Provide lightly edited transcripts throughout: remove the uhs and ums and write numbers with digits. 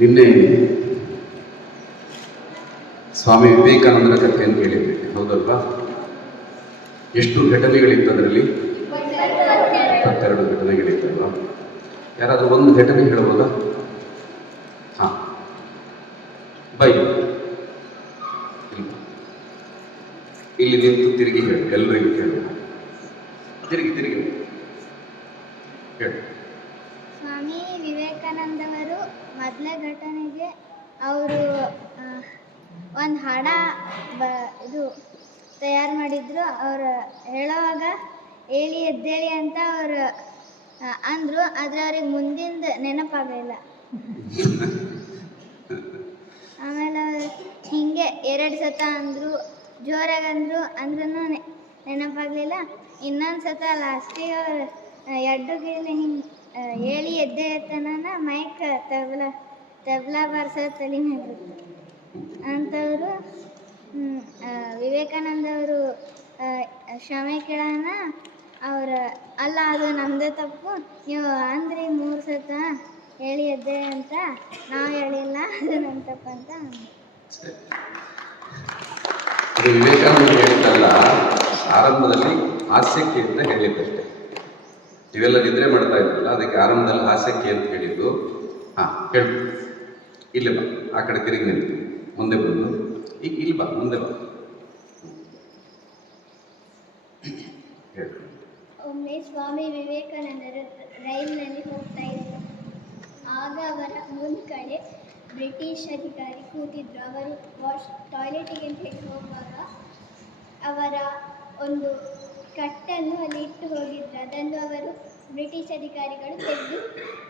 ನಿನ್ನೆ ಸ್ವಾಮಿ ವಿವೇಕಾನಂದರ ಕಥೆಯನ್ನು ಕೇಳಿದ್ವಿ, ಹೌದಲ್ವಾ? ಎಷ್ಟು ಘಟನೆಗಳಿತ್ತು ಅದರಲ್ಲಿ? 22 ಘಟನೆಗಳಿತ್ತಲ್ವಾ? ಯಾರಾದರೂ ಒಂದು ಘಟನೆ ಹೇಳ್ಬೋದಾ? ಹಾಂ, ಬೈ ಇಲ್ಲಿ ನಿಂತು ತಿರುಗಿ ಹೇಳಿ, ಎಲ್ಲರಿಗೂ ಕೇಳಿ. ತಿರುಗಿ ಹೇಳಿ. ಸ್ವಾಮಿ ವಿವೇಕಾನಂದವರು ಮೊದಲ ಘಟನೆಗೆ ಅವರು ಒಂದು ಹಾಡ ಇದು ತಯಾರು ಮಾಡಿದ್ರು. ಅವರು ಹೇಳೋವಾಗ ಹೇಳಿ ಎದ್ದೇಳಿ ಅಂತ ಅವರು ಅಂದರು, ಆದರೆ ಅವ್ರಿಗೆ ಮುಂದಿಂದ ನೆನಪಾಗಲಿಲ್ಲ. ಆಮೇಲೆ ಹಿಂಗೆ 2 ಸತ ಅಂದರು, ಜೋರಾಗಿ ಅಂದ್ರೂ ನೆನಪಾಗಲಿಲ್ಲ. ಇನ್ನೊಂದು ಸತ ಲಾಸ್ಟಿಗೆ ಅವರು ಎಡ್ಡುಗಿಲಿ ಹಿಂಗೆ ಹೇಳಿ ಎದ್ದೆ ತನನ ಮೈಕ್ ತಬ್ಲಾ ಬಾರ್ಸೋ ತಲೆ ಮೇಲೆ ಅಂಥವರು ವಿವೇಕಾನಂದವರು ಕ್ಷಮೆ ಕೇಳೋಣ. ಅಲ್ಲ, ಅದು ನಮ್ಮದೇ ತಪ್ಪು, ನೀವು ಅಂದ್ರಿ 3 ಸತ ಹೇಳಿ ಎದ್ದೆ ಅಂತ, ನಾವು ಹೇಳಿಲ್ಲ, ಅದು ನಮ್ಮ ತಪ್ಪು ಅಂತ. ವಿವೇಕಾನಂದ ಹೇಳಿದ್ದಲ್ಲ, ಆರಂಭದಲ್ಲಿ ಹಾಸ್ಯಕ್ಕೆ ಅಂತ ಹೇಳಿದ್ದಷ್ಟೇ. ನೀವೆಲ್ಲ ನಿದ್ರೆ ಮಾಡ್ತಾ ಇದ್ರಲ್ಲ, ಅದಕ್ಕೆ ಆರಂಭದಲ್ಲಿ ಹಾಸ್ಯಕ್ಕೆ ಅಂತ ಹೇಳಿದ್ದು. ಹೇಳು, ಇಲ್ಲೇ ಬಾ, ಆ ಕಡೆ ತಿರುಗಿ ನಿಂತು ಮುಂದೆ ಬಂದು ಈಗ ಇಲ್ಲಿ ಬಾ, ಮುಂದೆ ಬಾ. ಒಮ್ಮೆ ಸ್ವಾಮಿ ವಿವೇಕಾನಂದರು ರೈಲಿನಲ್ಲಿ ಹೋಗ್ತಾ ಇದ್ರು. ಆಗ ಅವರ ಮುಂದ್ಗಡೆ ಬ್ರಿಟಿಷ್ ಅಧಿಕಾರಿ ಕೂತಿದ್ರು. ಅವರು ಟಾಯ್ಲೆಟಿಗೆ ಅಂತ ಹೇಳಿ ಹೋಗುವಾಗ ಅವರ ಒಂದು ಕಟ್ಟನ್ನು ಅಲ್ಲಿ ಇಟ್ಟು ಹೋಗಿದ್ರು. ಅದನ್ನು ಅವರು ಬ್ರಿಟಿಷ್ ಅಧಿಕಾರಿಗಳು ತೆಗೆದು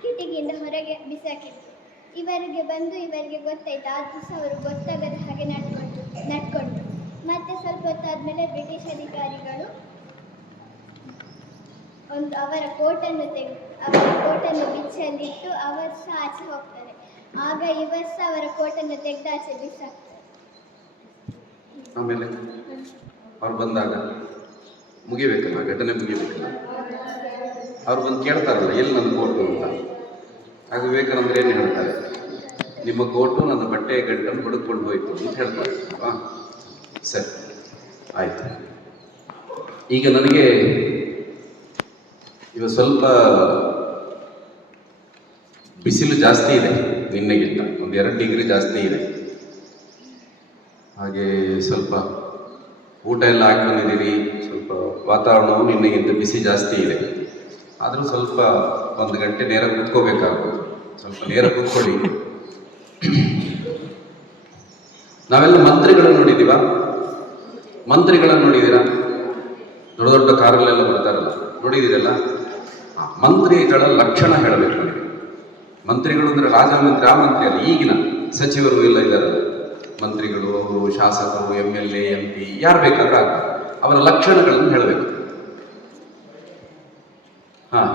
ಕಿಟಕಿಯಿಂದ ಹೊರಗೆ ಬಿಸಾಕಿದ್ರು. ಇವರಿಗೆ ಗೊತ್ತಾಯ್ತು. ಆ ದಿವಸ ಅವರು ಗೊತ್ತಾಗದ ಹಾಗೆ ನಡ್ಕೊಂಡ್ರು. ಮತ್ತೆ ಸ್ವಲ್ಪ ಹೊತ್ತಾದ್ಮೇಲೆ ಬ್ರಿಟಿಷ್ ಅಧಿಕಾರಿಗಳು ಅವರ ಕೋಟನ್ನು ಬಿಚ್ಚಲ್ಲಿಟ್ಟು ಅವರು ಸಹ ಆಚೆ ಹೋಗ್ತಾರೆ. ಆಗ ಇವರು ಸಹ ಅವರ ಕೋಟನ್ನು ತೆಗೆದು ಆಚೆ ಬಿಸಾಕ್ತಾರೆ. ಆಮೇಲೆ ಅವ್ರು ಬಂದಾಗ ಮುಗಿಬೇಕಲ್ಲ, ಘಟನೆ ಮುಗಿಬೇಕಲ್ಲ. ಅವ್ರು ಬಂದು ಕೇಳ್ತಾರಲ್ಲ, ಎಲ್ಲಿ ನನ್ನ ಕೋಟು ಅಂತ. ಆಗ ವಿವೇಕಾನಂದರು ಏನು ಹೇಳ್ತಾರೆ? ನಿಮ್ಮ ಕೋಟು ನನ್ನ ಬಟ್ಟೆಯ ಗಂಟನ್ನು ಹುಡುಕೊಂಡು ಹೋಯ್ತು ಅಂತ ಹೇಳ್ತಾರೆ ಅಲ್ವಾ? ಸರಿ, ಆಯ್ತು. ಈಗ ನನಗೆ ಇವಾಗ ಸ್ವಲ್ಪ ಬಿಸಿಲು ಜಾಸ್ತಿ ಇದೆ, ನಿನ್ನೆಗಿಂತ 1-2 ಡಿಗ್ರಿ ಜಾಸ್ತಿ ಇದೆ. ಹಾಗೆ ಸ್ವಲ್ಪ ಊಟ ಎಲ್ಲ ಹಾಕೊಂಡಿದ್ದೀರಿ, ಸ್ವಲ್ಪ ವಾತಾವರಣವು ನಿನ್ನೆಗಿಂತ ಬಿಸಿ ಜಾಸ್ತಿ ಇದೆ. ಆದರೂ ಸ್ವಲ್ಪ 1 ಗಂಟೆ ನೇರ ಕೂತ್ಕೋಬೇಕಾಗ್ಬೋದು. ಸ್ವಲ್ಪ ನೇರ ಕೂತ್ಕೊಳ್ಳಿ. ನಾವೆಲ್ಲ ಮಂತ್ರಿಗಳನ್ನು ನೋಡಿದ್ದೀವಾ? ಮಂತ್ರಿಗಳನ್ನು ನೋಡಿದ್ದೀರಾ? ದೊಡ್ಡ ದೊಡ್ಡ ಕಾರಲ್ಲೆಲ್ಲ ಬರ್ತಾರಲ್ಲ, ನೋಡಿದ್ದೀರಲ್ಲ? ಮಂತ್ರಿಗಳ ಲಕ್ಷಣ ಹೇಳಬೇಕು ನನಗೆ. ಮಂತ್ರಿಗಳು ಅಂದರೆ ರಾಜಮಂತ್ರಿ, ಆ ಮಂತ್ರಿ ಅಲ್ಲ, ಈಗಿನ ಸಚಿವರು ಎಲ್ಲ ಇದ್ದಾರಲ್ಲ, ಮಂತ್ರಿಗಳು, ಅವರು ಶಾಸಕರು, MLA, MP, ಯಾರು ಬೇಕಾದ್ರೂ ಆಗ್ತಾರೆ. ಅವರ ಲಕ್ಷಣಗಳನ್ನು ಹೇಳಬೇಕು.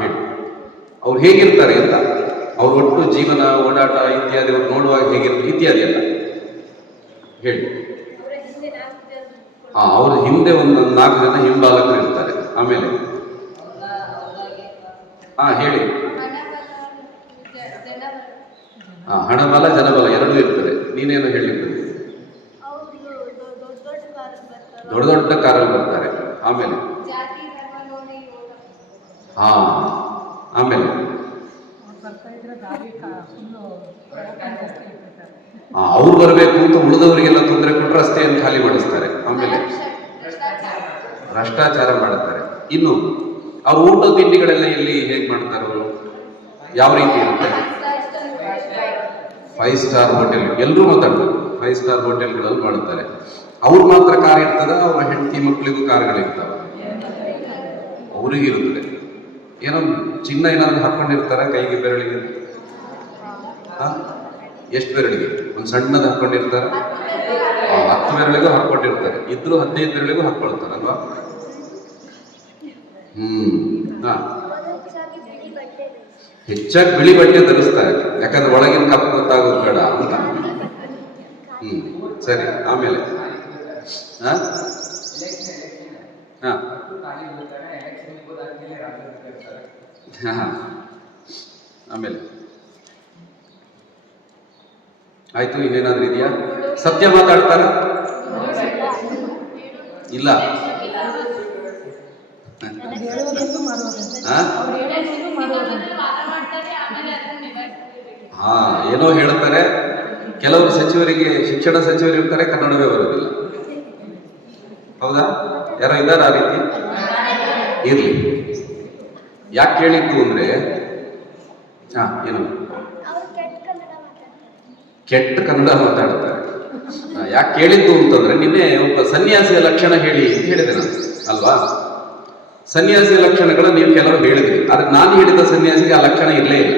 ಹೇಳಿ, ಅವ್ರು ಹೇಗಿರ್ತಾರೆ ಅಂತ, ಅವ್ರ ಒಟ್ಟು ಜೀವನ, ಓಡಾಟ ಇತ್ಯಾದಿ ಅವ್ರು ನೋಡುವಾಗ ಹೇಗಿರ್ತಾರೆ ಇತ್ಯಾದಿ ಅಲ್ಲ ಹೇಳಿ. ಅವ್ರ ಹಿಂದೆ ಒಂದು 4 ಜನ ಹಿಂಬಾಲಕರು ಇರ್ತಾರೆ. ಆಮೇಲೆ ಹೇಳಿ. ಹಣಬಲ ಜನಬಲ ಎರಡೂ ಇರ್ತದೆ. ನೀನೇನು ಹೇಳಿರ್ತದೆ? ದೊಡ್ಡ ದೊಡ್ಡ ಕಾರಲ್ಲಿ ಬರ್ತಾರೆ. ಆಮೇಲೆ ಆಮೇಲೆ ಅವ್ರು ಬರಬೇಕು ಅಂತ ಉಳಿದವರಿಗೆಲ್ಲ ತೊಂದರೆ ಕೊಟ್ಟು ರಸ್ತೆಯನ್ನು ಖಾಲಿ ಮಾಡಿಸ್ತಾರೆ. ಆಮೇಲೆ ಭ್ರಷ್ಟಾಚಾರ ಮಾಡುತ್ತಾರೆ. ಇನ್ನು ಅವ್ರು ಊಟ ತಿಂಡಿಗಳೆಲ್ಲ ಎಲ್ಲಿ ಹೇಗೆ ಮಾಡ್ತಾರೆ? ಅವರು ಯಾವ ರೀತಿ ಇರುತ್ತೆ? 5 ಸ್ಟಾರ್ ಹೋಟೆಲ್, ಎಲ್ಲರೂ ಮಾತಾಡ್ಬೇಕು. 5 ಸ್ಟಾರ್ ಹೋಟೆಲ್ಗಳಲ್ಲಿ ಮಾಡುತ್ತಾರೆ. ಅವ್ರು ಮಾತ್ರ ಕಾರ್ ಇರ್ತದ, ಅವ್ರ ಹೆಂಡತಿ ಮಕ್ಕಳಿಗೂ ಕಾರ್ಗಳಿರ್ತಾವ? ಅವ್ರಿಗಿರುತ್ತದೆ. ಏನೋ ಚಿನ್ನ ಏನಾದ್ರು ಹಾಕೊಂಡಿರ್ತಾರ ಕೈಗೆ, ಬೆರಳಿಗೆ? ಎಷ್ಟು ಬೆರಳಿಗೆ? ಒಂದು ಸಣ್ಣದು ಹಾಕೊಂಡಿರ್ತಾರ? 10 ಬೆರಳಿಗೂ ಹಾಕೊಂಡಿರ್ತಾರೆ. ಇದ್ರು 15 ಬೆರಳಿಗೂ ಹಾಕೊಳ್ತಾರಲ್ವಾ? ಹೆಚ್ಚಾಗಿ ಬಿಳಿ ಬಟ್ಟೆ ಧರಿಸ್ತಾರೆ, ಯಾಕಂದ್ರೆ ಒಳಗಿನ ಕಪ್ಪು ಗೊತ್ತಾಗೋದು ಬೇಡ ಅಂತ. ಸರಿ, ಆಮೇಲೆ ಆಮೇಲೆ ಆಯ್ತು, ಇನ್ನೇನಾದ್ರೂ ಇದೆಯಾ? ಸತ್ಯ ಮಾತಾಡ್ತಾರ? ಇಲ್ಲ. ಹಾ, ಏನೋ ಹೇಳ್ತಾರೆ. ಕೆಲವರು ಸಚಿವರಿಗೆ, ಶಿಕ್ಷಣ ಸಚಿವರು ಇರ್ತಾರೆ, ಕನ್ನಡವೇ ಬರೋದಿಲ್ಲ. ಹೌದಾ? ಯಾರೋ ಇದ್ದಾರ ಆ ರೀತಿ? ಇರ್ಲಿ. ಯಾಕೆ ಕೇಳಿದ್ದು ಅಂದ್ರೆ, ಏನು ಅವರು ಕೆಟ್ಟ ಕನ್ನಡ ಮಾತಾಡ್ತಾರೆ. ಕೆಟ್ಟ ಕನ್ನಡ ಮಾತಾಡ್ತಾರೆ. ಯಾಕೆ ಕೇಳಿದ್ದು ಅಂತಂದ್ರೆ, ನಿನ್ನೆ ಒಬ್ಬ ಸನ್ಯಾಸಿಯ ಲಕ್ಷಣ ಹೇಳಿ ಅಂತ ಹೇಳಿದೆ ನಾನು, ಅಲ್ವಾ? ಸನ್ಯಾಸಿಯ ಲಕ್ಷಣಗಳು ನೀವು ಕೆಲವರು ಹೇಳಿದ್ರಿ, ಆದ್ರೆ ನಾನು ಹೇಳಿದ ಸನ್ಯಾಸಿಗೆ ಆ ಲಕ್ಷಣ ಇರಲೇ ಇಲ್ಲ.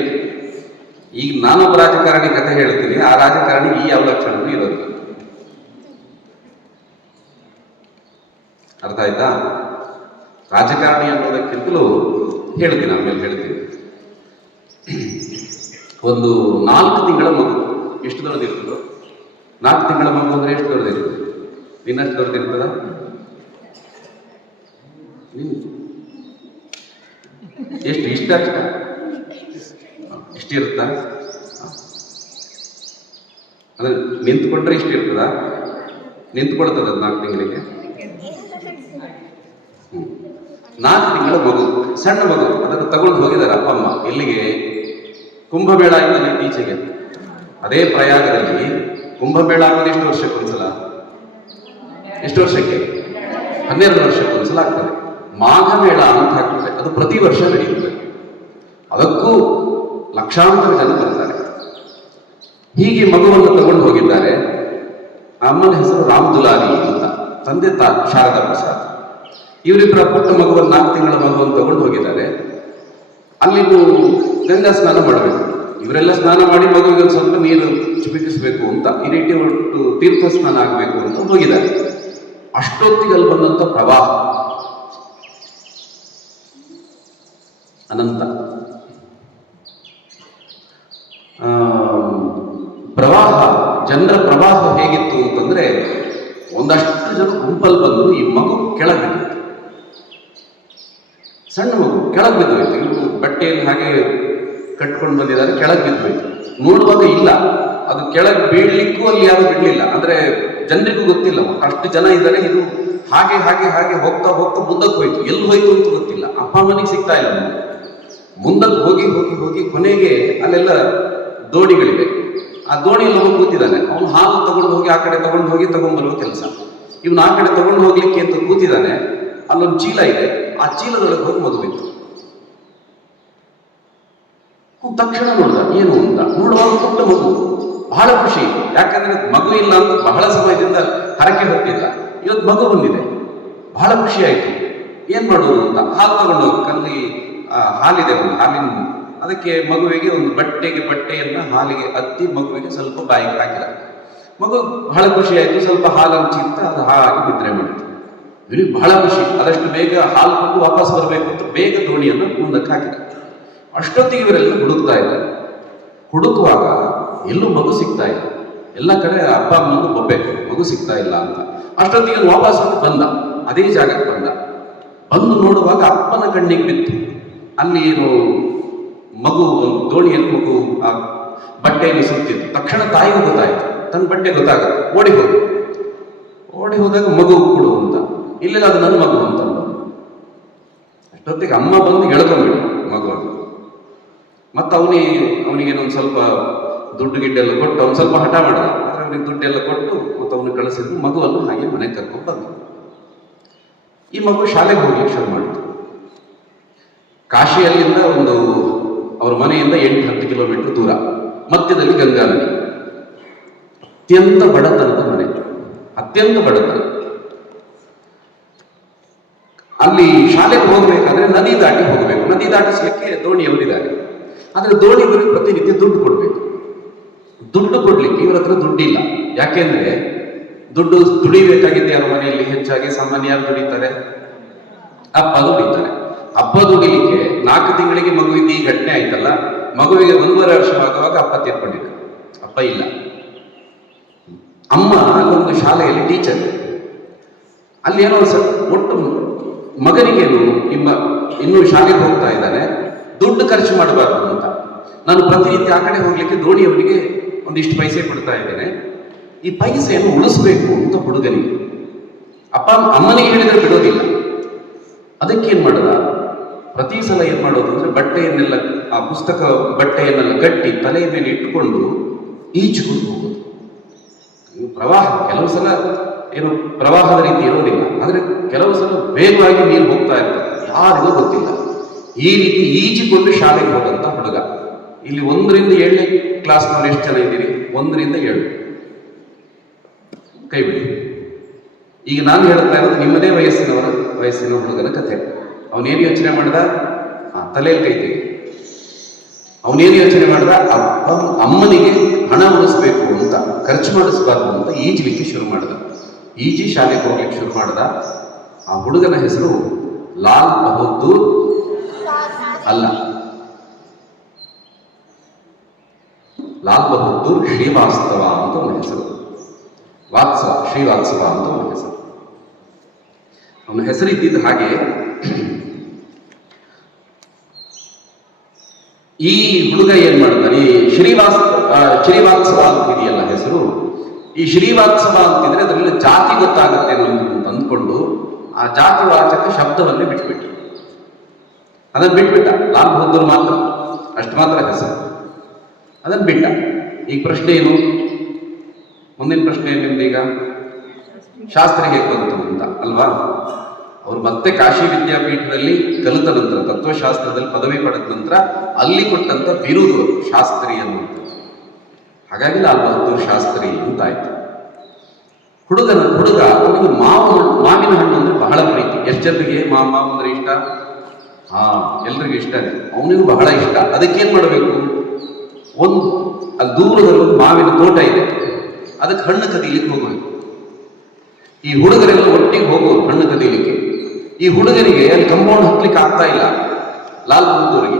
ಈಗ ನಾನೊಬ್ಬ ರಾಜಕಾರಣಿ ಕಥೆ ಹೇಳ್ತೀನಿ, ಆ ರಾಜಕಾರಣಿ ಈ ಯಾವ ಲಕ್ಷಣವೂ ಇರೋದಿಲ್ಲ. ಅರ್ಥ ಆಯ್ತಾ? ರಾಜಕಾರಣಿ ಅನ್ನೋದಕ್ಕಿಂತಲೂ ಹೇಳ್ತೀನಿ, ಆಮೇಲೆ ಹೇಳ್ತೀನಿ. ಒಂದು 4 ತಿಂಗಳ ಮಗು ಎಷ್ಟು ದೊಡ್ಡದಿರ್ತದೋ? 4 ತಿಂಗಳ ಮಗು ಅಂದ್ರೆ ಎಷ್ಟು ದೊಡ್ಡದಿರ್ತದೆ? ನಿನ್ನಷ್ಟು ದೊಡ್ಡದಿರ್ತದ? ಎಷ್ಟು? ಇಷ್ಟ ಇಷ್ಟಿರುತ್ತಾ? ಅಂದ್ರೆ ನಿಂತ್ಕೊಂಡ್ರೆ ಇಷ್ಟ ಇರ್ತದ? ನಿಂತ್ಕೊಳ್ತದ 4 ತಿಂಗಳಿಗೆ? 4 ತಿಂಗಳ ಮಗು, ಸಣ್ಣ ಮಗು. ಅದನ್ನು ತಗೊಂಡು ಹೋಗಿದ್ದಾರೆ ಅಪ್ಪ ಅಮ್ಮ. ಎಲ್ಲಿಗೆ? ಕುಂಭಮೇಳ ಆಯ್ತಲ್ಲ ಇತ್ತೀಚೆಗೆ. ಅದೇ ಪ್ರಯಾಗದಲ್ಲಿ ಕುಂಭಮೇಳ ಆಗೋದು ಎಷ್ಟು ವರ್ಷಕ್ಕೊಂದ್ಸಲ? ಎಷ್ಟು ವರ್ಷಕ್ಕೆ? 12 ವರ್ಷಕ್ಕೊಂದ್ಸಲ ಆಗ್ತದೆ. ಮಾಘಮೇಳ ಅಂತ ಆಗ್ತದೆ, ಅದು ಪ್ರತಿ ವರ್ಷ ನಡೆಯುತ್ತದೆ. ಅದಕ್ಕೂ ಲಕ್ಷಾಂತರ ಜನ ಬರ್ತಾರೆ. ಹೀಗೆ ಮಗುವನ್ನು ತಗೊಂಡು ಹೋಗಿದ್ದಾರೆ. ಅಮ್ಮನ ಹೆಸರು ರಾಮ್ ದುಲಾರಿ ಅಂತ, ತಂದೆ ಶಾರದಾ ಪ್ರಸಾದ್. ಇವರಿಬ್ಬರ ಪುಟ್ಟ ಮಗುವನ್ನು, 4 ತಿಂಗಳ ಮಗುವನ್ನು ತಗೊಂಡು ಹೋಗಿದ್ದಾರೆ. ಅಲ್ಲಿ ಗಂಗಾ ಸ್ನಾನ ಮಾಡಬೇಕು. ಇವರೆಲ್ಲ ಸ್ನಾನ ಮಾಡಿ ಮಗುವಿಗೆ ಸ್ವಲ್ಪ ನೀರು ಚಿಮುಕಿಸಬೇಕು ಅಂತ, ಈ ರೀತಿ ಒಟ್ಟು ತೀರ್ಥ ಸ್ನಾನ ಆಗಬೇಕು ಅಂತ ಹೋಗಿದ್ದಾರೆ. ಅಷ್ಟೊತ್ತಿಗೆ ಅಲ್ಲಿ ಬಂದಂತ ಪ್ರವಾಹ ಅನಂತ. ಪ್ರವಾಹ, ಜನರ ಪ್ರವಾಹ ಹೇಗಿತ್ತು ಅಂತಂದ್ರೆ, ಒಂದಷ್ಟು ಜನ ಗುಂಪಲ್ಲಿ ಬಂದು ಈ ಮಗು ಕೆಳಗೆ ಬಿದ್ದಿತ್ತು. ಸಣ್ಣ ಮಗು ಕೆಳಗೆ ಬಿದ್ದೋಯ್ತು. ಇವರು ಬಟ್ಟೆಯಲ್ಲಿ ಹಾಗೆ ಕಟ್ಕೊಂಡು ಬಂದಿದ್ದಾರೆ, ಕೆಳಗೆ ಬಿದ್ದೋಯ್ತು. ನೋಡುವಾಗ ಇಲ್ಲ, ಅದು ಕೆಳಗೆ ಬೀಳ್ಲಿಕ್ಕೂ ಅಲ್ಲಿ ಯಾರು ಬಿಡ್ಲಿಲ್ಲ. ಅಂದ್ರೆ ಜನರಿಗೂ ಗೊತ್ತಿಲ್ಲ, ಅಷ್ಟು ಜನ ಇದ್ದಾರೆ. ಇದು ಹಾಗೆ ಹಾಗೆ ಹಾಗೆ ಹೋಗ್ತಾ ಹೋಗ್ತಾ ಮುಂದಕ್ಕೆ ಹೋಯ್ತು. ಎಲ್ಲಿ ಹೋಯ್ತು ಅಂತ ಗೊತ್ತಿಲ್ಲ. ಅಪ್ಪ ಅಮ್ಮನಿಗೆ ಸಿಗ್ತಾ ಇಲ್ಲ. ಮುಂದಕ್ಕೆ ಹೋಗಿ ಹೋಗಿ ಹೋಗಿ ಕೊನೆಗೆ ಅಲ್ಲೆಲ್ಲ ದೋಣಿಗಳಿವೆ. ಆ ದೋಣಿಯಲ್ಲಿ ಹೋಗಿ ಕೂತಿದ್ದಾನೆ. ಅವನು ಹಾಲು ತಗೊಂಡು ಹೋಗಿ ಆ ಕಡೆ ತಗೊಂಡು ಹೋಗಿ ತಗೊಂಡ್ಬರುವ ಕೆಲಸ. ಇವನು ಆ ಕಡೆ ತಗೊಂಡು ಹೋಗ್ಲಿಕ್ಕೆ ಅಂತ ಕೂತಿದ್ದಾನೆ. ಅಲ್ಲೊಂದು ಚೀಲ ಇದೆ, ಆ ಚೀಲದೊಳಗೆ ಹೋಗಿ ಮಗುವಿತ್ತು. ತಕ್ಷಣ ನೋಡ್ದ ಏನು ಅಂತ. ನೋಡುವಾಗ ಪುಟ್ಟ ಮಗು, ಬಹಳ ಖುಷಿ. ಯಾಕಂದ್ರೆ ಮಗು ಇಲ್ಲ ಅಂತ ಬಹಳ ಸಮಯದಿಂದ ಹರಕೆ ಹೊತ್ತಿಲ್ಲ. ಇವತ್ತು ಮಗು ಬಂದಿದೆ, ಬಹಳ ಖುಷಿ ಆಯ್ತು. ಏನ್ ಮಾಡೋದು ಅಂತ ಹಾಲು ತಗೊಂಡು ಹೋಗಿ, ಕಲ್ಲಿ ಹಾಲಿದೆ, ಒಂದು ಹಾಲಿನ, ಅದಕ್ಕೆ ಮಗುವಿಗೆ ಒಂದು ಬಟ್ಟೆಯನ್ನ ಹಾಲಿಗೆ ಅತ್ತಿ ಮಗುವಿಗೆ ಸ್ವಲ್ಪ ಬಾಯಿಗೆ ಹಾಕಿದ. ಮಗು ಬಹಳ ಖುಷಿ ಆಯ್ತು. ಸ್ವಲ್ಪ ಹಾಲನ್ನು ಚಿಂತ ಅದು ಹಾಗೆ ನಿದ್ರೆ ಮಾಡಿತು. ಇವನಿಗೆ ಬಹಳ ಖುಷಿ. ಆದಷ್ಟು ಬೇಗ ಹಾಲು ಕೊಟ್ಟು ವಾಪಸ್ ಬರಬೇಕು ಅಂತ ಬೇಗ ದೋಣಿಯನ್ನು ಮುಂದಕ್ಕೆ ಹಾಕಿದ. ಅಷ್ಟೊತ್ತಿಗೆ ಇವರೆಲ್ಲ ಹುಡುಕ್ತಾ ಇದ್ದಾರೆ. ಹುಡುಕುವಾಗ ಎಲ್ಲೂ ಮಗು ಸಿಗ್ತಾ ಇಲ್ಲ. ಎಲ್ಲ ಕಡೆ ಅಪ್ಪ ಅಮ್ಮನ ಬೊಬ್ಬೆ, ಮಗು ಸಿಗ್ತಾ ಇಲ್ಲ ಅಂತ. ಅಷ್ಟೊತ್ತಿಗೆ ವಾಪಸ್ ಬಂದ, ಅದೇ ಜಾಗಕ್ಕೆ ಬಂದ. ಬಂದು ನೋಡುವಾಗ ಅಪ್ಪನ ಕಣ್ಣಿಗೆ ಬಿತ್ತು. ಅಲ್ಲಿ ಏನು ಮಗು, ದೋಣಿಯಲ್ಲಿ ಮಗು ಆ ಬಟ್ಟೆಯನ್ನು ಸುತ್ತಿತ್ತು. ತಕ್ಷಣ ತಾಯಿಗೂ ಗೊತ್ತಾಯ್ತು, ತನ್ನ ಬಟ್ಟೆ ಗೊತ್ತಾಗುತ್ತೆ. ಓಡಿ ಹೋದಾಗ ಮಗು ಕೊಡು ಅಂತ. ಇಲ್ಲೆಲ್ಲ ಅದು ನನ್ನ ಮಗು ಅಂತ. ಅಷ್ಟೊತ್ತಿಗೆ ಅಮ್ಮ ಬಂದು ಎಳ್ಕೊಂಡ್ಬಿಟ್ಟು ಮಗುವನ್ನು. ಮತ್ತೆ ಅವನಿಗೇನೊಂದು ಸ್ವಲ್ಪ ದುಡ್ಡು ಗಿಡ್ಡೆಲ್ಲ ಕೊಟ್ಟು ಅವ್ನು ಸ್ವಲ್ಪ ಹಠ ಮಾಡಿದ. ಆದರೆ ಅವನಿಗೆ ದುಡ್ಡೆಲ್ಲ ಕೊಟ್ಟು ಮತ್ತು ಅವನು ಕಳಿಸಿದ್ದು. ಮಗುವನ್ನು ಹಾಗೆ ಮನೆಗೆ ಕರ್ಕೊಂಡು ಬಂದ. ಈ ಮಗು ಶಾಲೆಗೆ ಹೋಗ್ಲಿಕ್ಕೆ ಶುರು ಮಾಡಿತು. ಕಾಶಿಯಲ್ಲಿಂದ ಅವ್ರ ಮನೆಯಿಂದ 8-10 ಕಿಲೋಮೀಟರ್ ದೂರ, ಮಧ್ಯದಲ್ಲಿ ಗಂಗಾ ನದಿ. ಅತ್ಯಂತ ಬಡತನದ ಮನೆ, ಅತ್ಯಂತ ಬಡತನ. ಅಲ್ಲಿ ಶಾಲೆಗೆ ಹೋಗ್ಬೇಕಾದ್ರೆ ನದಿ ದಾಟಿ ಹೋಗಬೇಕು. ನದಿ ದಾಟಿಸ್ಲಿಕ್ಕೆ ದೋಣಿಯವರಿದ್ದಾರೆ. ಆದ್ರೆ ದೋಣಿಯವರಿಗೆ ಪ್ರತಿನಿತ್ಯ ದುಡ್ಡು ಕೊಡ್ಬೇಕು. ದುಡ್ಡು ಕೊಡ್ಲಿಕ್ಕೆ ಇವರ ಹತ್ರ ದುಡ್ಡಿಲ್ಲ. ಯಾಕೆಂದ್ರೆ ದುಡ್ಡು ದುಡಿಬೇಕಾಗಿದ್ದೆ ಅವರ ಮನೆಯಲ್ಲಿ. ಹೆಚ್ಚಾಗಿ ಸಾಮಾನ್ಯ ಯಾರು ದುಡಿತಾರೆ? ಅಪ್ಪ ದುಡಿತಾರೆ. ಅಪ್ಪ ದುಡಿಲಿಕ್ಕೆ 4 ತಿಂಗಳಿಗೆ ಮಗುವಿಗೆ ಈ ಘಟನೆ ಆಯ್ತಲ್ಲ. ಮಗುವಿಗೆ 1.5 ವರ್ಷವಾಗುವಾಗ ಅಪ್ಪ ತೀರ್ಕೊಂಡಿದ್ದ. ಅಪ್ಪ ಇಲ್ಲ. ಅಮ್ಮ ಅಲ್ಲೊಂದು ಶಾಲೆಯಲ್ಲಿ ಟೀಚರ್. ಅಲ್ಲಿ ಏನೋ ಒಟ್ಟು ಮಗನಿಗೇನು ಇನ್ನೂ ಶಾಲೆಗೆ ಹೋಗ್ತಾ ಇದ್ದಾನೆ, ದುಡ್ಡು ಖರ್ಚು ಮಾಡಬಾರ್ದು ಅಂತ. ನಾನು ಪ್ರತಿನಿತ್ಯ ಆ ಕಡೆ ಹೋಗ್ಲಿಕ್ಕೆ ದೋಣಿಯವರಿಗೆ ಒಂದಿಷ್ಟು ಪೈಸೆ ಕೊಡ್ತಾ ಇದ್ದೇನೆ, ಈ ಪೈಸೆಯನ್ನು ಉಳಿಸ್ಬೇಕು ಅಂತ ಹುಡುಗನಿಗೆ. ಅಮ್ಮನಿಗೆ ಹೇಳಿದ್ರೆ ಬಿಡೋದಿಲ್ಲ. ಅದಕ್ಕೇನ್ ಮಾಡದ, ಪ್ರತಿ ಸಲ ಏನ್ ಮಾಡೋದು ಅಂದ್ರೆ ಬಟ್ಟೆಯನ್ನೆಲ್ಲ, ಆ ಪುಸ್ತಕ ಬಟ್ಟೆಯನ್ನೆಲ್ಲ ಕಟ್ಟಿ ತಲೆಯ ಮೇಲೆ ಇಟ್ಟುಕೊಂಡು ಈಜಿಕೊಂಡು ಹೋಗೋದು. ಪ್ರವಾಹ ಕೆಲವು ಸಲ ಏನು ಪ್ರವಾಹದ ರೀತಿ ಇರೋದಿಲ್ಲ, ಆದ್ರೆ ಕೆಲವು ಸಲ ವೇಗವಾಗಿ ನೀರು ಹೋಗ್ತಾ ಇರ್ತದೆ, ಯಾರಿಗೂ ಗೊತ್ತಿಲ್ಲ. ಈ ರೀತಿ ಈಜಿಕೊಂಡು ಶಾಲೆಗೆ ಹೋದಂತ ಹುಡುಗ. ಇಲ್ಲಿ 1ರಿಂದ 7ನೇ ಕ್ಲಾಸ್ನವ್ರು ಎಷ್ಟು ಜನ ಇದ್ದೀರಿ? 1ರಿಂದ 7 ಕೈ ಬಿಡಿ. ಈಗ ನಾನು ಹೇಳ್ತಾ ಇರೋದು ನಿಮ್ಮದೇ ವಯಸ್ಸಿನ ಹುಡುಗನ ಕಥೆ. ಅವನೇನು ಯೋಚನೆ ಮಾಡ್ದ? ತಲೆಯಲ್ಲಿ ಕೈ ತೆಗಿ. ಅವನೇನು ಯೋಚನೆ ಮಾಡ್ದ? ಅಮ್ಮನಿಗೆ ಹಣ ಉಳಿಸ್ಬೇಕು ಅಂತ, ಖರ್ಚು ಮಾಡಿಸಬಾರ್ದು ಅಂತ ಈಜಲಿಕ್ಕೆ ಶುರು ಮಾಡ್ದ. ಈಜಿ ಶಾಲೆಗೆ ಹೋಗ್ಲಿಕ್ಕೆ ಶುರು ಮಾಡ್ದ. ಆ ಹುಡುಗನ ಹೆಸರು ಲಾಲ್ ಬಹದ್ದೂರ್ ಅಲ್ಲ, ಲಾಲ್ ಬಹದ್ದೂರ್ ಶ್ರೀವಾಸ್ತವ ಅಂತ ಅವನ ಹೆಸರು. ಶ್ರೀವಾತ್ಸವ ಅಂತ ಅವನ ಹೆಸರು. ಅವನ ಹೆಸರು ಇದ್ದಿದ್ದ ಹಾಗೆ ಈ ಹುಡುಗ ಏನ್ ಮಾಡ್ತಾನೆ, ಶ್ರೀವಾತ್ಸವ ಅಂತ ಇದೆಯಲ್ಲ ಹೆಸರು, ಈ ಶ್ರೀವಾತ್ಸವ ಅಂತಿದ್ರೆ ಅದರಲ್ಲಿ ಜಾತಿ ಗೊತ್ತಾಗುತ್ತೆ ಅಂತ ಅಂದ್ಕೊಂಡು ಆ ಜಾತಿವಾಚಕ ಶಬ್ದವನ್ನೇ ಬಿಟ್ಬಿಟ್ರು. ಅದನ್ನು ಬಿಟ್ಬಿಟ್ಟ. ಲಾಲ್ ಬಹದ್ದೂರ್ ಮಾತ್ರ, ಅಷ್ಟು ಮಾತ್ರ ಹೆಸರು, ಅದನ್ನು ಬಿಟ್ಟ. ಈಗ ಪ್ರಶ್ನೆ ಏನು? ಮುಂದಿನ ಪ್ರಶ್ನೆ ನಿಮ್ದೀಗ ಶಾಸ್ತ್ರ ಹೇಗೆ ಬಂತು ಅಂತ ಅಲ್ವಾ? ಅವರು ಮತ್ತೆ ಕಾಶಿ ವಿದ್ಯಾಪೀಠದಲ್ಲಿ ಕಲಿತ ನಂತರ, ತತ್ವಶಾಸ್ತ್ರದಲ್ಲಿ ಪದವಿ ಪಡೆದ ನಂತರ ಅಲ್ಲಿ ಕೊಟ್ಟಂತ ಬಿರುದು ಶಾಸ್ತ್ರಿ ಅನ್ನುವಂಥ. ಹಾಗಾಗಿ ಲಾಲ್ ಬಹದ್ದೂರ್ ಶಾಸ್ತ್ರಿ ಅಂತಾಯ್ತು. ಹುಡುಗ ಅವನಿಗೆ ಮಾವಿನ ಹಣ್ಣು ಅಂದ್ರೆ ಬಹಳ ಪ್ರೀತಿ. ಎಷ್ಟು ಜನರಿಗೆ ಮಾವು ಅಂದ್ರೆ ಇಷ್ಟ? ಎಲ್ರಿಗೂ ಇಷ್ಟ. ಅವನಿಗೂ ಬಹಳ ಇಷ್ಟ. ಅದಕ್ಕೇನ್ ಮಾಡಬೇಕು? ಅಲ್ಲಿ ದೂರದಲ್ಲಿ ಒಂದು ಮಾವಿನ ತೋಟ ಇದೆ, ಅದಕ್ಕೆ ಹಣ್ಣು ಕದೀಲಿಕ್ಕೆ ಹೋಗಬೇಕು. ಈ ಹುಡುಗರೆಲ್ಲ ಒಟ್ಟಿಗೆ ಹೋಗೋರು ಹಣ್ಣು ಕದೀಲಿಕ್ಕೆ. ಈ ಹುಡುಗನಿಗೆ ಅಲ್ಲಿ ಕಂಪೌಂಡ್ ಹತ್ಲಿಕ್ಕೆ ಆಗ್ತಾ ಇಲ್ಲ, ಲಾಲ್ ಬಹದ್ದೂರಿಗೆ.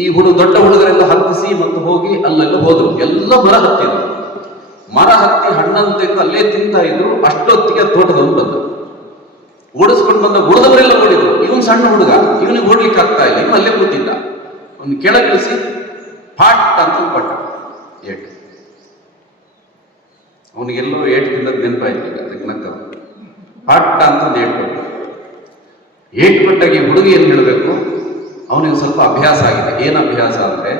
ಈ ದೊಡ್ಡ ಹುಡುಗರೆಲ್ಲ ಹತ್ತಿಸಿ ಮತ್ತು ಹೋಗಿ ಅಲ್ಲೆಲ್ಲ ಹೋದ್ರು. ಎಲ್ಲ ಮರ ಹತ್ತಿ ಹಣ್ಣನ್ನು ತೆಗೆದು ಅಲ್ಲೇ ತಿಂತಾ ಇದ್ರು. ಅಷ್ಟೊತ್ತಿಗೆ ತೋಟದವನು ಬಂದ, ಓಡಿಸ್ಕೊಂಡು ಬಂದ. ಉಳಿದವರೆಲ್ಲ ಓಡಿದ್ರು. ಇವನು ಸಣ್ಣ ಹುಡುಗ, ಇವನಿಗೆ ಓಡ್ಲಿಕ್ಕೆ ಆಗ್ತಾ ಇಲ್ಲ, ಇವನು ಅಲ್ಲೇ ಕೂತಿದ್ದ. ಅವನು ಕೆಳಗಿಳಿಸಿ ಪಾಟ್ ಅಂತ ಪಟ್ಟ ಏಟು. ಅವನಿಗೆಲ್ಲೋ ಏಟು ತಿನ್ನೋದು ನೆನಪಾಯ್ತು. ಈಗ ಅದಕ್ಕೆ ನಕ್ಕ ಪಾಟ್ ಅಂತ ಏಟು ಕೊಟ್ಟಾಗ ಈ ಹುಡುಗಿ ಏನು ಹೇಳಬೇಕು? ಅವನಿಗೆ ಸ್ವಲ್ಪ ಅಭ್ಯಾಸ ಆಗಿದೆ. ಏನು ಅಭ್ಯಾಸ ಅಂದ್ರೆ,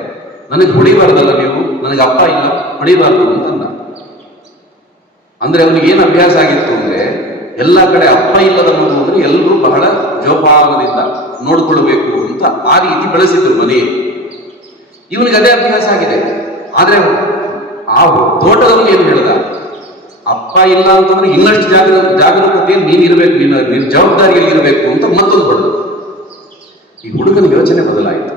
ನನಗೆ ಹೊಡಿಬಾರ್ದಲ್ಲ ನೀವು, ನನಗೆ ಅಪ್ಪ ಇಲ್ಲ, ಹೊಡಿಬಾರ್ದು ಅಂತಂದ. ಅಂದ್ರೆ ಅವನಿಗೆ ಏನು ಅಭ್ಯಾಸ ಆಗಿತ್ತು ಅಂದ್ರೆ, ಎಲ್ಲ ಕಡೆ ಅಪ್ಪ ಇಲ್ಲದ ಮಗು ಅಂದ್ರೆ ಎಲ್ಲರೂ ಬಹಳ ಜೋಪಾನದಿಂದ ನೋಡ್ಕೊಳ್ಬೇಕು ಅಂತ ಆ ರೀತಿ ಬೆಳೆಸಿದ್ರು ಮನೆಯಲ್ಲಿ. ಇವನಿಗೆ ಅದೇ ಅಭ್ಯಾಸ ಆಗಿದೆ. ಆದ್ರೆ ಆ ತೋಟದವನು ಏನು ಹೇಳ್ದ? ಅಪ್ಪ ಇಲ್ಲ ಅಂತಂದ್ರೆ ಇನ್ನಷ್ಟು ಜಾಗರೂಕತೆಯಲ್ಲಿ ನೀನಿರ್ಬೇಕು, ನಿನ್ನ ಜವಾಬ್ದಾರಿಯಲ್ಲಿ ಇರಬೇಕು ಅಂತ ಮತ್ತೊಂದು ಹೊಡೆದ. ಈ ಹುಡುಗನ ಯೋಚನೆ ಬದಲಾಯಿತು.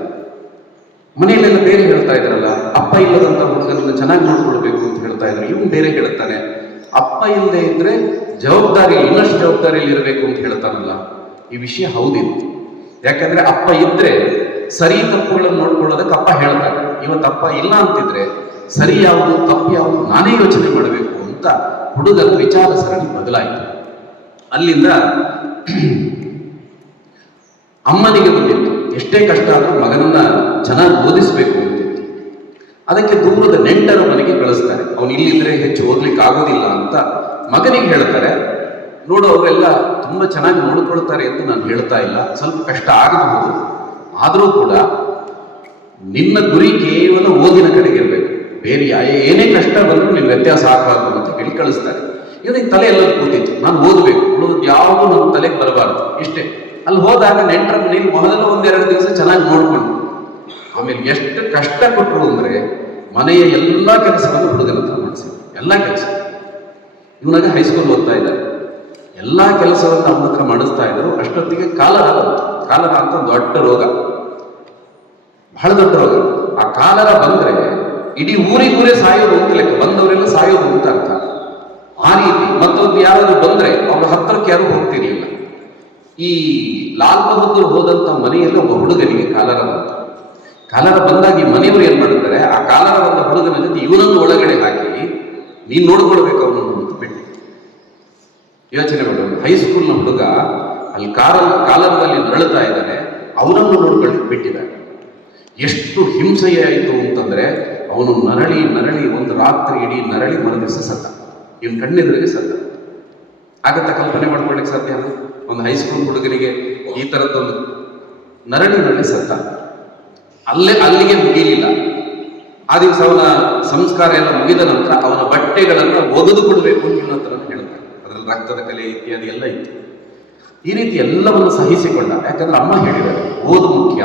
ಮನೆಯಲ್ಲೆಲ್ಲ ಬೇರೆ ಹೇಳ್ತಾ ಇದ್ರಲ್ಲ, ಅಪ್ಪ ಇಲ್ಲದಂತ ಹುಡುಗನನ್ನ ಚೆನ್ನಾಗಿ ನೋಡ್ಕೊಳ್ಬೇಕು ಅಂತ ಹೇಳ್ತಾ ಇದ್ರು. ಇವನು ಬೇರೆ ಹೇಳ್ತಾನೆ, ಅಪ್ಪ ಇಲ್ಲದೆ ಇದ್ರೆ ಇನ್ನಷ್ಟು ಜವಾಬ್ದಾರಿಯಲ್ಲಿ ಇರಬೇಕು ಅಂತ ಹೇಳ್ತಾನಲ್ಲ. ಈ ವಿಷಯ ಹೌದಿತ್ತು. ಯಾಕಂದ್ರೆ ಅಪ್ಪ ಇದ್ರೆ ಸರಿ ತಪ್ಪುಗಳನ್ನು ನೋಡ್ಕೊಳ್ಳೋದಕ್ಕೆ ಅಪ್ಪ ಹೇಳ್ತಾರೆ. ಇವತ್ತು ಅಪ್ಪ ಇಲ್ಲ ಅಂತಿದ್ರೆ ಸರಿ ಯಾವುದು ತಪ್ಪು ಯಾವುದು ನಾನೇ ಯೋಚನೆ ಮಾಡಬೇಕು ಅಂತ ಹುಡುಗನ ವಿಚಾರ ಸರಣಿ ಬದಲಾಯಿತು. ಅಲ್ಲಿಂದ ಅಮ್ಮನಿಗೆ ಬಂದಿತ್ತು, ಎಷ್ಟೇ ಕಷ್ಟ ಆದ್ರೂ ಮಗನನ್ನ ಚೆನ್ನಾಗಿ ಓದಿಸ್ಬೇಕು ಅಂತಿತ್ತು. ಅದಕ್ಕೆ ದೂರದ ನೆಂಟರ ಮನೆಗೆ ಕಳಿಸ್ತಾರೆ. ಅವನು ಇಲ್ಲಿದ್ರೆ ಹೆಚ್ಚು ಓದ್ಲಿಕ್ಕೆ ಆಗೋದಿಲ್ಲ ಅಂತ ಮಗನಿಗೆ ಹೇಳ್ತಾರೆ. ನೋಡು, ಅವರೆಲ್ಲ ತುಂಬಾ ಚೆನ್ನಾಗಿ ನೋಡ್ಕೊಳ್ತಾರೆ ಅಂತ ನಾನು ಹೇಳ್ತಾ ಇಲ್ಲ, ಸ್ವಲ್ಪ ಕಷ್ಟ ಆಗಬಹುದು, ಆದರೂ ಕೂಡ ನಿನ್ನ ಗುರಿ ಕೇವಲ ಓದಿನ ಕಡೆಗೆ ಇರಬೇಕು, ಬೇರೆ ಏನೇ ಕಷ್ಟ ಬಂದರೂ ನಿನ್ನ ವ್ಯತ್ಯಾಸ ಆಗಬಾರ್ದು ಅಂತ ಹೇಳಿ ಕಳಿಸ್ತಾರೆ. ಇವನಿಗೆ ತಲೆ ಎಲ್ಲ ಕೂತಿತ್ತು, ನಾನು ಓದಬೇಕು, ಉಳಿದು ಯಾವುದು ನನ್ನ ತಲೆಗೆ ಬರಬಾರ್ದು, ಇಷ್ಟೇ. ಅಲ್ಲಿ ಹೋದಾಗ ನೆಂಟರ ಮನೇಲಿ ಮೊದಲು 1-2 ದಿವಸ ಚೆನ್ನಾಗಿ ನೋಡ್ಕೊಂಡು, ಆಮೇಲೆ ಎಷ್ಟು ಕಷ್ಟ ಕೊಟ್ಟರು ಅಂದ್ರೆ ಮನೆಯ ಎಲ್ಲ ಕೆಲಸವನ್ನು ಹುಡುಗನ ಹತ್ರ ಮಾಡಿಸಿದ್ರು. ಎಲ್ಲ ಕೆಲಸ. ಇವನಾಗ ಹೈಸ್ಕೂಲ್ ಓದ್ತಾ ಇದ್ದಾರೆ. ಎಲ್ಲಾ ಕೆಲಸವನ್ನು ಅವನ ಹತ್ರ ಮಾಡಿಸ್ತಾ ಇದ್ರು. ಅಷ್ಟೊತ್ತಿಗೆ ಕಾಲರ ಅಂತ ದೊಡ್ಡ ರೋಗ, ಬಹಳ ದೊಡ್ಡ ರೋಗ. ಆ ಕಾಲರ ಬಂದ್ರೆ ಇಡೀ ಊರೇ ಸಾಯೋದು ಅಂತ ಲೆಕ್ಕ, ಬಂದವರೆಲ್ಲ ಸಾಯೋದು ಅಂತ ಅರ್ಥ. ಆ ರೀತಿ ಮತ್ತೊಂದು ಯಾರಾದ್ರೂ ಬಂದ್ರೆ ಅವ್ರ ಹತ್ರಕ್ಕೆ ಯಾರು ಹೋಗ್ತಿರ್ಲಿಲ್ಲ. ಈ ಲಾಲ್ ಬಹದ್ದೂರ್ ಹೋದಂತ ಮನೆಯಲ್ಲಿ ಒಬ್ಬ ಹುಡುಗನಿಗೆ ಕಾಲರ ಬಂತು. ಕಾಲರ ಬಂದಾಗ ಈ ಮನೆಯವರು ಏನ್ ಮಾಡ್ತಾರೆ, ಆ ಕಾಲರ ಬಂದ ಹುಡುಗನ ಜೊತೆ ಇವನನ್ನು ಒಳಗಡೆ ಹಾಕಿ ನೀನ್ ನೋಡ್ಕೊಳ್ಬೇಕು ಅವನನ್ನು ಅಂತ ಬಿಟ್ಟು. ಯೋಚನೆ ಮಾಡೋದು, ಹೈಸ್ಕೂಲ್ನ ಹುಡುಗ ಅಲ್ಲಿ ಕಾಲರದಲ್ಲಿ ನರಳುತ್ತಾ ಇದ್ದಾನೆ, ಅವನನ್ನು ನೋಡ್ಕೊಳ್ಳಿಕ್ಕೆ ಬಿಟ್ಟಿದ್ದಾರೆ. ಎಷ್ಟು ಹಿಂಸೆಯಾಯಿತು ಅಂತಂದ್ರೆ ಅವನು ನರಳಿ ನರಳಿ ಒಂದು ರಾತ್ರಿ ಇಡೀ ನರಳಿ ಮರುದಿವಸ ಸತ್ತ. ಇವನು ಕಣ್ಣೆದುರಿಗೆ ಸತ್ತ. ಆಗತ್ತ ಕಲ್ಪನೆ ಮಾಡ್ಕೊಳ್ಳಿಕ್ಕೆ ಸಾಧ್ಯ ಅಲ್ಲ? ಒಂದು ಹೈಸ್ಕೂಲ್ ಹುಡುಗನಿಗೆ ಈ ಥರದ್ದೊಂದು ನರಳಿ ನರಳಿ ಸತ್ತ. ಅಲ್ಲಿಗೆ ಮುಗಿಲಿಲ್ಲ. ಆ ದಿವಸ ಅವನ ಸಂಸ್ಕಾರ ಎಲ್ಲ ಮುಗಿದ ನಂತರ ಅವನ ಬಟ್ಟೆಗಳನ್ನು ಒಗೆದು ಕೊಡಬೇಕು ಅಂತ ಇವನ ಹತ್ರ ಹೇಳ್ತಾರೆ. ಅದರಲ್ಲಿ ರಕ್ತದ ಕಲೆ ಇತ್ಯಾದಿ ಎಲ್ಲ ಇತ್ತು. ಈ ರೀತಿ ಎಲ್ಲವನ್ನು ಸಹಿಸಿಕೊಂಡ. ಯಾಕಂದ್ರೆ ಅಮ್ಮ ಹೇಳಿದರು ಓದು ಮುಖ್ಯ,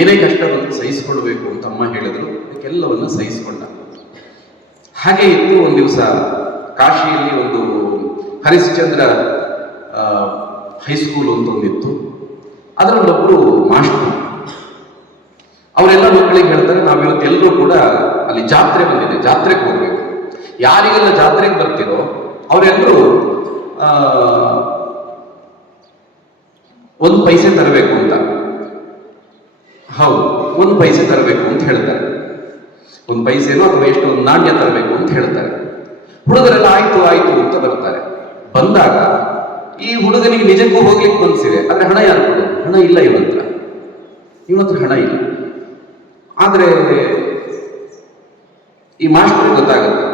ಏನೇ ಕಷ್ಟ ಬಂದು ಸಹಿಸಿಕೊಳ್ಬೇಕು ಅಂತ ಅಮ್ಮ ಹೇಳಿದ್ರು. ಅದಕ್ಕೆಲ್ಲವನ್ನು ಸಹಿಸಿಕೊಂಡ. ಹಾಗೆ ಇತ್ತು. ಒಂದು ದಿವಸ ಕಾಶಿಯಲ್ಲಿ ಒಂದು ಹರಿಶ್ಚಂದ್ರ ಹೈಸ್ಕೂಲ್ ಅಂತ ಒಂದಿತ್ತು. ಅದರಲ್ಲೊಬ್ಬರು ಮಾಸ್ಟರ್. ಅವರೆಲ್ಲ ಮಕ್ಕಳಿಗೆ ಹೇಳ್ತಾರೆ, ನಾವಿವತ್ತೆಲ್ಲರೂ ಕೂಡ ಅಲ್ಲಿ ಜಾತ್ರೆ ಬಂದಿದೆ, ಜಾತ್ರೆಗೆ ಹೋಗ್ಬೇಕು. ಯಾರಿಗೆಲ್ಲ ಜಾತ್ರೆಗೆ ಬರ್ತಿರೋ ಅವರೆಲ್ಲರೂ 1 ಪೈಸೆ ತರಬೇಕು ಅಂತ. ಹೌದು, 1 ಪೈಸೆ ತರಬೇಕು ಅಂತ ಹೇಳ್ತಾರೆ. 1 ಪೈಸೆನೋ ಅಥವಾ ಎಷ್ಟು ಒಂದು ನಾಣ್ಯ ತರಬೇಕು ಅಂತ ಹೇಳ್ತಾರೆ. ಹುಡುಗರೆಲ್ಲ ಆಯ್ತು ಆಯ್ತು ಅಂತ ಬರ್ತಾರೆ. ಬಂದಾಗ ಈ ಹುಡುಗನಿಗೆ ನಿಜಕ್ಕೂ ಹೋಗ್ಲಿಕ್ಕೆ ಮನಸ್ಸಿದೆ. ಆದ್ರೆ ಹಣ ಯಾರು ಕೊಡೋದು? ಹಣ ಇಲ್ಲ ಇವನ ಹತ್ರ ಹಣ ಇಲ್ಲ. ಆದ್ರೆ ಈ ಮಾಸ್ಟರ್ ಗೊತ್ತಾಗುತ್ತೆ,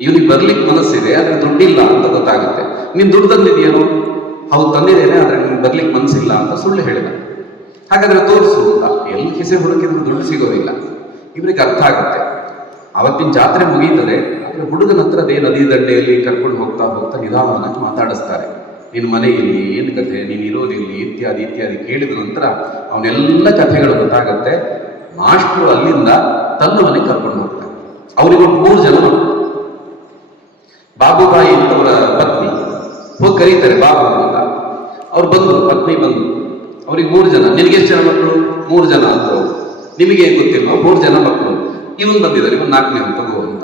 ಇವನಿಗೆ ಬರ್ಲಿಕ್ಕೆ ಮನಸ್ಸಿದೆ ಆದ್ರೆ ದುಡ್ಡಿಲ್ಲ ಅಂತ ಗೊತ್ತಾಗುತ್ತೆ. ನೀನ್ ದುಡ್ಡು ತಂದಿದೆಯೇನೋ? ಹೌದು ತಂದಿದ್ದೇನೆ, ಆದ್ರೆ ನಿಮ್ಗೆ ಬರ್ಲಿಕ್ಕೆ ಮನಸ್ಸಿಲ್ಲ ಅಂತ ಸುಳ್ಳು ಹೇಳಿದ. ಹಾಗಾದ್ರೆ ತೋರಿಸು ಅಂತ. ಎಲ್ಲಿ ಕಿಸೆ ಹುಡುಕಿದ್ರು ದುಡ್ಡು ಸಿಗೋದಿಲ್ಲ. ಇವ್ರಿಗೆ ಅರ್ಥ ಆಗುತ್ತೆ. ಅವತ್ತಿನ ಜಾತ್ರೆ ಮುಗೀತದೆ. ಆದ್ರೆ ಹುಡುಗನ ಹತ್ರ ಅದೇ ನದಿ ದಂಡೆಯಲ್ಲಿ ಕರ್ಕೊಂಡು ಹೋಗ್ತಾ ಹೋಗ್ತಾ ನಿಧಾನವಾಗಿ ಮಾತಾಡಿಸ್ತಾರೆ. ನಿನ್ನ ಮನೆ ಇಲ್ಲಿ, ಏನು ಕಥೆ, ನೀನು ಇರೋದಿಲ್ಲಿ, ಇತ್ಯಾದಿ ಇತ್ಯಾದಿ ಕೇಳಿದ ನಂತರ ಅವನೆಲ್ಲ ಕಥೆಗಳು ಗೊತ್ತಾಗತ್ತೆ. ಮಾಸ್ಟ್ರು ಅಲ್ಲಿಂದ ತನ್ನ ಮನೆಗೆ ಕರ್ಕೊಂಡು ಹೋಗ್ತಾರೆ. ಅವರಿಗೆ 3 ಜನ ಮಕ್ಕಳು. ಬಾಬುಬಾಯಿ ಅಂತ ಅವರ ಪತ್ನಿ. ಹೋಗಿ ಕರೀತಾರೆ ಬಾಬು ಅಂತ. ಅವ್ರು ಬಂದ್ರು, ಪತ್ನಿ ಬಂದ್ರು. ಅವ್ರಿಗೆ 3 ಜನ. ನಿನಗೆ ಎಷ್ಟು ಜನ ಮಕ್ಕಳು? 3 ಜನ ಅಂತ. ನಿಮಗೆ ಗೊತ್ತಿಲ್ವಾ? 3 ಜನ ಮಕ್ಕಳು. ಇವನ್ ಬಂದಿದ್ದಾರೆ, ಇವನ್ 4ನೇ ಅಂತ ತಗೋ ಅಂತ.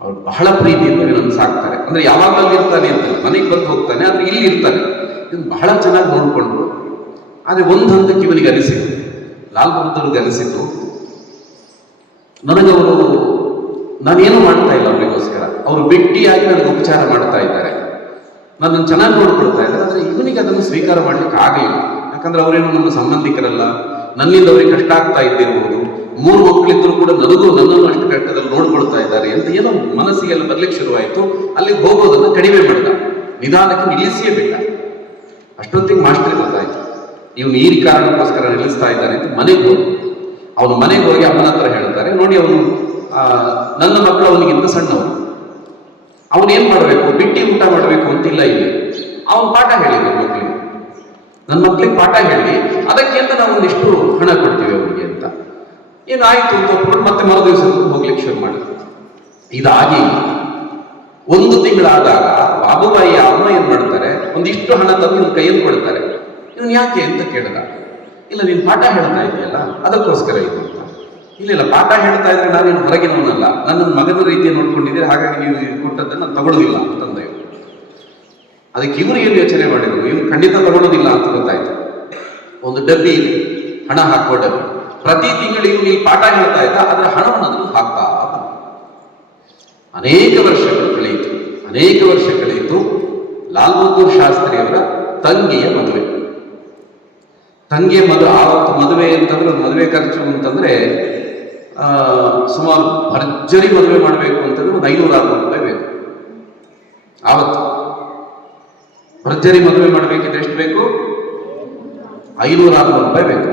ಅವ್ರು ಬಹಳ ಪ್ರೀತಿಯಿಂದ ಇವನನ್ನು ಸಾಕ್ತಾರೆ. ಅಂದ್ರೆ ಯಾವಾಗಲೂ ಇರ್ತಾನೆ ಅಂತ, ಮನೆಗೆ ಬಂದು ಹೋಗ್ತಾನೆ, ಆದ್ರೆ ಇಲ್ಲಿ ಇರ್ತಾನೆ. ಇವನು ಬಹಳ ಚೆನ್ನಾಗಿ ನೋಡ್ಕೊಂಡ್ರು. ಆದ್ರೆ ಒಂದು ಹಂತಕ್ಕೆ ಇವನಿಗೆ ಅನಿಸಿತು, ಲಾಲ್ ಬಹದ್ದೂರ್ಗೆ ಅನಿಸಿತು, ನನಗವರು ನಾನೇನು ಮಾಡ್ತಾ ಇಲ್ಲ ಅವರಿಗೋಸ್ಕರ. ಅವರು ಬಿಟ್ಟಿಯಾಗಿ ನನಗೆ ಉಪಚಾರ ಮಾಡ್ತಾ ಇದ್ದಾರೆ, ನನ್ನನ್ನು ಚೆನ್ನಾಗಿ ನೋಡ್ಕೊಳ್ತಾ ಇದ್ದಾರೆ. ಆದ್ರೆ ಇವನಿಗೆ ಅದನ್ನು ಸ್ವೀಕಾರ ಮಾಡ್ಲಿಕ್ಕೆ ಆಗಲಿಲ್ಲ. ಯಾಕಂದ್ರೆ ಅವರೇನು ನಮ್ಮ ಸಂಬಂಧಿಕರಲ್ಲ, ನನ್ನಿಂದ ಅವರಿಗೆ ಕಷ್ಟ ಆಗ್ತಾ ಇದ್ದಿರಬಹುದು. 3 ಮಕ್ಕಳಿದ್ರು ಕೂಡ ನನ್ನನ್ನು ಅಷ್ಟು ಕಷ್ಟದಲ್ಲಿ ನೋಡ್ಕೊಳ್ತಾ ಇದ್ದಾರೆ ಅಂತ ಏನೋ ಮನಸ್ಸಿಗೆಲ್ಲ ಬರ್ಲಿಕ್ಕೆ ಶುರುವಾಯಿತು. ಅಲ್ಲಿಗೆ ಹೋಗೋದನ್ನು ಕಡಿಮೆ ಮಾಡಿದ, ನಿಧಾನಕ್ಕೆ ನಿಲ್ಲಿಸಿಯೇ ಬಿಟ್ಟ. ಅಷ್ಟೊತ್ತಿಗೆ ಮಾಸ್ಟರ್ ಗೊತ್ತಾಯ್ತು, ಇವನು ಈ ಕಾರಣಕ್ಕೋಸ್ಕರ ನಿಲ್ಲಿಸ್ತಾ ಇದ್ದಾನೆ ಅಂತ. ಮನೆಗೆ ಹೋಗಿ ಅವನು ಮನೆಗೆ ಹೋಗಿ ಅಮ್ಮನ ಹತ್ರ ಹೇಳ್ತಾರೆ, ನೋಡಿ ಅವನು ನನ್ನ ಮಕ್ಕಳು ಅವನಿಗಿಂತ ಸಣ್ಣವನು, ಅವನೇನ್ ಮಾಡಬೇಕು, ಬಿಟ್ಟಿ ಊಟ ಮಾಡಬೇಕು ಅಂತಿಲ್ಲ ಇಲ್ಲಿ. ಅವನು ಪಾಠ ಹೇಳಿದ್ರು ಮಕ್ಕಳಿಗೆ, ನನ್ನ ಮಕ್ಕಳಿಗೆ ಪಾಠ ಹೇಳಿ ಅದಕ್ಕೆ ಅಂತ ನಾವು ಒಂದಿಷ್ಟು ಹಣ ಕೊಡ್ತೀವಿ ಅವನಿಗೆ ಅಂತ. ಏನಾಯ್ತು ಅಂತ ಒಪ್ಪಿಕೊಂಡು ಮತ್ತೆ ಮರು ದಿವಸ ಹೋಗ್ಲಿಕ್ಕೆ ಶುರು ಮಾಡಿದ್ರು. ಇದಾಗಿ 1 ತಿಂಗಳಾದಾಗ ಬಾಬುಬಾಯಿ ಅಮ್ಮ ಏನ್ ಮಾಡ್ತಾರೆ, ಒಂದಿಷ್ಟು ಹಣ ತಂದು ಇವನ್ ಕೈಯಲ್ಲಿ ಕೊಡ್ತಾರೆ. ಇವನ್ ಯಾಕೆ ಅಂತ ಕೇಳಿದ. ಇಲ್ಲ, ನೀನ್ ಪಾಠ ಹೇಳ್ತಾ ಇದೆಯಲ್ಲ ಅದಕ್ಕೋಸ್ಕರ ಇದು ಅಂತ. ಇಲ್ಲ, ಪಾಠ ಹೇಳ್ತಾ ಇದ್ರೆ ನಾನೇನು ಹೊರಗಿನವನಲ್ಲ, ನನ್ನ ಮಗನ ರೀತಿ ನೋಡ್ಕೊಂಡಿದ್ದೀರಿ, ಹಾಗಾಗಿ ನೀವು ಕೊಟ್ಟದ್ದನ್ನು ನಾನು ತಗೊಳ್ಳೋದಿಲ್ಲ ಅಂತಂದ ಇವರು. ಅದಕ್ಕೆ ಇವರು ಏನು ಯೋಚನೆ ಮಾಡಿದ್ರು, ಇವ್ನು ಖಂಡಿತ ತಗೊಳ್ಳೋದಿಲ್ಲ ಅಂತ ಗೊತ್ತಾಯ್ತು. ಒಂದು ಡಬ್ಬಿ ಇದೆ, ಹಣ ಹಾಕುವ ಡಬ್ಬಿ. ಪ್ರತಿ ತಿಂಗಳು ನೀವು ಪಾಠ ಹೇಳ್ತಾ ಇದ್ದ, ಅದರ ಹಣವನ್ನು ಅದನ್ನು ಹಾಕ್ತಾ ಬಂದ. ಅನೇಕ ವರ್ಷಗಳು ಕಳೆಯಿತು. ಲಾಲ್ ಬಹದ್ದೂರ್ ಶಾಸ್ತ್ರಿಯವರ ತಂಗಿಯ ಮದುವೆ. ಆವತ್ತು ಮದುವೆ ಅಂತಂದ್ರೆ, ಮದುವೆ ಖರ್ಚು ಅಂತಂದ್ರೆ ಸುಮಾರು ಭರ್ಜರಿ ಮದುವೆ ಮಾಡಬೇಕು ಅಂತಂದ್ರೆ ಒಂದು 500-600 ರೂಪಾಯಿ ಬೇಕು. ಆವತ್ತು ಭರ್ಜರಿ ಮದುವೆ ಮಾಡಬೇಕಿದ್ರೆ ಎಷ್ಟು ಬೇಕು? 500-600 ರೂಪಾಯಿ ಬೇಕು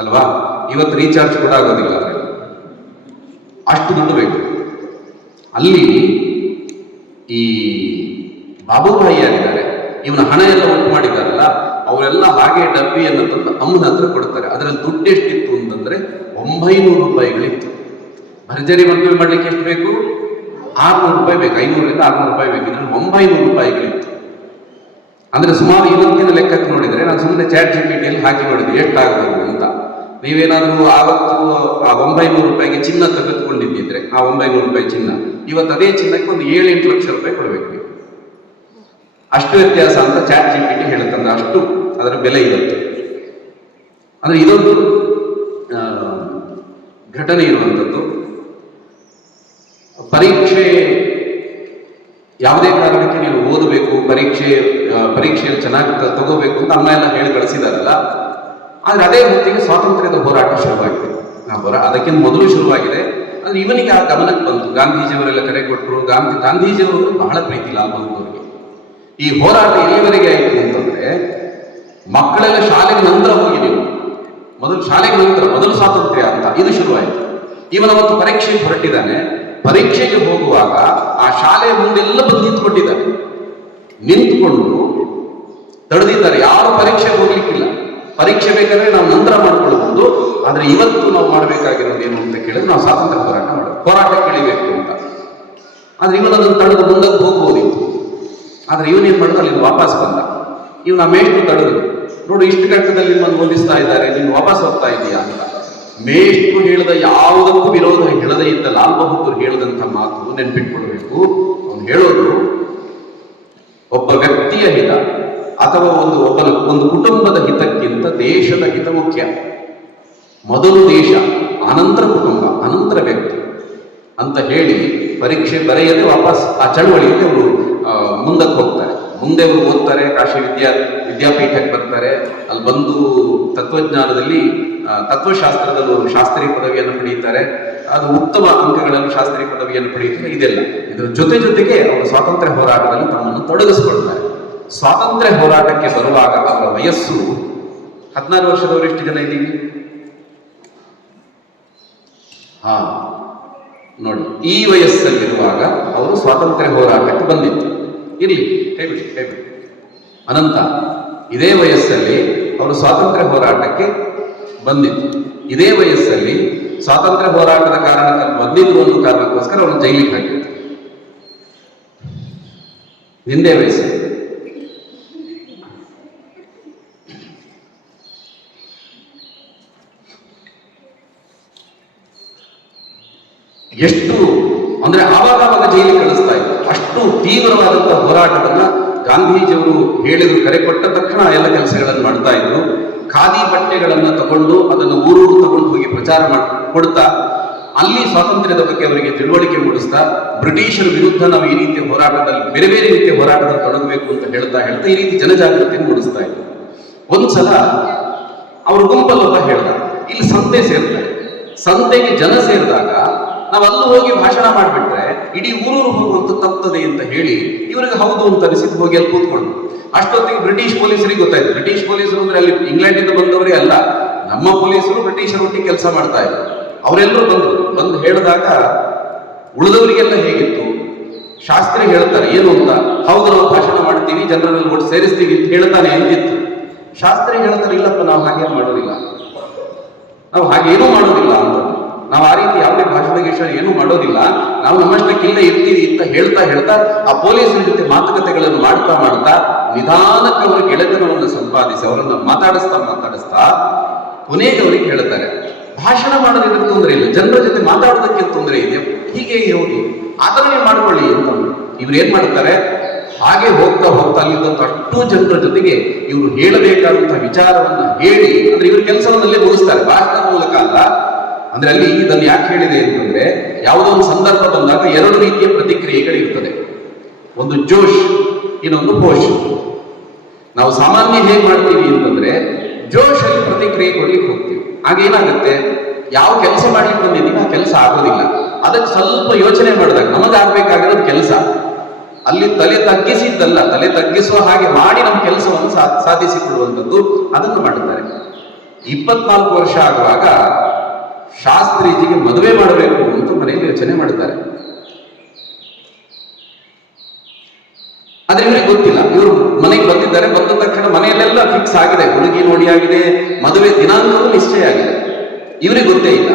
ಅಲ್ವಾ? ಇವತ್ತು ರೀಚಾರ್ಜ್ ಕೂಡ ಆಗೋದಿಲ್ಲ, ಅಷ್ಟು ದುಡ್ಡು ಬೇಕು. ಅಲ್ಲಿ ಈ ಬಾಬುಬಾಯಿ ಯಾರಿದ್ದಾರೆ, ಇವನ ಹಣ ಎಲ್ಲ ಒಟ್ಟು ಮಾಡಿದಾರಲ್ಲ, ಅವರೆಲ್ಲ ಹಾಗೆ ಡಬ್ಬಿಯನ್ನು ತಂದು ಅಮ್ಮನ ಹತ್ರ ಕೊಡ್ತಾರೆ. ಅದರಲ್ಲಿ ದುಡ್ಡು ಎಷ್ಟಿತ್ತು ಅಂತಂದ್ರೆ 900 ರೂಪಾಯಿಗಳಿತ್ತು. ಭರ್ಜರಿ ಮದುವೆ ಮಾಡ್ಲಿಕ್ಕೆ ಎಷ್ಟು ಬೇಕು? 600 ರೂಪಾಯಿ ಬೇಕು. 500-600 ರೂಪಾಯಿ ಬೇಕು. ಇದ್ರಲ್ಲಿ 900 ರೂಪಾಯಿಗಳಿತ್ತು. ಅಂದ್ರೆ ಸುಮಾರು ಇವತ್ತಿನ ಲೆಕ್ಕಕ್ಕೆ ನೋಡಿದ್ರೆ, ನಾನು ಸುಮ್ಮನೆ ಚಾಟ್ ಜಿಪಿಟಿಯಲ್ಲಿ ಹಾಕಿ ನೋಡಿದೆ ಎಷ್ಟಾಗಬಹುದು ಅಂತ. ನೀವೇನಾದ್ರೂ ಆವತ್ತು ಆ 900 ರೂಪಾಯಿಗೆ ಚಿನ್ನ ತೆಗೆದುಕೊಂಡಿದ್ದಿದ್ರೆ, ಆ 900 ರೂಪಾಯಿ ಚಿನ್ನ ಇವತ್ತು ಅದೇ ಚಿನ್ನಕ್ಕೆ ಒಂದು 7-8 ಲಕ್ಷ ರೂಪಾಯಿ ಕೊಡಬೇಕು ನೀವು. ಅಷ್ಟು ವ್ಯತ್ಯಾಸ ಅಂತ ಚಾಟ್ ಜಿಪಿಟಿ ಹೇಳುತ್ತಂದ್ರೆ ಅಷ್ಟು ಅದರ ಬೆಲೆ ಇರುತ್ತೆ. ಅಂದ್ರೆ ಇದೊಂದು ಘಟನೆ ಇರುವಂಥದ್ದು. ಪರೀಕ್ಷೆ ಯಾವುದೇ ಕಾರಣಕ್ಕೆ ನೀವು ಓದಬೇಕು, ಪರೀಕ್ಷೆಯಲ್ಲಿ ಚೆನ್ನಾಗಿ ತಗೋಬೇಕು ಅಂತ ಅಮ್ಮ ಎಲ್ಲ ಹೇಳಿ ಕಳಿಸಿದಾರಲ್ಲ. ಆದ್ರೆ ಅದೇ ಹೊತ್ತಿಗೆ ಸ್ವಾತಂತ್ರ್ಯದ ಹೋರಾಟ ಶುರುವಾಗಿದೆ. ಅದಕ್ಕಿಂತ ಮೊದಲು ಶುರುವಾಗಿದೆ. ಅಂದ್ರೆ ಇವನಿಗೆ ಆ ಗಮನಕ್ಕೆ ಬಂತು, ಗಾಂಧೀಜಿಯವರೆಲ್ಲ ಕರೆ ಕೊಟ್ಟರು. ಗಾಂಧೀಜಿಯವರು ಬಹಳ ಪ್ರೀತಿ ಲಾಲ್ ಬಹದ್ದೂರ್ಗೆ. ಈ ಹೋರಾಟ ಎಲ್ಲಿವರೆಗೆ ಆಯಿತು ಅಂತಂದ್ರೆ, ಮಕ್ಕಳೆಲ್ಲ ಶಾಲೆಗೆ ನಂತರ ಹೋಗಿ ನೀವು ಮೊದಲು ಶಾಲೆಗೆ ನಂತರ ಮೊದಲು ಸ್ವಾತಂತ್ರ್ಯ ಅಂತ ಇದು ಶುರುವಾಯಿತು. ಇವನ ಅವತ್ತು ಪರೀಕ್ಷೆಗೆ ಹೊರಟಿದ್ದಾನೆ. ಪರೀಕ್ಷೆಗೆ ಹೋಗುವಾಗ ಆ ಶಾಲೆಯ ಮುಂದೆಲ್ಲ ಬಂದು ನಿಂತ್ಕೊಂಡಿದ್ದಾನೆ. ನಿಂತ್ಕೊಂಡು ತಡೆದಿದ್ದಾರೆ. ಯಾರು ಪರೀಕ್ಷೆಗೆ ಹೋಗ್ಲಿಕ್ಕಿಲ್ಲ. ಪರೀಕ್ಷೆ ಬೇಕಾದ್ರೆ ನಾವು ನಂತರ ಮಾಡ್ಕೊಳ್ಬಹುದು, ಆದ್ರೆ ಇವತ್ತು ನಾವು ಮಾಡಬೇಕಾಗಿರೋದು ಏನು ಅಂತ ಕೇಳಿದ್ರೆ ನಾವು ಸ್ವಾತಂತ್ರ್ಯ ಹೋರಾಟ ಕೇಳಿಬೇಕು ಅಂತ. ಆದ್ರೆ ಇವನದನ್ನು ತಡೆದು ಮುಂದಕ್ಕೆ ಹೋಗ್ಬೋದಿತ್ತು. ಆದ್ರೆ ಇವನೇನ್ ಮಾಡ್ದ, ಅಲ್ಲಿ ವಾಪಸ್ ಬಂದ. ಇವನ ಮೇಷ್ಟ್ರು ತಡೆದು, ನೋಡು ಇಷ್ಟು ಘಟ್ಟದಲ್ಲಿ ನಿಮ್ಮನ್ನು ಓದಿಸ್ತಾ ಇದ್ದಾರೆ, ನೀನು ವಾಪಸ್ ಹೋಗ್ತಾ ಇದೀಯಾ ಅಂತ. ಮೇಷ್ಟ್ರು ಹೇಳಿದ ಯಾವುದಕ್ಕೂ ವಿರೋಧ ಹೇಳದೇ ಇದ್ದ ಲಾಲ್ ಬಹದ್ದೂರ್ ಹೇಳಿದಂಥ ಮಾತು ನೆನ್ಪಿಟ್ಕೊಳ್ಬೇಕು. ಅವನು ಹೇಳೋದು, ಒಬ್ಬ ವ್ಯಕ್ತಿಯ ಹಿತ ಅಥವಾ ಒಂದು ಕುಟುಂಬದ ಹಿತಕ್ಕಿಂತ ದೇಶದ ಹಿತ ಮುಖ್ಯ. ಮೊದಲು ದೇಶ, ಅನಂತರ ಕುಟುಂಬ, ಅನಂತರ ವ್ಯಕ್ತಿ ಅಂತ ಹೇಳಿ ಪರೀಕ್ಷೆ ಬರೆಯದೆ ವಾಪಸ್ ಆ ಚಳವಳಿಯಲ್ಲಿ ಅವರು ಮುಂದಕ್ಕೆ ಹೋಗ್ತಾರೆ. ಮುಂದೆ ಅವರು ಓದ್ತಾರೆ, ಕಾಶಿ ವಿದ್ಯಾಪೀಠಕ್ಕೆ ಬರ್ತಾರೆ. ಅಲ್ಲಿ ಬಂದು ತತ್ವಜ್ಞಾನದಲ್ಲಿ ತತ್ವಶಾಸ್ತ್ರದಲ್ಲಿ ಅವರು ಶಾಸ್ತ್ರಿ ಪದವಿಯನ್ನು ಪಡೆಯುತ್ತಾರೆ. ಅದು ಉತ್ತಮ ಅಂಕಗಳನ್ನು ಶಾಸ್ತ್ರಿ ಪದವಿಯನ್ನು ಪಡೆಯುತ್ತಾರೆ. ಇದರ ಜೊತೆಗೆ ಅವರು ಸ್ವಾತಂತ್ರ್ಯ ಹೋರಾಟದಲ್ಲಿ ತಮ್ಮನ್ನು ತೊಡಗಿಸಿಕೊಳ್ತಾರೆ. ಸ್ವಾತಂತ್ರ್ಯ ಹೋರಾಟಕ್ಕೆ ಬರುವಾಗ ಅವರ ವಯಸ್ಸು 16 ವರ್ಷದವರು ಎಷ್ಟು ಜನ ಇದ್ದೀವಿ? ನೋಡಿ, ಈ ವಯಸ್ಸಲ್ಲಿರುವಾಗ ಅವರು ಸ್ವಾತಂತ್ರ್ಯ ಹೋರಾಟಕ್ಕೆ ಬಂದಿತ್ತು. ಇರ್ಲಿ, ಕೈಬಿಡಿ. ಅನಂತ ಇದೇ ವಯಸ್ಸಲ್ಲಿ ಅವರು ಸ್ವಾತಂತ್ರ್ಯ ಹೋರಾಟಕ್ಕೆ ಬಂದಿತ್ತು. ಇದೇ ವಯಸ್ಸಲ್ಲಿ ಸ್ವಾತಂತ್ರ್ಯ ಹೋರಾಟದ ಕಾರಣಕ್ಕೆ ಬಂದಿದ್ರು ಅನ್ನೋ ಕಾರಣಕ್ಕೋಸ್ಕರ ಅವನು ಜೈಲಿಗೆ ಹಾಕಿತ್ತು. ನಿಂದೇ ವಯಸ್ಸು. ಎಷ್ಟು ಅಂದ್ರೆ ಆವಾಗ ಜೈಲಿಗೆ ಕಳಿಸ್ತಾ ಇತ್ತು. ಅಷ್ಟು ತೀವ್ರವಾದಂತಹ ಹೋರಾಟವನ್ನ ಗಾಂಧೀಜಿಯವರು ಹೇಳಿದ್ರು. ಕರೆ ಕೊಟ್ಟ ತಕ್ಷಣ ಎಲ್ಲ ಕೆಲಸಗಳನ್ನು ಮಾಡ್ತಾ ಇದ್ರು. ಖಾದಿ ಬಟ್ಟೆಗಳನ್ನ ತಗೊಂಡು ಅದನ್ನು ಊರೂರು ತಗೊಂಡು ಹೋಗಿ ಪ್ರಚಾರ ಕೊಡ್ತಾ ಅಲ್ಲಿ ಸ್ವಾತಂತ್ರ್ಯದ ಬಗ್ಗೆ ಅವರಿಗೆ ತಿಳುವಳಿಕೆ ಮೂಡಿಸ್ತಾ, ಬ್ರಿಟಿಷರ ವಿರುದ್ಧ ನಾವು ಈ ರೀತಿಯ ಹೋರಾಟದಲ್ಲಿ ಬೇರೆ ಬೇರೆ ರೀತಿಯ ಹೋರಾಟದಲ್ಲಿ ತೊಡಗಬೇಕು ಅಂತ ಹೇಳ್ತಾ ಈ ರೀತಿ ಜನಜಾಗೃತಿಯನ್ನು ಮೂಡಿಸ್ತಾ ಇದ್ರು. ಒಂದ್ಸಲ ಅವ್ರ ಗುಂಪಲ್ಲೊಬ್ಬ ಹೇಳ್ದ, ಇಲ್ಲಿ ಸಂತೆ ಸೇರ್ತಾರೆ. ಸಂತೆಗೆ ಜನ ಸೇರಿದಾಗ ನಾವು ಅಲ್ಲೂ ಹೋಗಿ ಭಾಷಣ ಮಾಡಿಬಿಟ್ರೆ ಇಡೀ ಊರೂರು ಹೋಗುವಂತ ತಪ್ಪುತ್ತದೆ ಅಂತ ಹೇಳಿ ಇವರಿಗೆ ಹೌದು ಅಂತ ಅನಿಸಿದ್ದು ಹೋಗಿ ಅಲ್ಲಿ ಕೂತ್ಕೊಂಡು. ಅಷ್ಟೊತ್ತಿಗೆ ಬ್ರಿಟಿಷ್ ಪೊಲೀಸರಿಗೆ ಗೊತ್ತಾಯ್ತು. ಬ್ರಿಟಿಷ್ ಪೊಲೀಸರು ಅಂದ್ರೆ ಅಲ್ಲಿ ಇಂಗ್ಲೆಂಡಿಂದ ಬಂದವರೇ ಅಲ್ಲ, ನಮ್ಮ ಪೊಲೀಸರು ಬ್ರಿಟಿಷರೊಟ್ಟಿಗೆ ಕೆಲಸ ಮಾಡ್ತಾ ಇದ್ರು. ಅವರೆಲ್ಲರೂ ಬಂದು ಹೇಳಿದಾಗ ಉಳಿದವರಿಗೆಲ್ಲ ಹೇಗಿತ್ತು, ಶಾಸ್ತ್ರಿ ಹೇಳ್ತಾರೆ ಏನು ಅಂತ, ಹೌದು ನಾವು ಭಾಷಣ ಮಾಡ್ತೀವಿ, ಜನರನ್ನು ಒಟ್ಟು ಸೇರಿಸ್ತೀವಿ ಅಂತ ಹೇಳ್ತಾನೆ ಅಂತಿತ್ತು. ಶಾಸ್ತ್ರಿ ಹೇಳ್ತಾರೆ, ಇಲ್ಲಪ್ಪ ನಾವು ಹಾಗೆ ಮಾಡೋದಿಲ್ಲ, ನಾವು ಹಾಗೇನೂ ಮಾಡೋದಿಲ್ಲ ಅಂತ. ನಾವು ಆ ರೀತಿ ಯಾವುದೇ ಭಾಷಣ ಏನೂ ಮಾಡೋದಿಲ್ಲ, ನಾವು ನಮ್ಮಷ್ಟಕ್ಕೆ ಇಲ್ಲೇ ಇರ್ತೀವಿ ಅಂತ ಹೇಳ್ತಾ ಆ ಪೊಲೀಸರ ಜೊತೆ ಮಾತುಕತೆಗಳನ್ನು ಮಾಡ್ತಾ ನಿಧಾನಕ್ಕೆ ಅವರ ಗೆಳೆತನವನ್ನು ಸಂಪಾದಿಸಿ ಅವರನ್ನು ಮಾತಾಡಿಸ್ತಾ ಕೊನೆಗೆ ಅವರಿಗೆ ಹೇಳ್ತಾರೆ, ಭಾಷಣ ಮಾಡೋದಕ್ಕೆ ತೊಂದರೆ ಇಲ್ಲ, ಜನರ ಜೊತೆ ಮಾತಾಡೋದಕ್ಕೆ ತೊಂದರೆ ಇದೆ, ಹೀಗೆ ಹೋಗಿ ಆಚರಣೆ ಮಾಡ್ಕೊಳ್ಳಿ ಅಂತ. ಇವ್ರು ಏನ್ ಮಾಡ್ತಾರೆ, ಹಾಗೆ ಹೋಗ್ತಾ ಅಲ್ಲಿದ್ದಂತ ಅಷ್ಟು ಜನರ ಜೊತೆಗೆ ಇವರು ಹೇಳಬೇಕಾದಂತಹ ವಿಚಾರವನ್ನ ಹೇಳಿ, ಅಂದ್ರೆ ಇವ್ರ ಕೆಲಸವನ್ನಲ್ಲೇ ಮುಗಿಸ್ತಾರೆ, ಭಾಷಣದ ಮೂಲಕ ಅಲ್ಲ. ಅಂದ್ರೆ ಅಲ್ಲಿ ಇದನ್ನು ಯಾಕೆ ಹೇಳಿದೆ ಅಂತಂದ್ರೆ, ಯಾವುದೋ ಒಂದು ಸಂದರ್ಭ ಬಂದಾಗ 2 ರೀತಿಯ ಪ್ರತಿಕ್ರಿಯೆಗಳಿರ್ತದೆ. ಒಂದು ಜೋಶ್, ಇನ್ನೊಂದು ಹೋಶ್. ನಾವು ಸಾಮಾನ್ಯ ಹೇಗೆ ಮಾಡ್ತೀವಿ ಅಂತಂದ್ರೆ, ಜೋಶ್ ಅಲ್ಲಿ ಪ್ರತಿಕ್ರಿಯೆ ಕೊಡ್ಲಿಕ್ಕೆ ಹೋಗ್ತೀವಿ. ಆಗ ಏನಾಗುತ್ತೆ, ಯಾವ ಕೆಲಸ ಮಾಡ್ಲಿಕ್ಕೆ ಬಂದಿದ್ದೀವಿ ಆ ಕೆಲಸ ಆಗೋದಿಲ್ಲ. ಅದಕ್ಕೆ ಸ್ವಲ್ಪ ಯೋಚನೆ ಮಾಡಿದಾಗ ನಮಗಾಗಬೇಕಾಗಿರೋದು ಕೆಲಸ. ಅಲ್ಲಿ ತಲೆ ತಗ್ಗಿಸಿದ್ದಲ್ಲ, ತಲೆ ತಗ್ಗಿಸುವ ಹಾಗೆ ಮಾಡಿ ನಮ್ಮ ಕೆಲಸವನ್ನು ಸಾಧಿಸಿಕೊಳ್ಳುವಂಥದ್ದು, ಅದನ್ನು ಮಾಡುತ್ತಾರೆ. 24 ವರ್ಷ ಆಗುವಾಗ ಶಾಸ್ತ್ರೀಜಿಗೆ ಮದುವೆ ಮಾಡಬೇಕು ಅಂತ ಮನೆಯಲ್ಲಿ ಯೋಚನೆ ಮಾಡುತ್ತಾರೆ. ಆದ್ರೆ ಇವರಿಗೆ ಗೊತ್ತಿಲ್ಲ. ಇವರು ಮನೆಗೆ ಬಂದಿದ್ದಾರೆ, ಬಂದ ತಕ್ಷಣ ಮನೆಯಲ್ಲೆಲ್ಲ ಫಿಕ್ಸ್ ಆಗಿದೆ, ಹುಡುಗಿ ನೋಡಿ ಆಗಿದೆ, ಮದುವೆ ದಿನಾಂಕವೂ ನಿಶ್ಚಯ ಆಗಿದೆ. ಇವರಿಗೆ ಗೊತ್ತೇ ಇಲ್ಲ.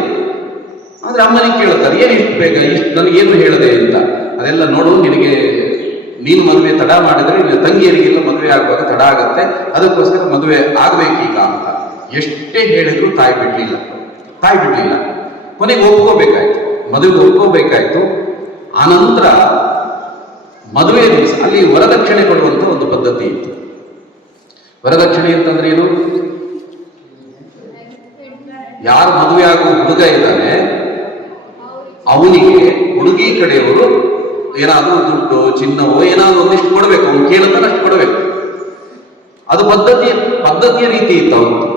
ಆದ್ರೆ ಅಮ್ಮನಿಗೆ ಕೇಳುತ್ತಾರೆ, ಏನು ಇಷ್ಟು ಬೇಗ, ನನಗೇನು ಹೇಳದೆ ಅಂತ. ಅದೆಲ್ಲ ನೋಡು, ನೀನು ಮದುವೆ ತಡ ಮಾಡಿದ್ರೆ ನಿನ್ನ ತಂಗಿಯರಿಗೆಲ್ಲ ಮದುವೆ ಆಗುವಾಗ ತಡ ಆಗತ್ತೆ, ಅದಕ್ಕೋಸ್ಕರ ಮದುವೆ ಆಗ್ಬೇಕೀಗ ಅಂತ. ಎಷ್ಟೇ ಹೇಳಿದ್ರು ತಾಯಿ ಬಿಡ್ಲಿಲ್ಲ. ಕೊನೆಗೆ ಒಪ್ಕೋಬೇಕಾಯ್ತು, ಮದುವೆಗೆ ಒಪ್ಕೋಬೇಕಾಯ್ತು. ಆನಂತರ ಮದುವೆ ದಿವಸ ಅಲ್ಲಿ ವರದಕ್ಷಿಣೆ ಕೊಡುವಂತ ಒಂದು ಪದ್ಧತಿ ಇತ್ತು. ವರದಕ್ಷಿಣೆ ಅಂತಂದ್ರೆ ಏನು, ಯಾರು ಮದುವೆ ಆಗುವ ಹುಡುಗ ಇದ್ದಾನೆ ಅವನಿಗೆ ಹುಡುಗಿ ಕಡೆಯವರು ಏನಾದ್ರೂ ದುಡ್ಡು ಚಿನ್ನವೋ ಏನಾದ್ರೂ ಒಂದಿಷ್ಟು ಕೊಡ್ಬೇಕು, ಅವ್ನು ಕೇಳುತ್ತಾನೆ ಅಷ್ಟು ಕೊಡಬೇಕು. ಅದು ಪದ್ಧತಿಯ ರೀತಿ ಇತ್ತು ಅವತ್ತು.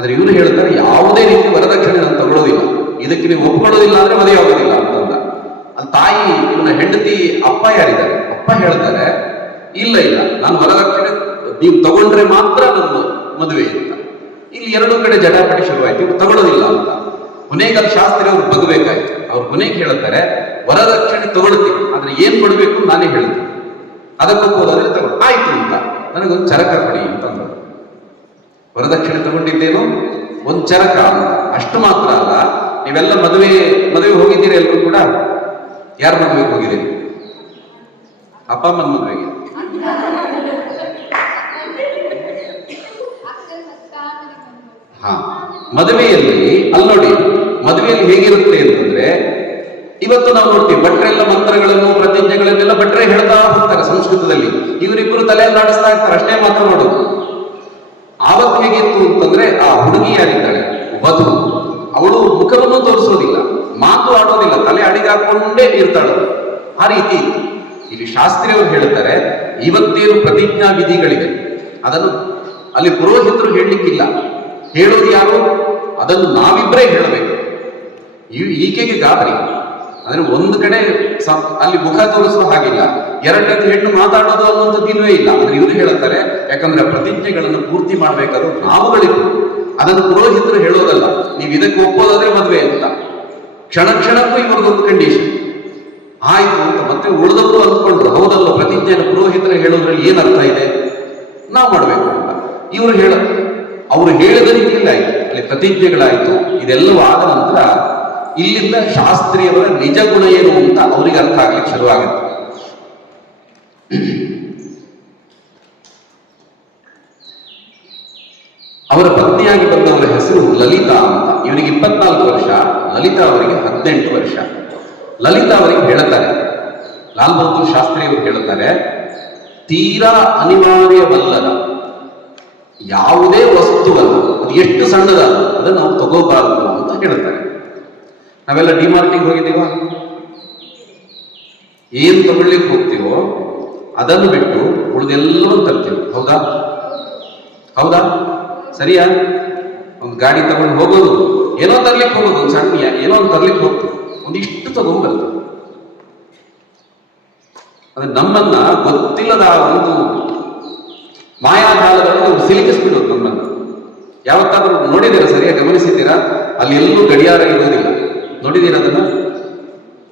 ಆದ್ರೆ ಇವರು ಹೇಳ್ತಾರೆ ಯಾವುದೇ ರೀತಿ ವರದಕ್ಷಿಣೆ ನಾನು ತಗೊಳ್ಳೋದಿಲ್ಲ, ಇದಕ್ಕೆ ನೀವು ಒಪ್ಕೊಳ್ಳೋದಿಲ್ಲ ಅಂದ್ರೆ ಮದುವೆ ಆಗೋದಿಲ್ಲ ಅಂತಂದ. ಅಲ್ಲಿ ತಾಯಿ ಇವನ ಹೆಂಡತಿ ಅಪ್ಪ ಯಾರಿದ್ದಾರೆ, ಅಪ್ಪ ಹೇಳ್ತಾರೆ ಇಲ್ಲ ಇಲ್ಲ ನಾನು ವರದಕ್ಷಿಣೆ ನೀವು ತಗೊಂಡ್ರೆ ಮಾತ್ರ ನನ್ನ ಮದುವೆ ಅಂತ. ಇಲ್ಲಿ ಎರಡೂ ಕಡೆ ಜಟಾಪಟಿ ಶುರುವಾಯ್ತು, ಇವ್ರು ತಗೊಳ್ಳೋದಿಲ್ಲ ಅಂತ. ಕೊನೆಗೆ ಅಲ್ಲಿ ಶಾಸ್ತ್ರಿ ಅವ್ರು ಬಗ್ಬೇಕಾಯ್ತು. ಅವ್ರು ಕೊನೆಗೆ ಹೇಳ್ತಾರೆ ವರದಕ್ಷಿಣೆ ತಗೊಳ್ತೀನಿ, ಆದ್ರೆ ಏನ್ ಕೊಡ್ಬೇಕು ನಾನೇ ಹೇಳ್ತೀನಿ, ಅದಕ್ಕೊಪ್ಪೋದಾದ್ರೆ ತಗೊಳ್ಳಿ ಆಯ್ತು ಅಂತ. ನನಗೊಂದು ಚರಕ ಕೊಡಿ ಅಂತಂದ್ರು. ವರದಕ್ಷಿಣೆ ತಗೊಂಡಿದ್ದೇನು ಒಂದು ಚರಕ ಅಂತ. ಅಷ್ಟು ಮಾತ್ರ ಅಲ್ಲ, ನೀವೆಲ್ಲ ಮದುವೆ ಹೋಗಿದ್ದೀರಿ ಎಲ್ಲರೂ ಕೂಡ. ಯಾರ ಮದುವೆಗೆ ಹೋಗಿದ್ದೀರಿ? ಅಪ್ಪ ಅಮ್ಮನ ಮದುವೆಗೆ. ಹಾ, ಮದುವೆಯಲ್ಲಿ ಅಲ್ಲಿ ನೋಡಿ, ಮದುವೆಯಲ್ಲಿ ಹೇಗಿರುತ್ತೆ ಅಂತಂದ್ರೆ, ಇವತ್ತು ನಾವು ನೋಡ್ತೀವಿ ಭಟ್ರೆಲ್ಲ ಮಂತ್ರಗಳನ್ನು ಪ್ರತಿಜ್ಞೆಗಳನ್ನೆಲ್ಲ ಭಟ್ರೆ ಹೇಳ್ತಾ ಹೋಗ್ತಾರೆ ಸಂಸ್ಕೃತದಲ್ಲಿ. ಇವರಿಬ್ಬರು ತಲೆಯಲ್ಲಾಡಿಸ್ತಾ ಇರ್ತಾರೆ, ಅಷ್ಟೇ ಮಾತ್ರ ಮಾಡೋದು. ಆವತ್ತು ಹೇಗಿತ್ತು ಅಂತಂದ್ರೆ, ಆ ಹುಡುಗಿ ಯಾರಿದ್ದಾಳೆ ವಧು, ಅವಳು ಮುಖವನ್ನು ತೋರಿಸೋದಿಲ್ಲ, ಮಾತು ಆಡೋದಿಲ್ಲ, ತಲೆ ಅಡಿಗಾಕೊಂಡೇ ಇರ್ತಾಳು. ಆ ರೀತಿ ಇತ್ತು. ಇಲ್ಲಿ ಶಾಸ್ತ್ರಿಯವರು ಹೇಳ್ತಾರೆ ಇವತ್ತೇನು ಪ್ರತಿಜ್ಞಾ ವಿಧಿಗಳಿವೆ ಅದನ್ನು ಅಲ್ಲಿ ಪುರೋಹಿತರು ಹೇಳಲಿಕ್ಕಿಲ್ಲ. ಹೇಳೋದು ಯಾರು? ಅದನ್ನು ನಾವಿಬ್ಬರೇ ಹೇಳಬೇಕು. ಈಕೆಗೆ ಗಾಬರಿ. ಅಂದ್ರೆ ಒಂದು ಕಡೆ ಅಲ್ಲಿ ಮುಖ ತೋರಿಸುವ ಹಾಗಿಲ್ಲ, ಎರಡನೇದು ಹೆಣ್ಣು ಮಾತಾಡೋದು ಅನ್ನುವಂಥದ್ದು ಇಲ್ವೇ ಇಲ್ಲ. ಅಂದ್ರೆ ಇವರು ಹೇಳ್ತಾರೆ, ಯಾಕಂದ್ರೆ ಪ್ರತಿಜ್ಞೆಗಳನ್ನು ಪೂರ್ತಿ ಮಾಡ್ಬೇಕಾದ್ರೂ ನಾವುಗಳಿಗೂ, ಅದನ್ನು ಪುರೋಹಿತರು ಹೇಳೋದಲ್ಲ. ನೀವು ಇದಕ್ಕೆ ಒಪ್ಪೋದಾದ್ರೆ ಮದುವೆ ಅಂತ. ಕ್ಷಣ ಕ್ಷಣಕ್ಕೂ ಇವರದೊಂದು ಕಂಡೀಷನ್ ಆಯ್ತು ಅಂತ. ಮತ್ತೆ ಉಳಿದವರು ಅಂದ್ಕೊಂಡ್ರು, ಹೌದಲ್ಲ ಪ್ರತಿಜ್ಞೆಯನ್ನು ಪುರೋಹಿತರು ಹೇಳೋದ್ರಲ್ಲಿ ಏನ್ ಅರ್ಥ ಇದೆ, ನಾವು ಮಾಡ್ಬೇಕು ಅಂತ. ಅವರು ಹೇಳಿದ ರೀತಿಯಲ್ಲಿ ಆಯ್ತು, ಅಲ್ಲಿ ಪ್ರತಿಜ್ಞೆಗಳಾಯ್ತು. ಇದೆಲ್ಲವೂ ಆದ ನಂತರ ಇಲ್ಲಿಂದ ಶಾಸ್ತ್ರಿಯವರ ನಿಜ ಗುಣ ಏನು ಅಂತ ಅವರಿಗೆ ಅರ್ಥ ಆಗ್ಲಿಕ್ಕೆ ಶುರುವಾಗುತ್ತೆ. ಅವರ ಪತ್ನಿಯಾಗಿ ಬಂದವರ ಹೆಸರು ಲಲಿತಾ ಅಂತ. ಇವರಿಗೆ 24 ವರ್ಷ, ಲಲಿತಾ ಅವರಿಗೆ 18 ವರ್ಷ. ಲಲಿತಾ ಅವರಿಗೆ ಹೇಳ್ತಾರೆ, ಲಾಲ್ ಬಹದ್ದೂರ್ ಶಾಸ್ತ್ರಿ ಅವರು ಹೇಳ್ತಾರೆ, ತೀರಾ ಅನಿವಾರ್ಯವಲ್ಲದ ಯಾವುದೇ ವಸ್ತುವಲ್ಲ, ಅದು ಎಷ್ಟು ಸಣ್ಣದ ಅದನ್ನು ನಾವು ತಗೋಬಾರದು ಅಂತ ಹೇಳ್ತಾರೆ. ನಾವೆಲ್ಲ ಡಿಮಾರ್ಟಿಗೆ ಹೋಗಿದ್ದೀವ, ಏನ್ ತಗೊಳ್ಳಿಕ್ಕೆ ಹೋಗ್ತೀವೋ ಅದನ್ನು ಬಿಟ್ಟು ಉಳಿದೆಲ್ಲವನ್ನು ತರ್ತೀವಿ. ಹೌದಾ ಹೌದಾ ಸರಿಯಾ? ಒಂದು ಗಾಡಿ ತಗೊಂಡು ಹೋಗೋದು, ಏನೋ ತರ್ಲಿಕ್ಕೆ ಹೋಗೋದು, ಒಂದು ಸಣ್ಣ ಏನೋ ಒಂದು ತರ್ಲಿಕ್ಕೆ ಹೋಗ್ತೀವಿ, ಒಂದಿಷ್ಟು ತಗೊಂಡು ಬರ್ತದೆ. ಅದೇ ನಮ್ಮನ್ನ ಗೊತ್ತಿಲ್ಲದ ಒಂದು ಮಾಯಾಜಾಲಗಳನ್ನು ಸಿಲುಕಿಸ್ಬಿಡೋದು ನಮ್ಮನ್ನು. ಯಾವತ್ತಾದ್ರೂ ನೋಡಿದ್ದೀರಾ, ಸರಿಯಾಗಿ ಗಮನಿಸಿದ್ದೀರಾ? ಅಲ್ಲಿ ಎಲ್ಲೂ ಗಡಿಯಾರ ಇರೋದಿಲ್ಲ, ನೋಡಿದ್ದೀರಾ ಅದನ್ನ?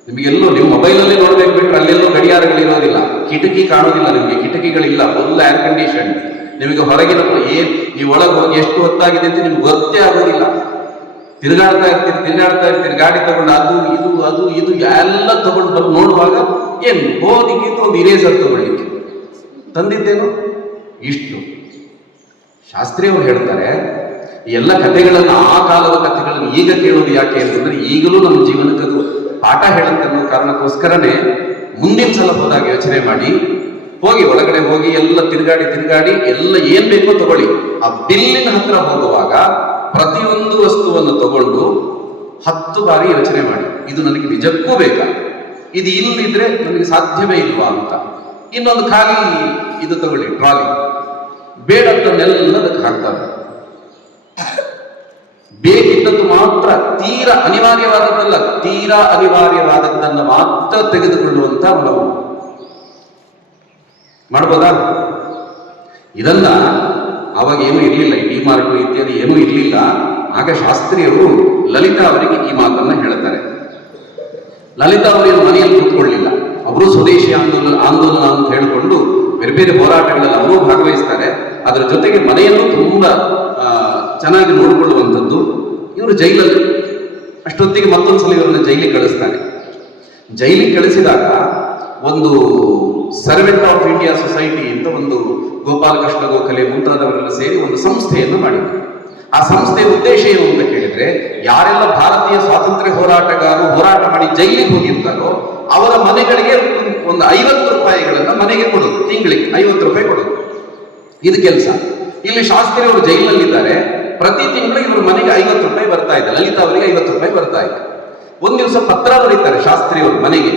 ನಿಮಗೆಲ್ಲೋ ನೀವು ಮೊಬೈಲಲ್ಲಿ ನೋಡ್ಬೇಕು ಬಿಟ್ರೆ ಅಲ್ಲೆಲ್ಲೂ ಗಡಿಯಾರಗಳಿರೋದಿಲ್ಲ. ಕಿಟಕಿ ಕಾಣೋದಿಲ್ಲ ನಿಮಗೆ, ಕಿಟಕಿಗಳಿಲ್ಲ, ಫುಲ್ ಏರ್ ಕಂಡೀಷನ್. ನಿಮಗೆ ಹೊರಗಿನ ನೀವು ಒಳಗೆ ಹೋಗಿ ಎಷ್ಟು ಹೊತ್ತಾಗಿದೆ ಅಂತ ನಿಮ್ಗೆ ಗೊತ್ತೇ ಆಗೋದಿಲ್ಲ. ತಿರುಗಾಡ್ತಾ ಇರ್ತೀರಿ ಗಾಡಿ ತಗೊಂಡು, ಅದು ಇದು ಎಲ್ಲ ತಗೊಂಡು ಬಂದು ನೋಡುವಾಗ ಏನು ಹೋದಿಕ್ಕಿಂತ ಒಂದು ಇರೇಸರ್ ತಗೊಳ್ಳಿಕ್ಕೆ ತಂದಿದ್ದೇನು ಇಷ್ಟು. ಶಾಸ್ತ್ರಿಯವರು ಹೇಳ್ತಾರೆ, ಈ ಎಲ್ಲ ಕಥೆಗಳನ್ನು, ಆ ಕಾಲದ ಕಥೆಗಳನ್ನು ಈಗ ಕೇಳೋದು ಯಾಕೆ ಅಂತಂದ್ರೆ, ಈಗಲೂ ನಮ್ಮ ಜೀವನಕ್ಕೆ ಅದು ಪಾಠ ಹೇಳುತ್ತೆ ಅನ್ನೋ ಕಾರಣಕ್ಕೋಸ್ಕರನೇ ಮುಂದಿನ ಸಲ ಹೋದಾಗ ಯೋಚನೆ ಮಾಡಿ, ಹೋಗಿ ಒಳಗಡೆ ಹೋಗಿ ಎಲ್ಲ ತಿರುಗಾಡಿ ಎಲ್ಲ ಏನ್ ಬೇಕೋ ತಗೊಳ್ಳಿ. ಆ ಬಿಲ್ಲಿನ ಹತ್ರ ಹೋಗುವಾಗ ಪ್ರತಿಯೊಂದು ವಸ್ತುವನ್ನು ತಗೊಂಡು 10 ಬಾರಿ ಯೋಚನೆ ಮಾಡಿ, ಇದು ನನಗೆ ನಿಜಕ್ಕೂ ಬೇಕಾ, ಇದು ಇಲ್ಲಿದ್ರೆ ನನಗೆ ಸಾಧ್ಯವೇ ಇಲ್ವಾ ಅಂತ. ಇನ್ನೊಂದು ಖಾಲಿ ಇದು ತಗೊಳ್ಳಿ, ಟ್ರಾಲಿ, ಬೇಡದ್ದನ್ನೆಲ್ಲದಕ್ಕೆ ಹಾಕ್ತಾರೆ. ಬೇಕಿದ್ದದ್ದು ಮಾತ್ರ, ತೀರಾ ಅನಿವಾರ್ಯವಾದದ್ದನ್ನು ಮಾತ್ರ ತೆಗೆದುಕೊಳ್ಳುವಂತ ನಾವು ಮಾಡ್ಬೋದಾ? ಇದನ್ನ ಅವಾಗ ಏನೂ ಇರಲಿಲ್ಲ, ಈ ಡಿಮಾರ್ಟ್ ಇತ್ಯಾದಿ ಏನೂ ಇರಲಿಲ್ಲ. ಆಗ ಶಾಸ್ತ್ರಿಯವರು ಲಲಿತಾ ಅವರಿಗೆ ಈ ಮಾತನ್ನ ಹೇಳ್ತಾರೆ. ಲಲಿತಾ ಅವರೇನು ಮನೆಯಲ್ಲಿ ಕೂತ್ಕೊಳ್ಳಿಲ್ಲ, ಅವರು ಸ್ವದೇಶಿ ಆಂದೋಲನ ಅಂತ ಹೇಳಿಕೊಂಡು ಬೇರೆ ಬೇರೆ ಹೋರಾಟಗಳಲ್ಲಿ ಅವರು ಭಾಗವಹಿಸ್ತಾರೆ. ಅದರ ಜೊತೆಗೆ ಮನೆಯನ್ನು ತುಂಬಾ ಚೆನ್ನಾಗಿ ನೋಡಿಕೊಳ್ಳುವಂಥದ್ದು. ಇವರು ಜೈಲಲ್ಲಿ, ಅಷ್ಟೊತ್ತಿಗೆ ಮತ್ತೊಂದ್ಸಲ ಇವರನ್ನ ಜೈಲಿಗೆ ಕಳಿಸ್ತಾರೆ. ಜೈಲಿಗೆ ಕಳಿಸಿದಾಗ ಒಂದು ಸರ್ವೆಂಟ್ ಆಫ್ ಇಂಡಿಯಾ ಸೊಸೈಟಿ ಅಂತ ಒಂದು ಗೋಪಾಲಕೃಷ್ಣ ಗೋಖಲೆ ಮುಂತಾದವರೆಲ್ಲ ಸೇರಿ ಒಂದು ಸಂಸ್ಥೆಯನ್ನು ಮಾಡಿದ್ರು. ಆ ಸಂಸ್ಥೆಯ ಉದ್ದೇಶ ಏನು ಅಂತ ಕೇಳಿದ್ರೆ, ಯಾರೆಲ್ಲ ಭಾರತೀಯ ಸ್ವಾತಂತ್ರ್ಯ ಹೋರಾಟಗಾರರು ಹೋರಾಟ ಮಾಡಿ ಜೈಲಿಗೆ ಹೋಗಿರ್ತಾರೋ ಅವರ ಮನೆಗಳಿಗೆ ಒಂದು 50 ರೂಪಾಯಿಗಳನ್ನ ಮನೆಗೆ ಕೊಡೋದು, ತಿಂಗಳಿಗೆ 50 ರೂಪಾಯಿ ಕೊಡೋದು. ಇದು ಕೆಲಸ. ಇಲ್ಲಿ ಶಾಸ್ತ್ರಿ ಅವರು ಜೈಲಿನಲ್ಲಿದ್ದಾರೆ, ಪ್ರತಿ ತಿಂಗಳು ಇವ್ರ ಮನೆಗೆ 50 ರೂಪಾಯಿ ಬರ್ತಾ ಇದೆ. ಲಲಿತಾ ಅವರಿಗೆ 50 ರೂಪಾಯಿ ಬರ್ತಾ ಇದೆ. ಒಂದ್ ದಿವಸ ಪತ್ರ ಬರೀತಾರೆ ಶಾಸ್ತ್ರಿ ಅವರು ಮನೆಗೆ,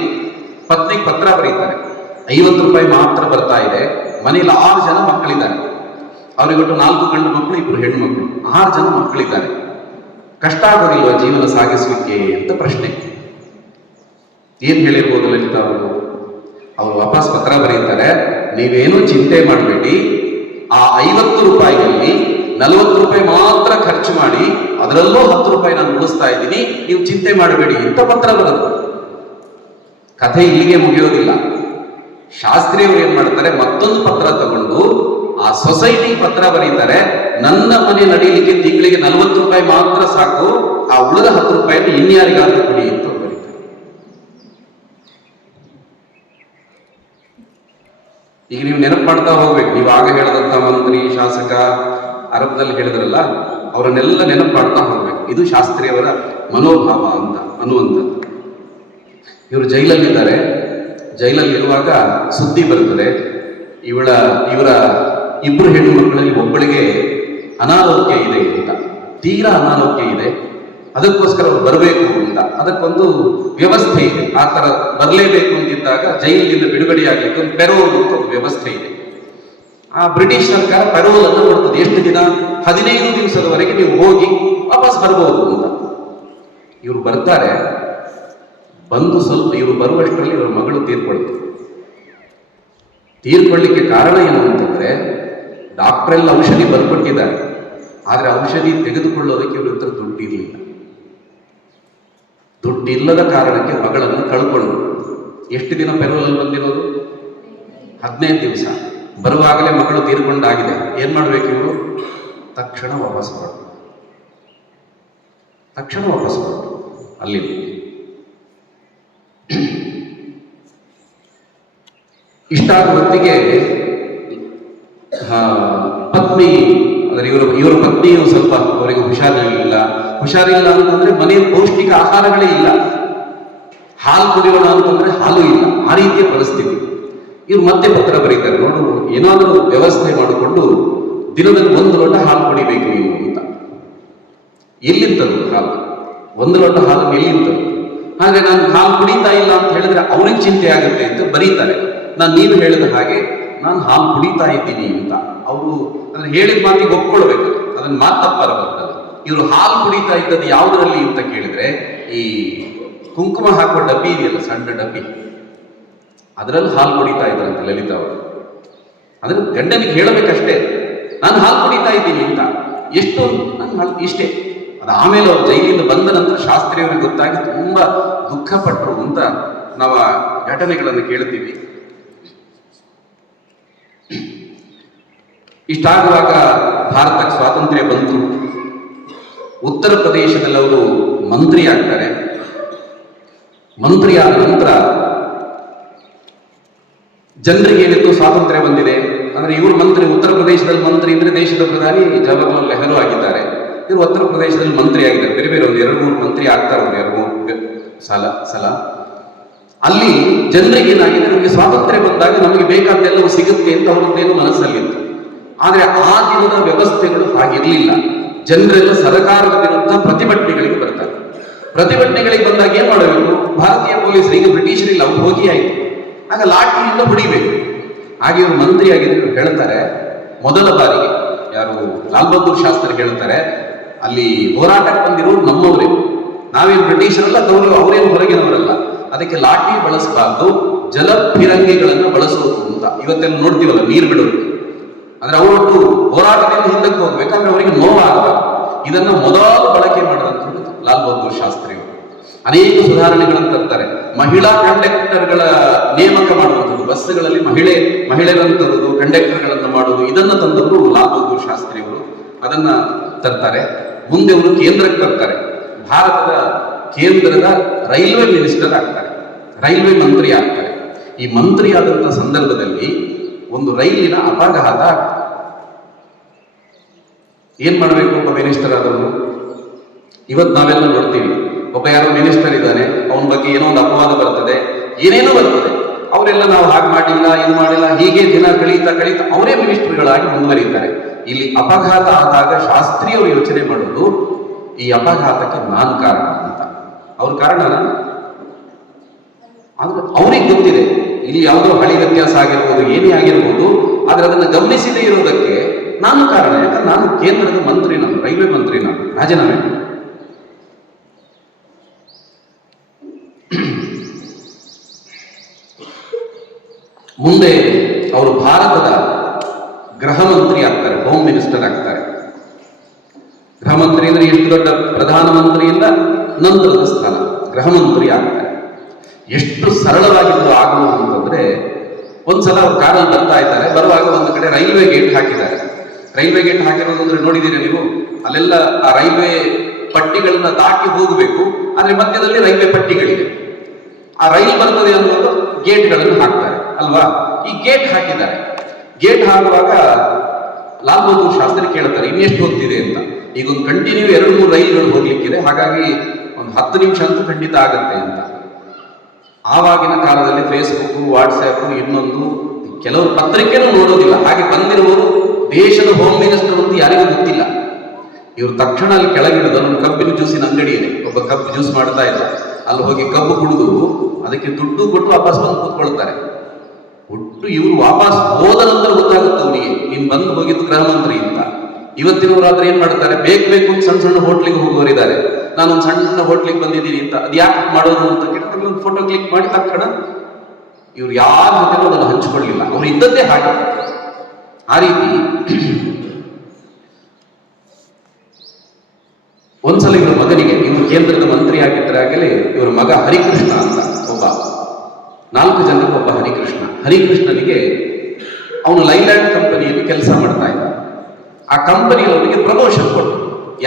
ಪತ್ನಿಗೆ ಪತ್ರ ಬರೀತಾರೆ, 50 ರೂಪಾಯಿ ಮಾತ್ರ ಬರ್ತಾ ಇದೆ, ಮನೆಯಲ್ಲಿ 6 ಜನ ಮಕ್ಕಳಿದ್ದಾರೆ, ಅವರಿಗೊಟ್ಟು 4 ಗಂಡು ಮಕ್ಕಳು 2 ಹೆಣ್ಣು ಮಕ್ಕಳು, 6 ಜನ ಮಕ್ಕಳಿದ್ದಾರೆ. ಕಷ್ಟ ಆಗೋದಿಲ್ವಾ ಜೀವನ ಸಾಗಿಸಲಿಕ್ಕೆ ಅಂತ ಪ್ರಶ್ನೆ. ಏನ್ ಹೇಳಿರ್ಬೋದು ಲಲಿತಾ ಅವರು ವಾಪಸ್ ಪತ್ರ ಬರೀತಾರೆ, ನೀವೇನು ಚಿಂತೆ ಮಾಡಬೇಡಿ, ಆ 50 ರೂಪಾಯಿಯಲ್ಲಿ 40 ರೂಪಾಯಿ ಮಾತ್ರ ಖರ್ಚು ಮಾಡಿ, ಅದರಲ್ಲೂ 10 ರೂಪಾಯಿ ನಾನು ಉಳಿಸ್ತಾ ಇದ್ದೀನಿ, ನೀವು ಚಿಂತೆ ಮಾಡಬೇಡಿ ಅಂತ ಪತ್ರ ಬರೋದು. ಕಥೆ ಇಲ್ಲಿಗೆ ಮುಗಿಯೋದಿಲ್ಲ. ಶಾಸ್ತ್ರಿಯವರು ಏನ್ ಮಾಡ್ತಾರೆ, ಮತ್ತೊಂದು ಪತ್ರ ತಗೊಂಡು ಆ ಸೊಸೈಟಿ ಪತ್ರ ಬರೀತಾರೆ, ನನ್ನ ಮನೆ ನಡೀಲಿಕ್ಕೆ ತಿಂಗಳಿಗೆ 40 ರೂಪಾಯಿ ಮಾತ್ರ ಸಾಕು, ಆ ಉಳಿದ 10 ರೂಪಾಯಿಯನ್ನು ಇನ್ಯಾರಿಗಾದ್ರೂ ಕೊಡಿ ಅಂತ ಬರೀತಾರೆ. ಈಗ ನೀವು ನೆನಪು ಮಾಡ್ತಾ ಹೋಗ್ಬೇಕು. ನೀವು ಆಗ ಹೇಳದಂತ ಮಂತ್ರಿ, ಶಾಸಕ, ಅರಬ್ನಲ್ಲಿ ಹೇಳಿದ್ರಲ್ಲ, ಅವರನ್ನೆಲ್ಲ ನೆನಪು ಮಾಡ್ತಾ ಹೋಗ್ಬೇಕು. ಇದು ಶಾಸ್ತ್ರಿಯವರ ಮನೋಭಾವ ಅಂತ ಅನ್ನುವಂಥದ್ದು. ಇವರು ಜೈಲಲ್ಲಿದ್ದಾರೆ. ಜೈಲಲ್ಲಿರುವಾಗ ಸುದ್ದಿ ಬರುತ್ತದೆ, ಇವರ 2 ಹೆಣ್ಣು ಮಕ್ಕಳಲ್ಲಿ ಒಬ್ಬಳಿಗೆ ಅನಾರೋಗ್ಯ ಇದೆ ಅಂತ, ತೀರಾ ಅನಾರೋಗ್ಯ ಇದೆ, ಅದಕ್ಕೋಸ್ಕರ ಅವ್ರು ಬರಬೇಕು ಅಂತ. ಅದಕ್ಕೊಂದು ವ್ಯವಸ್ಥೆ ಇದೆ. ಆ ತರ ಬರಲೇಬೇಕು ಅಂತಿದ್ದಾಗ ಜೈಲಿನಿಂದ ಬಿಡುಗಡೆಯಾಗಲಿಕ್ಕೆ ಒಂದು ಪೆರೋಲ್ ಅಂತ ಒಂದು ವ್ಯವಸ್ಥೆ ಇದೆ. ಆ ಬ್ರಿಟಿಷ್ ಸರ್ಕಾರ ಪೆರೋಲ್ ಅನ್ನು ಕೊಡ್ತದೆ. ಎಷ್ಟು ದಿನ? 15 ದಿವಸದವರೆಗೆ ನೀವು ಹೋಗಿ ವಾಪಸ್ ಬರ್ಬೋದು ಅಂತ. ಇವರು ಬರ್ತಾರೆ. ಬಂದು ಸ್ವಲ್ಪ ಇವರು ಬರುವಷ್ಟರಲ್ಲಿ ಇವರ ಮಗಳು ತೀರ್ಕೊಳ್ತಾರೆ. ತೀರ್ಕೊಳ್ಳಿಕ್ಕೆ ಕಾರಣ ಏನು ಅಂತಂದ್ರೆ, ಡಾಕ್ಟರೆಲ್ಲ ಔಷಧಿ ಬರ್ಕೊಟ್ಟಿದ್ದಾರೆ, ಆದ್ರೆ ಔಷಧಿ ತೆಗೆದುಕೊಳ್ಳೋದಕ್ಕೆ ಇವ್ರ ಹತ್ರ ದುಡ್ಡಿರಲಿಲ್ಲ. ದುಡ್ಡಿಲ್ಲದ ಕಾರಣಕ್ಕೆ ಮಗಳನ್ನು ಕಳ್ಕೊಂಡು. ಎಷ್ಟು ದಿನ ಪೆರೋಲಲ್ಲಿ ಬಂದಿರೋದು? 15 ದಿವಸ. ಬರುವಾಗಲೇ ಮಗಳು ತೀರ್ಕೊಂಡಾಗಿದೆ. ಏನ್ ಮಾಡ್ಬೇಕು ಇವರು? ತಕ್ಷಣ ವಾಪಸ್ ಕೊಟ್ಟು ಅಲ್ಲಿ ಇಷ್ಟಾದ ಹೊತ್ತಿಗೆ ಪತ್ನಿ, ಅಂದ್ರೆ ಇವರ ಪತ್ನಿಯು ಸ್ವಲ್ಪ ಅವರಿಗೆ ಹುಷಾರಿಲ್ಲ ಅಂತಂದ್ರೆ ಮನೆಯ ಪೌಷ್ಟಿಕ ಆಹಾರಗಳೇ ಇಲ್ಲ. ಹಾಲು ಕುಡಿಯೋಣ ಅಂತಂದ್ರೆ ಹಾಲು ಇಲ್ಲ. ಆ ರೀತಿಯ ಪರಿಸ್ಥಿತಿ. ಇವ್ರು ಮತ್ತೆ ಪತ್ರ ಬರೀತಾರೆ, ನೋಡು ಏನಾದರೂ ವ್ಯವಸ್ಥೆ ಮಾಡಿಕೊಂಡು ದಿನದಲ್ಲಿ 1 ಲೋಟ ಹಾಲು ಕುಡಿಬೇಕು ನೀವು ಅಂತ. ಎಲ್ಲಿಂತದ್ದು ಹಾಲು? 1 ಲೋಟ ಹಾಲು ಎಲ್ಲಿಂತದ್ದು? ಹಾಗೆ ನಾನು ಹಾಲು ಕುಡಿತಾ ಇಲ್ಲ ಅಂತ ಹೇಳಿದ್ರೆ ಅವ್ರಿಗೆ ಚಿಂತೆ ಆಗುತ್ತೆ ಅಂತ ಬರೀತಾರೆ. ನೀವು ಹೇಳಿದ ಹಾಗೆ ನಾನು ಹಾಲು ಕುಡಿತಾ ಇದ್ದೀನಿ ಅಂತ. ಅವರು ಅದನ್ನ ಹೇಳಿದ ಮಾತಿಗೆ ಒಪ್ಕೊಳ್ಬೇಕು, ಅದನ್ನ ಮಾತಪ್ಪರಬಾರ್ದಲ್ಲ. ಇವರು ಹಾಲು ಕುಡಿತಾ ಇದ್ದದ್ದು ಯಾವುದರಲ್ಲಿ ಅಂತ ಕೇಳಿದ್ರೆ, ಈ ಕುಂಕುಮ ಹಾಕುವ ಡಬ್ಬಿ ಇದೆಯಲ್ಲ, ಸಣ್ಣ ಡಬ್ಬಿ, ಅದರಲ್ಲಿ ಹಾಲು ಕುಡಿತಾ ಇದ್ದಾರಂತೆ ಲಲಿತಾ ಅವರು. ಅದನ್ನ ಗಂಡನಿಗೆ ಹೇಳಬೇಕಷ್ಟೇ, ನಾನು ಹಾಲು ಕುಡಿತಾ ಇದ್ದೀನಿ ಅಂತ. ಎಷ್ಟು? ನಾನು ಹಾಲು ಇಷ್ಟೇ. ಅದು ಆಮೇಲೆ ಅವ್ರು ಜೈಲಿಂದ ಬಂದ ನಂತರ ಶಾಸ್ತ್ರಿಯವರಿಗೆ ಗೊತ್ತಾಗಿ ತುಂಬಾ ದುಃಖಪಟ್ಟರು ಅಂತ ನಾವು ಆ ಘಟನೆಗಳನ್ನು ಕೇಳ್ತೀವಿ. ಇಷ್ಟಾಗುವಾಗ ಭಾರತಕ್ಕೆ ಸ್ವಾತಂತ್ರ್ಯ ಬಂತು. ಉತ್ತರ ಪ್ರದೇಶದಲ್ಲಿ ಅವರು ಮಂತ್ರಿ ಆಗ್ತಾರೆ. ಮಂತ್ರಿ ಆದ ನಂತರ ಜನರಿಗೆ ಏನಿತ್ತು, ಸ್ವಾತಂತ್ರ್ಯ ಬಂದಿದೆ ಅಂದ್ರೆ ಇವರು ಮಂತ್ರಿ, ಉತ್ತರ ಪ್ರದೇಶದಲ್ಲಿ ಮಂತ್ರಿ ಅಂದ್ರೆ ದೇಶದ ಪ್ರಧಾನಿ ಜವಾಹರ್ಲಾಲ್ ನೆಹರು ಆಗಿದ್ದಾರೆ. ಇವರು ಉತ್ತರ ಪ್ರದೇಶದಲ್ಲಿ ಮಂತ್ರಿ ಆಗಿದ್ದಾರೆ. ಬೇರೆ ಬೇರೆ ಒಂದು 2-3 ಮಂತ್ರಿ ಆಗ್ತಾರೆ, 2-3 ಸಲ. ಅಲ್ಲಿ ಜನರಿಗೆ ಏನಾಗಿದೆ, ನಮಗೆ ಸ್ವಾತಂತ್ರ್ಯ ಬಂದಾಗ ನಮಗೆ ಬೇಕಾದ್ದೆಲ್ಲವೂ ಸಿಗುತ್ತೆ ಅಂತ ಅವರದ್ದೇನು ಮನಸ್ಸಲ್ಲಿತ್ತು. ಆದ್ರೆ ಆ ದಿನದ ವ್ಯವಸ್ಥೆಗಳು ಹಾಗಿರ್ಲಿಲ್ಲ. ಜನರೆಲ್ಲ ಸರ್ಕಾರದ ವಿರುದ್ಧ ಪ್ರತಿಭಟನೆಗಳಿಗೆ ಬರ್ತಾರೆ. ಪ್ರತಿಭಟನೆಗಳಿಗೆ ಬಂದಾಗ ಏನ್ ಮಾಡಬೇಕು? ಭಾರತೀಯ ಪೊಲೀಸರಿಗೆ ಬ್ರಿಟಿಷರಿಲ್ಲ, ಅವ್ರು ಹೋಗಿ ಆಯ್ತು. ಆಗ ಲಾಠಿಯಿಂದ ಹೊಡಿಬೇಕು. ಹಾಗೆ ಇವರು ಮಂತ್ರಿ ಆಗಿದ್ರು. ಹೇಳ್ತಾರೆ, ಮೊದಲ ಬಾರಿಗೆ ಯಾರು ಲಾಲ್ ಬಹದ್ದೂರ್ ಶಾಸ್ತ್ರಿ ಹೇಳ್ತಾರೆ, ಅಲ್ಲಿ ಹೋರಾಟಕ್ಕೆ ಬಂದಿರೋರು ನಮ್ಮವರೇ, ನಾವೇನು ಬ್ರಿಟಿಷರಲ್ಲ, ಅವರೇನು ಹೊರಗಿನವರಲ್ಲ, ಅದಕ್ಕೆ ಲಾಠಿ ಬಳಸಬಾರ್ದು, ಜಲಫಿರಂಗಿಗಳನ್ನು ಬಳಸೋದು ಅಂತ. ಇವತ್ತೆಲ್ಲ ನೋಡ್ತೀವಲ್ಲ, ನೀರು ಬಿಡೋದು. ಅಂದ್ರೆ ಅವರೊಟ್ಟು ಹೋರಾಟದಿಂದ ಹಿಂದಕ್ಕೆ ಹೋಗ್ಬೇಕಂದ್ರೆ ಅವರಿಗೆ ನೋವಾಗಬಾರ್ದು. ಇದನ್ನ ಮೊದಲು ಬಳಕೆ ಮಾಡಿದಂಥದ್ದು ಲಾಲ್ ಬಹದ್ದೂರ್ ಶಾಸ್ತ್ರಿ. ಅನೇಕ ಸುಧಾರಣೆಗಳನ್ನು ತರ್ತಾರೆ. ಮಹಿಳಾ ಕಂಡಕ್ಟರ್ಗಳ ನೇಮಕ ಮಾಡುವಂಥದ್ದು, ಬಸ್ಗಳಲ್ಲಿ ಮಹಿಳೆಯರನ್ನು ತರುವುದು, ಕಂಡಕ್ಟರ್ಗಳನ್ನು ಮಾಡುವುದು, ಇದನ್ನ ತಂದವರು ಲಾಲ್ ಬಹದ್ದೂರ್ ಶಾಸ್ತ್ರಿ ಅವರು. ಅದನ್ನ ತರ್ತಾರೆ. ಮುಂದೆ ಅವರು ಕೇಂದ್ರಕ್ಕೆ ತರ್ತಾರೆ. ಭಾರತದ ಕೇಂದ್ರದ ರೈಲ್ವೆ ಮಿನಿಸ್ಟರ್ ಆಗ್ತಾರೆ, ರೈಲ್ವೆ ಮಂತ್ರಿ ಆಗ್ತಾರೆ. ಈ ಮಂತ್ರಿ ಆದಂಥ ಸಂದರ್ಭದಲ್ಲಿ ಒಂದು ರೈಲಿನ ಅಪಘಾತ. ಏನ್ ಮಾಡಬೇಕು ಒಬ್ಬ ಮಿನಿಸ್ಟರ್ ಆದವರು? ಇವತ್ತು ನಾವೆಲ್ಲ ನೋಡ್ತೀವಿ, ಒಬ್ಬ ಯಾರೋ ಮಿನಿಸ್ಟರ್ ಇದ್ದಾನೆ, ಅವನ ಬಗ್ಗೆ ಏನೋ ಒಂದು ಅಪವಾದ ಬರ್ತದೆ, ಏನೇನೋ ಬರ್ತದೆ, ಅವರೆಲ್ಲ ನಾವು ಹಾಗೆ ಮಾಡಿಲ್ಲ, ಇದು ಮಾಡಿಲ್ಲ, ಹೀಗೆ ದಿನ ಕಳೀತಾ ಅವರೇ ಮಿನಿಸ್ಟರ್ಗಳಾಗಿ ಮುಂದುವರಿತಾರೆ. ಇಲ್ಲಿ ಅಪಘಾತ ಆದಾಗ ಶಾಸ್ತ್ರೀಯವರು ಯೋಚನೆ ಮಾಡೋದು, ಈ ಅಪಘಾತಕ್ಕೆ ನಾನು ಕಾರಣ ಅಂತ. ಅವ್ರ ಕಾರಣ ಆದ್ರೆ ಅವ್ರಿಗೆ ಗೊತ್ತಿದೆ, ಇಲ್ಲಿ ಯಾವುದೋ ಹಳಿ ವ್ಯತ್ಯಾಸ ಆಗಿರ್ಬೋದು, ಏನೇ ಆಗಿರ್ಬೋದು, ಆದ್ರೆ ಅದನ್ನ ಗಮನಿಸದೇ ಇರೋದಕ್ಕೆ ನಾನು ಕಾರಣ, ಯಾಕಂದ್ರೆ ನಾನು ಕೇಂದ್ರದ ಮಂತ್ರಿ, ನಾನು ರೈಲ್ವೆ ಮಂತ್ರಿ, ನಾನು ರಾಜೀನಾಮೆ. ಮುಂದೆ ಅವರು ಭಾರತದ ಗೃಹ ಮಂತ್ರಿ ಆಗ್ತಾರೆ, ಹೋಮ್ ಮಿನಿಸ್ಟರ್ ಆಗ್ತಾರೆ. ಗೃಹ ಮಂತ್ರಿ ಅಂದ್ರೆ ಎಷ್ಟು ದೊಡ್ಡ ಪ್ರಧಾನಮಂತ್ರಿ ಇಲ್ಲ, ನಂತರದ ಸ್ಥಾನ ಗೃಹ ಮಂತ್ರಿ ಆಗ್ತಾರೆ. ಎಷ್ಟು ಸರಳವಾಗಿದ್ರು ಆಗುವುದು ಅಂತಂದ್ರೆ, ಒಂದ್ಸಲ ಅವ್ರು ಕಾರಲ್ಲಿ ಬರ್ತಾ ಇದ್ದಾರೆ, ಬರುವಾಗ ಒಂದು ಕಡೆ ರೈಲ್ವೆ ಗೇಟ್ ಹಾಕಿದ್ದಾರೆ. ರೈಲ್ವೆ ಗೇಟ್ ಹಾಕಿರೋದಂದ್ರೆ ನೋಡಿದ್ದೀರಿ ನೀವು, ಅಲ್ಲೆಲ್ಲ ಆ ರೈಲ್ವೆ ಪಟ್ಟಿಗಳನ್ನ ದಾಟಿ ಹೋಗಬೇಕು, ಆದ್ರೆ ಮಧ್ಯದಲ್ಲಿ ರೈಲ್ವೆ ಪಟ್ಟಿಗಳಿದೆ. ಆ ರೈಲ್ ಬರ್ತದೆ ಅನ್ನೋದು ಗೇಟ್ಗಳನ್ನು ಹಾಕ್ತಾರೆ ಅಲ್ವಾ. ಈ ಗೇಟ್ ಹಾಕಿದ್ದಾರೆ. ಗೇಟ್ ಹಾಕುವಾಗ ಲಾಲ್ ಬಹದ್ದೂರ್ ಶಾಸ್ತ್ರಿ ಕೇಳ್ತಾರೆ, ಇನ್ನೆಷ್ಟು ಹೊತ್ತಿದೆ ಅಂತ. ಈಗ ಒಂದು ಕಂಟಿನ್ಯೂ 2-3 ರೈಲ್ಗಳು ಹೋಗ್ಲಿಕ್ಕಿದೆ, ಹಾಗಾಗಿ ಒಂದು 10 ನಿಮಿಷ ಅಂತೂ ಖಂಡಿತ ಆಗತ್ತೆ ಅಂತ. ಆವಾಗಿನ ಕಾಲದಲ್ಲಿ ಫೇಸ್ಬುಕ್, ವಾಟ್ಸ್ಆ್ಯಪ್, ಇನ್ನೊಂದು ಕೆಲವರು ಪತ್ರಿಕೆನೂ ನೋಡೋದಿಲ್ಲ. ಹಾಗೆ ಬಂದಿರುವವರು ದೇಶದ ಹೋಮ್ ಮಿನಿಸ್ಟರ್ ಅಂತ ಯಾರಿಗೂ ಗೊತ್ತಿಲ್ಲ. ಇವರು ತಕ್ಷಣ ಅಲ್ಲಿ ಕೆಳಗಿಳಿದು, ನಮ್ಮ ಕಬ್ಬಿನ ಜ್ಯೂಸಿನ ಅಂಗಡಿ ಇದೆ, ಒಬ್ಬ ಕಬ್ಬು ಜ್ಯೂಸ್ ಮಾಡ್ತಾ ಇದ್ದ, ಅಲ್ಲಿ ಹೋಗಿ ಕಬ್ಬು ಕುಡಿದು ಅದಕ್ಕೆ ದುಡ್ಡು ಕೊಟ್ಟು ವಾಪಸ್ ಬಂದು ಕೂತ್ಕೊಳ್ತಾರೆ. ಒಟ್ಟು ಇವರು ವಾಪಸ್ ಹೋದ ನಂತರ ಗೊತ್ತಾಗುತ್ತೆ ಅವನಿಗೆ, ನೀನ್ ಬಂದು ಹೋಗಿದ್ದು ಗೃಹ ಮಂತ್ರಿ ಅಂತ. ಇವತ್ತಿನವರಾದ್ರೆ ಏನ್ ಮಾಡ್ತಾರೆ, ಬೇಕು ಅಂತ ಸಣ್ಣ ಸಣ್ಣ ಹೋಟ್ಲಿಗೆ ಹೋಗೋರಿದ್ದಾರೆ. ನಾನೊಂದು ಸಣ್ಣ ಹೋಟ್ಲಿಗೆ ಬಂದಿದ್ದೀನಿ ಅಂತ, ಅದು ಯಾಕೆ ಮಾಡೋದು ಅಂತ ಕೇಳಿದ್ರೆ ಒಂದು ಫೋಟೋ ಕ್ಲಿಕ್ ಮಾಡಿ ತಕ್ಷಣ ಇವ್ರು ಯಾರ ಜೊತೆನೂ ಅದನ್ನು ಹಂಚಿಕೊಳ್ಳಿಲ್ಲ. ಅವ್ರು ಇದ್ದದ್ದೇ ಹಾಗೆ. ಆ ರೀತಿ ಒಂದ್ಸಲ ಇವರ ಮಗನಿಗೆ, ಇವರು ಕೇಂದ್ರದ ಮಂತ್ರಿ ಆಗಿದ್ದರಾಗಲೇ ಇವರ ಮಗ ಹರಿಕೃಷ್ಣ ಅಂತ ಒಬ್ಬ, 4 ಜನರಿಗೆ ಒಬ್ಬ ಹರಿಕೃಷ್ಣನಿಗೆ ಅವನು ಲೈಲ್ಯಾಂಡ್ ಕಂಪನಿಯಲ್ಲಿ ಕೆಲಸ ಮಾಡ್ತಾ ಇದ್ದ. ಆ ಕಂಪನಿಯಲ್ಲಿ ಅವನಿಗೆ ಪ್ರಮೋಷನ್ ಕೊಟ್ಟು,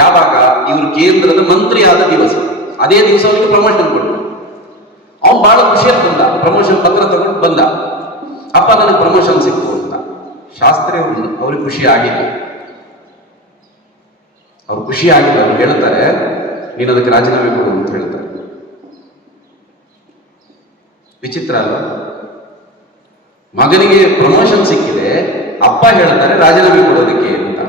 ಯಾವಾಗ ಇವರು ಕೇಂದ್ರದ ಮಂತ್ರಿ ಆದ ದಿವಸ, ಅದೇ ದಿವಸ ಅವನಿಗೆ ಪ್ರಮೋಷನ್ ಕೊಟ್ಟು. ಅವನು ಬಹಳ ಖುಷಿಯಲ್ಲಿ ಬಂದ, ಪ್ರಮೋಷನ್ ಪತ್ರ ತಗೊಂಡು ಬಂದ. ಅಪ್ಪ ನನಗೆ ಪ್ರಮೋಷನ್ ಸಿಕ್ತು ಅಂತ. ಶಾಸ್ತ್ರಿ ಅವ್ರಿಗೆ ಖುಷಿ ಆಗಿಲ್ಲ. ಅವ್ರು ಖುಷಿ ಆಗಿಲ್ಲ. ಅವ್ರು ಹೇಳ್ತಾರೆ, ನೀನು ಅದಕ್ಕೆ ರಾಜೀನಾಮೆ ಕೊಡು ಅಂತ ಹೇಳ್ತಾರೆ. ವಿಚಿತ್ರ ಅಲ್ವಾ? ಮಗನಿಗೆ ಪ್ರಮೋಷನ್ ಸಿಕ್ಕಿದೆ, ಅಪ್ಪ ಹೇಳ್ತಾರೆ ರಾಜೀನಾಮೆ ಕೊಡೋದಕ್ಕೆ ಅಂತ.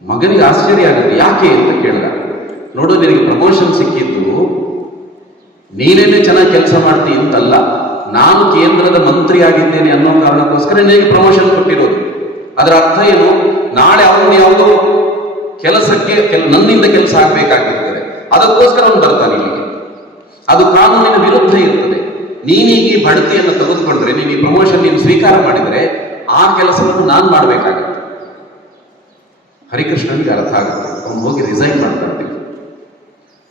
ಮಗನಿಗೆ ಆಶ್ಚರ್ಯ ಆಗುತ್ತೆ, ಯಾಕೆ ಅಂತ ಕೇಳಿದ. ನೋಡು, ನಿನಗೆ ಪ್ರಮೋಷನ್ ಸಿಕ್ಕಿದ್ದು ನೀನೇನೆ ಚೆನ್ನಾಗಿ ಕೆಲಸ ಮಾಡ್ತೀನಿ ಅಂತಲ್ಲ, ನಾನು ಕೇಂದ್ರದ ಮಂತ್ರಿ ಆಗಿದ್ದೇನೆ ಅನ್ನೋ ಕಾರಣಕ್ಕೋಸ್ಕರ ನಿನಗೆ ಪ್ರಮೋಷನ್ ಕೊಟ್ಟಿರೋದು. ಅದರ ಅರ್ಥ ಏನು, ನಾಳೆ ಅವನು ಯಾವುದೋ ಕೆಲಸಕ್ಕೆ ನನ್ನಿಂದ ಕೆಲಸ ಆಗ್ಬೇಕಾಗಿರ್ತದೆ, ಅದಕ್ಕೋಸ್ಕರ ಅವನು ಬರ್ತಾನೆ ಇಲ್ಲಿಗೆ. ಅದು ಕಾನೂನಿನ ವಿರುದ್ಧ ಇರ್ತದೆ. ನೀನೀಗ ಈ ಬಡ್ತಿಯನ್ನು ತೆಗೆದುಕೊಂಡ್ರೆ, ನೀನು ಈ ಪ್ರಮೋಷನ್ ನೀನು ಸ್ವೀಕಾರ ಮಾಡಿದರೆ ಆ ಕೆಲಸವನ್ನು ನಾನು ಮಾಡಬೇಕಾಗುತ್ತೆ. ಹರಿಕೃಷ್ಣನಿಗೆ ಅರ್ಥ ಆಗುತ್ತೆ. ಅವನು ಹೋಗಿ ರಿಸೈನ್ ಮಾಡ್ತಾನೆ.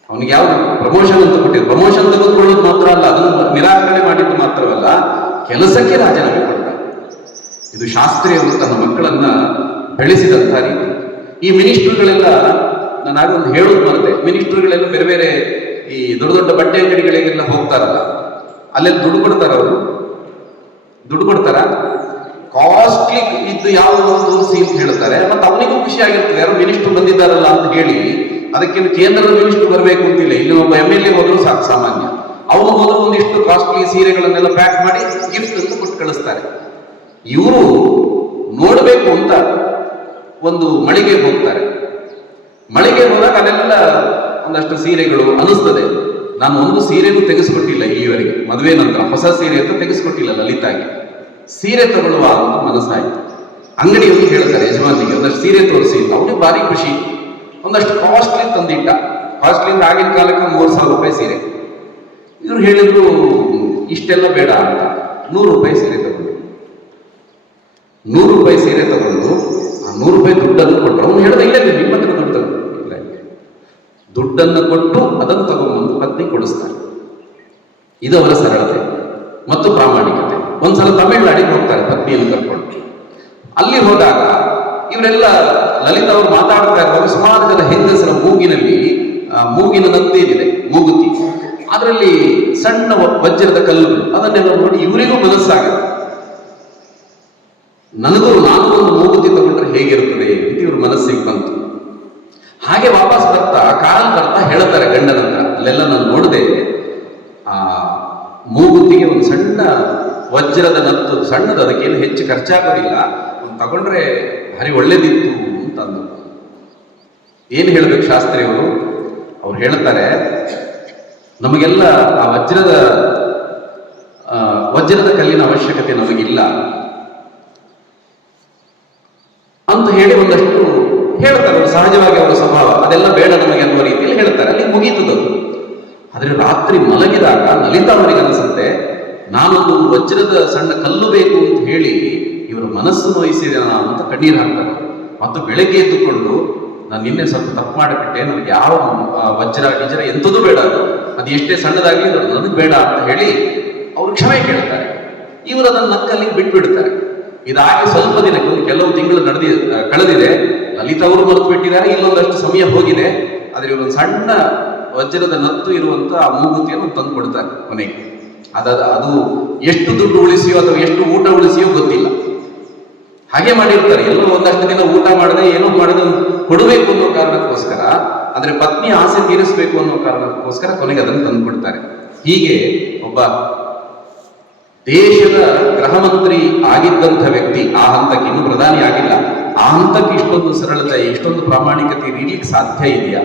ಅವನಿಗೆ ಯಾವ್ದು ಪ್ರಮೋಷನ್ ಅಂತ ಕೊಟ್ಟಿದ್ದು, ಪ್ರಮೋಷನ್ ತೆಗೆದುಕೊಳ್ಳೋದು ಮಾತ್ರ ಅಲ್ಲ, ಅದನ್ನು ನಿರಾಕರಣೆ ಮಾಡಿದ್ದು ಮಾತ್ರವಲ್ಲ, ಕೆಲಸಕ್ಕೆ ರಾಜೀನಾಮೆ ಕೊಡ್ತಾನೆ. ಇದು ಶಾಸ್ತ್ರಿಯವರು ತನ್ನ ಮಕ್ಕಳನ್ನ ಬೆಳೆಸಿದಂತ ರೀತಿ. ಈ ಮಿನಿಸ್ಟರ್ಗಳೆಲ್ಲ, ನಾನು ಆಗ ಒಂದು ಹೇಳೋದು ಬರುತ್ತೆ, ಮಿನಿಸ್ಟರ್ಗಳೆಲ್ಲ ಬೇರೆ ಬೇರೆ ಈ ದೊಡ್ಡ ದೊಡ್ಡ ಬಟ್ಟೆ ಅಂಗಡಿಗಳಿಗೆಲ್ಲ ಹೋಗ್ತಾರಲ್ಲ, ಅಲ್ಲೆಲ್ಲ ದುಡ್ಡು ಕೊಡ್ತಾರ. ಅವರು ದುಡ್ಡು ಕೊಡ್ತಾರ, ಕಾಸ್ಟ್ಲಿ ಇದ್ದು ಯಾವುದೋ ತೋರಿಸಿ ಅಂತ ಹೇಳ್ತಾರೆ. ಮತ್ತೆ ಅವನಿಗೂ ಖುಷಿ ಆಗಿರ್ತದೆ, ಯಾರೋ ಮಿನಿಸ್ಟರ್ ಬಂದಿದ್ದಾರಲ್ಲ ಅಂತ ಹೇಳಿ. ಅದಕ್ಕೇನು ಕೇಂದ್ರದ ಮಿನಿಸ್ಟರ್ ಬರಬೇಕು ಅಂತಿಲ್ಲ, ಇಲ್ಲಿ ಒಬ್ಬ MLA ಹೋದ್ರು ಸಾಕು, ಸಾಮಾನ್ಯ. ಅವನು ಹೋದ್ರು ಒಂದಿಷ್ಟು ಕಾಸ್ಟ್ಲಿ ಸೀರೆಗಳನ್ನೆಲ್ಲ ಪ್ಯಾಕ್ ಮಾಡಿ ಗಿಫ್ಟ್ ಅಂತ ಕೊಟ್ಟು ಕಳಿಸ್ತಾರೆ. ಇವರು ನೋಡ್ಬೇಕು ಅಂತ ಒಂದು ಮಳಿಗೆ ಹೋಗ್ತಾರೆ. ಮಳಿಗೆ ಹೋದಾಗ ಅಲ್ಲೆಲ್ಲ ಒಂದಷ್ಟು ಸೀರೆಗಳು ಅನಿಸ್ತದೆ. ನಾನು ಒಂದು ಸೀರೆನೂ ತೆಗೆಸ್ಕೊಟ್ಟಿಲ್ಲ ಇಲ್ಲಿವರೆಗೆ, ಮದುವೆ ನಂತರ ಹೊಸ ಸೀರೆ ಅಂತ ತೆಗೆಸ್ಕೊಟ್ಟಿಲ್ಲ ಲಲಿತಾಗಿ. ಸೀರೆ ತಗೊಳ್ಳುವ ಅಂತ ಮನಸ್ಸಾಯ್ತು. ಅಂಗಡಿಯಲ್ಲಿ ಹೇಳ್ತಾರೆ ಯಜಮಾನಿಗೆ, ಒಂದಷ್ಟು ಸೀರೆ ತೋರಿಸಿ ಅಂತ. ಅವನಿಗೆ ಭಾರಿ ಖುಷಿ. ಒಂದಷ್ಟು ಕಾಸ್ಟ್ಲಿ ತಂದಿಟ್ಟ. ಕಾಸ್ಟ್ಲಿ ಅಂತ ಆಗಿನ ಕಾಲಕ್ಕೆ 3,000 ರೂಪಾಯಿ ಸೀರೆ. ಇವ್ರು ಹೇಳಿದ್ರು ಇಷ್ಟೆಲ್ಲ ಬೇಡ ಅಂತ 100 ರೂಪಾಯಿ ಸೀರೆ ತಗೊಂಡು, 100 ರೂಪಾಯಿ ಸೀರೆ ತಗೊಂಡು ಆ 100 ರೂಪಾಯಿ ದುಡ್ಡನ್ನು ಕೊಟ್ಟರು. ಅವ್ನು ಹೇಳಿದ, ಇಲ್ಲ ನಿಮ್ಮ ಹತ್ರ ದುಡ್ಡು ಇಲ್ಲ, ದುಡ್ಡನ್ನು ಕೊಟ್ಟು ಅದನ್ನು ತಗೊಂಡ್ಬಂದು ಪತ್ನಿ ಕೊಡಿಸ್ತಾರೆ. ಇದು ಅವರ ಸರಳತೆ ಮತ್ತು ಪ್ರಾಮಾಣಿಕತೆ. ಒಂದ್ಸಲ ತಮಿಳುನಾಡಿಗೆ ಹೋಗ್ತಾರೆ ಪತ್ನಿಯನ್ನು ಕರ್ಕೊಂಡು. ಅಲ್ಲಿ ಹೋದಾಗ ಇವರೆಲ್ಲ, ಲಲಿತಾ ಅವರು ಮಾತಾಡ್ತಾ ಇರುವಾಗ ಸುಮಾರು ಜನ ಹೆಂಗಸರ ಮೂಗಿನ ನಂತೇನಿದೆ, ಮೂಗುತಿ, ಅದರಲ್ಲಿ ಸಣ್ಣ ವಜ್ರದ ಕಲ್ಲುಗಳು, ಅದನ್ನೆಲ್ಲ ನೋಡಿ ಇವರಿಗೂ ಮನಸ್ಸಾಗುತ್ತೆ. ನಾನು ಒಂದು ಮೂಗುತಿ ತಗೊಂಡ್ರೆ ಹೇಗಿರ್ತದೆ ಅಂತ ಇವ್ರ ಮನಸ್ಸಿಗೆ ಬಂತು. ಹಾಗೆ ವಾಪಸ್ ಕಾರಲ್ಲಿ ಬರ್ತಾ ಹೇಳ್ತಾರೆ ಗಂಡನ ಹತ್ರ, ಅಲ್ಲೆಲ್ಲ ನಾನು ನೋಡಿದೆ, ಆ ಮೂಗುತಿಗೆ ಒಂದು ಸಣ್ಣ ವಜ್ರದ ನತ್ತು, ಸಣ್ಣದು, ಅದಕ್ಕೇನು ಹೆಚ್ಚು ಖರ್ಚಾಗೋದಿಲ್ಲ, ಒಂದು ತಗೊಂಡ್ರೆ ಭಾರಿ ಒಳ್ಳೇದಿತ್ತು ಅಂತ ಅಂದ್ರು. ಏನು ಹೇಳ್ಬೇಕು ಶಾಸ್ತ್ರಿಯವರು? ಅವ್ರು ಹೇಳ್ತಾರೆ, ನಮಗೆಲ್ಲ ಆ ವಜ್ರದ ಕಲ್ಲಿನ ಅವಶ್ಯಕತೆ ನಮಗಿಲ್ಲ. ಅಂತ ಹೇಳಿ ಒಂದಷ್ಟು ಹೇಳ್ತಾರೆ, ಅವರು ಸಹಜವಾಗಿ ಅವರ ಸ್ವಭಾವ ಅದೆಲ್ಲ ಬೇಡ ನಮಗೆ ಅನ್ನುವ ರೀತಿಯಲ್ಲಿ ಹೇಳ್ತಾರೆ, ಅಲ್ಲಿ ಮುಗೀತದದು. ಆದ್ರೆ ರಾತ್ರಿ ಮಲಗಿದಾಗ ಲಲಿತಾ ಅವರಿಗೆ ಅನಿಸುತ್ತೆ, ನಾನೊಂದು ವಜ್ರದ ಸಣ್ಣ ಕಲ್ಲು ಬೇಕು ಅಂತ ಹೇಳಿ ಇವರ ಮನಸ್ಸು ನೋಯಿಸಿದೆ ನಾನು ಅಂತ ಕಣ್ಣೀರು ಹಾಕ್ತಾರೆ. ಮತ್ತು ಬೆಳಗ್ಗೆ ಎದ್ದುಕೊಂಡು ನಾನು ನಿನ್ನೆ ಸ್ವಲ್ಪ ತಪ್ಪು ಮಾಡಿಬಿಟ್ಟೆ, ನನಗೆ ಯಾವ ವಜ್ರ ಗಿಜ್ರ ಎಂಥದ್ದು ಬೇಡ, ಅದು ಎಷ್ಟೇ ಸಣ್ಣದಾಗಲಿ ನನಗೆ ಬೇಡ ಅಂತ ಹೇಳಿ ಅವರು ಕ್ಷಮೆ ಕೇಳ್ತಾರೆ. ಇವರು ಅದನ್ನು ನಕ್ಕಲ್ಲಿ ಬಿಟ್ಬಿಡ್ತಾರೆ. ಇದಾಗಿ ಸ್ವಲ್ಪ ದಿನಕ್ಕೆ ಒಂದು ಕೆಲವು ತಿಂಗಳು ಕಳೆದಿದೆ. ಲಲಿತಾ ಅವರು ಮರೆತು ಬಿಟ್ಟಿದ್ದಾರೆ, ಇಲ್ಲೊಂದಷ್ಟು ಸಮಯ ಹೋಗಿದೆ. ಆದ್ರೆ ಇವರೊಂದು ಸಣ್ಣ ವಜ್ರದ ನತ್ತು ಇರುವಂತ ಆ ಮೂಗುತಿಯನ್ನು ತಂದು ಕೊಡ್ತಾರೆ ಕೊನೆಗೆ. ಅದು ಎಷ್ಟು ದುಡ್ಡು ಉಳಿಸಿಯೋ ಅಥವಾ ಎಷ್ಟು ಊಟ ಉಳಿಸಿಯೋ ಗೊತ್ತಿಲ್ಲ, ಹಾಗೆ ಮಾಡಿರ್ತಾರೆ. ಎಲ್ಲೋ ಒಂದಷ್ಟು ದಿನ ಊಟ ಮಾಡದೆ ಏನೋ ಮಾಡದೆ ಕೊಡಬೇಕು ಅನ್ನೋ ಕಾರಣಕ್ಕೋಸ್ಕರ, ಅಂದ್ರೆ ಪತ್ನಿ ಆಸೆ ತೀರಿಸಬೇಕು ಅನ್ನೋ ಕಾರಣಕ್ಕೋಸ್ಕರ ಕೊನೆಗೆ ಅದನ್ನು ತಂದು ಕೊಡ್ತಾರೆ. ಹೀಗೆ ಒಬ್ಬ ದೇಶದ ಗೃಹ ಮಂತ್ರಿ ಆಗಿದ್ದಂಥ ವ್ಯಕ್ತಿ ಆ ಹಂತಕ್ಕೆ, ಇನ್ನು ಪ್ರಧಾನಿ ಆಗಿಲ್ಲ, ಆ ಹಂತಕ್ಕೆ ಇಷ್ಟೊಂದು ಸರಳತೆ, ಇಷ್ಟೊಂದು ಪ್ರಾಮಾಣಿಕತೆ ಇರ್ಲಿಕ್ಕೆ ಸಾಧ್ಯ ಇದೆಯಾ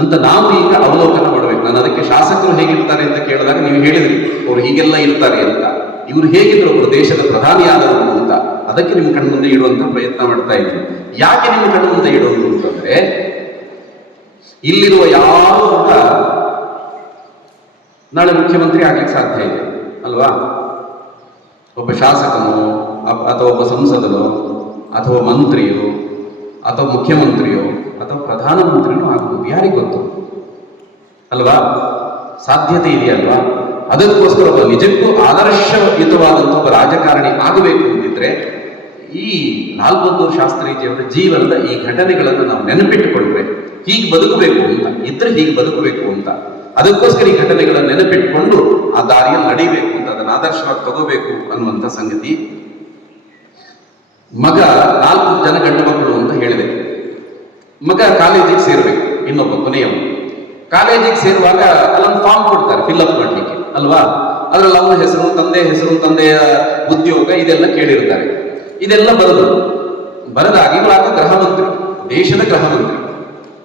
ಅಂತ ನಾವು ಈಗ ಅವಲೋಕನ ಮಾಡಬೇಕು. ನಾನು ಅದಕ್ಕೆ ಶಾಸಕರು ಹೇಗಿರ್ತಾರೆ ಅಂತ ಕೇಳಿದಾಗ ನೀವು ಹೇಳಿದ್ರಿ ಅವ್ರು ಹೀಗೆಲ್ಲ ಇರ್ತಾರೆ ಅಂತ. ಇವರು ಹೇಗಿದ್ರು ಒಬ್ಬರು ದೇಶದ ಪ್ರಧಾನಿ ಆದವರು ಅಂತ, ಅದಕ್ಕೆ ನಿಮ್ಮ ಕಣ್ಣು ಮುಂದೆ ಇಡುವಂತ ಪ್ರಯತ್ನ ಮಾಡ್ತಾ ಇದ್ರು. ಯಾಕೆ ನಿಮ್ಮ ಕಣ್ಣು ಮುಂದೆ ಇಡೋದು ಅಂತಂದ್ರೆ, ಇಲ್ಲಿರುವ ಯಾರು ಕೂಡ ನಾಳೆ ಮುಖ್ಯಮಂತ್ರಿ ಆಗ್ಲಿಕ್ಕೆ ಸಾಧ್ಯ ಇದೆ ಅಲ್ವಾ? ಒಬ್ಬ ಶಾಸಕನೋ ಅಥವಾ ಒಬ್ಬ ಸಂಸದನೋ ಅಥವಾ ಮಂತ್ರಿಯೋ ಅಥವಾ ಮುಖ್ಯಮಂತ್ರಿಯೋ ಅಥವಾ ಪ್ರಧಾನಮಂತ್ರಿನೂ ಆಗ್ಬೋದು, ಯಾರಿಗೆ ಗೊತ್ತು ಅಲ್ವಾ? ಸಾಧ್ಯತೆ ಇದೆಯಲ್ವಾ? ಅದಕ್ಕೋಸ್ಕರ ಒಬ್ಬ ನಿಜಕ್ಕೂ ಆದರ್ಶಯುತವಾದಂಥ ಒಬ್ಬ ರಾಜಕಾರಣಿ ಆಗಬೇಕು ಅಂತಿದ್ರೆ ಈ ಲಾಲ್ ಬಹದ್ದೂರ್ ಶಾಸ್ತ್ರೀಜಿಯವರ ಜೀವನದ ಈ ಘಟನೆಗಳನ್ನು ನಾವು ನೆನಪಿಟ್ಟುಕೊಂಡ್ರೆ ಹೀಗೆ ಬದುಕಬೇಕು ಅಂತ ಇದ್ರೆ ಹೀಗೆ ಬದುಕಬೇಕು ಅಂತ, ಅದಕ್ಕೋಸ್ಕರ ಈ ಘಟನೆಗಳನ್ನು ನೆನಪಿಟ್ಟುಕೊಂಡು ಆ ದಾರಿಯಲ್ಲಿ ನಡೀಬೇಕು ಅಂತ, ಅದನ್ನು ಆದರ್ಶವಾಗಿ ತಗೋಬೇಕು ಅನ್ನುವಂಥ ಸಂಗತಿ. ಮಗ 4 ಜನ ಗಂಡು ಮಕ್ಕಳು ಅಂತ ಹೇಳಿದೆ. ಮಗ ಕಾಲೇಜಿಗೆ ಸೇರ್ಬೇಕು, ಇನ್ನೊಬ್ಬ ಕೊನೆಯವನು ಕಾಲೇಜಿಗೆ ಸೇರುವಾಗ ಅಲ್ಲೊಂದು ಫಾರ್ಮ್ ಕೊಡ್ತಾರೆ ಫಿಲ್ಅಪ್ ಮಾಡ್ಲಿಕ್ಕೆ ಅಲ್ವಾ? ಅದ್ರಲ್ಲಿ ಅವನ ಹೆಸರು, ತಂದೆ ಹೆಸರು, ತಂದೆಯ ಉದ್ಯೋಗ ಇದೆಲ್ಲ ಕೇಳಿರ್ತಾರೆ. ಇದೆಲ್ಲ ಬರೆದಾಗ ಇವರಾಗ ಗೃಹ ಮಂತ್ರಿ, ದೇಶದ ಗೃಹ ಮಂತ್ರಿ,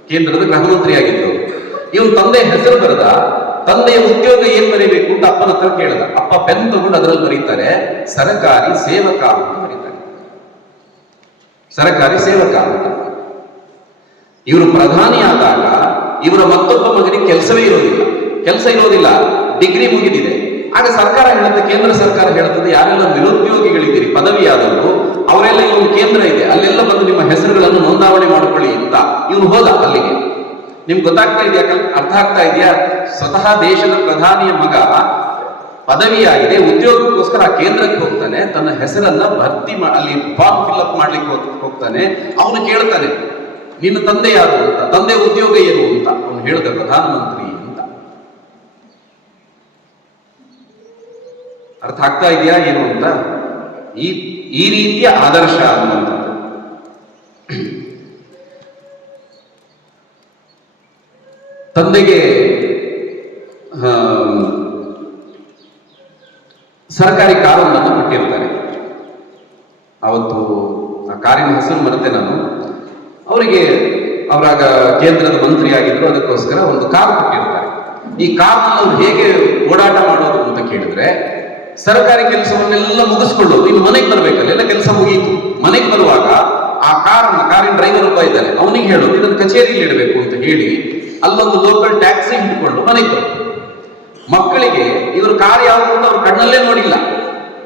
ಕೇಂದ್ರದ ಗೃಹ ಮಂತ್ರಿ ಆಗಿದ್ದು. ಇವನ್ ತಂದೆ ಹೆಸರು ಬರೆದ, ತಂದೆಯ ಉದ್ಯೋಗ ಏನ್ ಬರೀಬೇಕು ಅಂತ ಅಪ್ಪನ ಹತ್ರ ಕೇಳಿದ. ಅಪ್ಪ ಪೆನ್ ತಗೊಂಡು ಅದರಲ್ಲಿ ಬರೀತಾರೆ ಸರಕಾರಿ ಸೇವಕ ಅಂತ ಬರೀತಾರೆ, ಸರಕಾರಿ ಸೇವಕ ಅಂತ. ಇವರು ಪ್ರಧಾನಿ ಆದಾಗ ಇವರ ಮತ್ತೊಬ್ಬ ಮಗನಿಗೆ ಕೆಲಸವೇ ಇರೋದಿಲ್ಲ, ಡಿಗ್ರಿ ಮುಗಿದಿದೆ. ಆಗ ಸರ್ಕಾರ ಹೇಳುತ್ತೆ, ಕೇಂದ್ರ ಸರ್ಕಾರ ಹೇಳುತ್ತದೆ, ಯಾರೆಲ್ಲ ನಿರುದ್ಯೋಗಿಗಳಿದ್ದೀರಿ ಪದವಿಯಾದವರು ಅವರೆಲ್ಲ ಇಲ್ಲೊಂದು ಕೇಂದ್ರ ಇದೆ, ಅಲ್ಲೆಲ್ಲ ಬಂದು ನಿಮ್ಮ ಹೆಸರುಗಳನ್ನು ನೋಂದಾವಣೆ ಮಾಡಿಕೊಳ್ಳಿ ಅಂತ. ಇವನು ಹೋದ ಅಲ್ಲಿಗೆ. ನಿಮ್ಗೆ ಗೊತ್ತಾಗ್ತಾ ಇದೆಯಾ? ಅರ್ಥ ಆಗ್ತಾ ಇದೆಯಾ? ಸ್ವತಃ ದೇಶದ ಪ್ರಧಾನಿಯ ಮಗ ಪದವಿಯಾಗಿದೆ, ಉದ್ಯೋಗಕ್ಕೋಸ್ಕರ ಆ ಕೇಂದ್ರಕ್ಕೆ ಹೋಗ್ತಾನೆ, ತನ್ನ ಹೆಸರನ್ನ ಅಲ್ಲಿ ಫಾರ್ಮ್ ಫಿಲ್ಅಪ್ ಮಾಡ್ಲಿಕ್ಕೆ ಹೋಗ್ತಾನೆ. ಅವನು ಕೇಳ್ತಾನೆ, ನಿನ್ನ ತಂದೆ ಯಾರು ಅಂತ, ತಂದೆ ಉದ್ಯೋಗ ಏನು ಅಂತ. ಅವನು ಹೇಳಿದ ಪ್ರಧಾನಮಂತ್ರಿ ಅಂತ. ಅರ್ಥ ಆಗ್ತಾ ಇದೆಯಾ ಏನು ಅಂತ? ಈ ರೀತಿಯ ಆದರ್ಶ ಅನ್ನುವಂಥದ್ದು. ತಂದೆಗೆ ಸರ್ಕಾರಿ ಕಾರೊಂದನ್ನು ಕೊಟ್ಟಿರ್ತಾರೆ. ಅವತ್ತು ಆ ಕಾರಿನ ಹೆಸರು ಮರೆತೆ ನಾನು. ಅವರಿಗೆ ಅವರಾಗ ಕೇಂದ್ರದ ಮಂತ್ರಿ ಆಗಿದ್ರು, ಅದಕ್ಕೋಸ್ಕರ ಒಂದು ಕಾರ್ ಕೊಟ್ಟಿರ್ತಾರೆ. ಈ ಕಾರ್ನಲ್ಲಿ ಅವ್ರು ಹೇಗೆ ಓಡಾಟ ಮಾಡೋದು ಅಂತ ಕೇಳಿದ್ರೆ, ಸರ್ಕಾರಿ ಕೆಲಸವನ್ನೆಲ್ಲ ಮುಗಿಸ್ಕೊಳ್ಳೋದು, ಇನ್ನು ಮನೆಗೆ ಬರ್ಬೇಕಲ್ಲ, ಎಲ್ಲ ಕೆಲಸ ಮುಗಿಯಿತು. ಮನೆಗೆ ಬರುವಾಗ ಆ ಕಾರಿನ ಡ್ರೈವರ್ ಒಬ್ಬ ಇದ್ದಾನೆ, ಅವನಿಗೆ ಹೇಳೋದು ಇದನ್ನು ಕಚೇರಿಯಲ್ಲಿ ಇಡಬೇಕು ಅಂತ ಹೇಳಿ ಅಲ್ಲೊಂದು ಲೋಕಲ್ ಟ್ಯಾಕ್ಸಿ ಹಿಡ್ಕೊಂಡು ಮನೆಗೆ ಬರೋದು. ಮಕ್ಕಳಿಗೆ ಇವರು ಕಾರ್ ಯಾವುದು ಅಂತ ಅವ್ರು ಕಣ್ಣಲ್ಲೇ ನೋಡಿಲ್ಲ,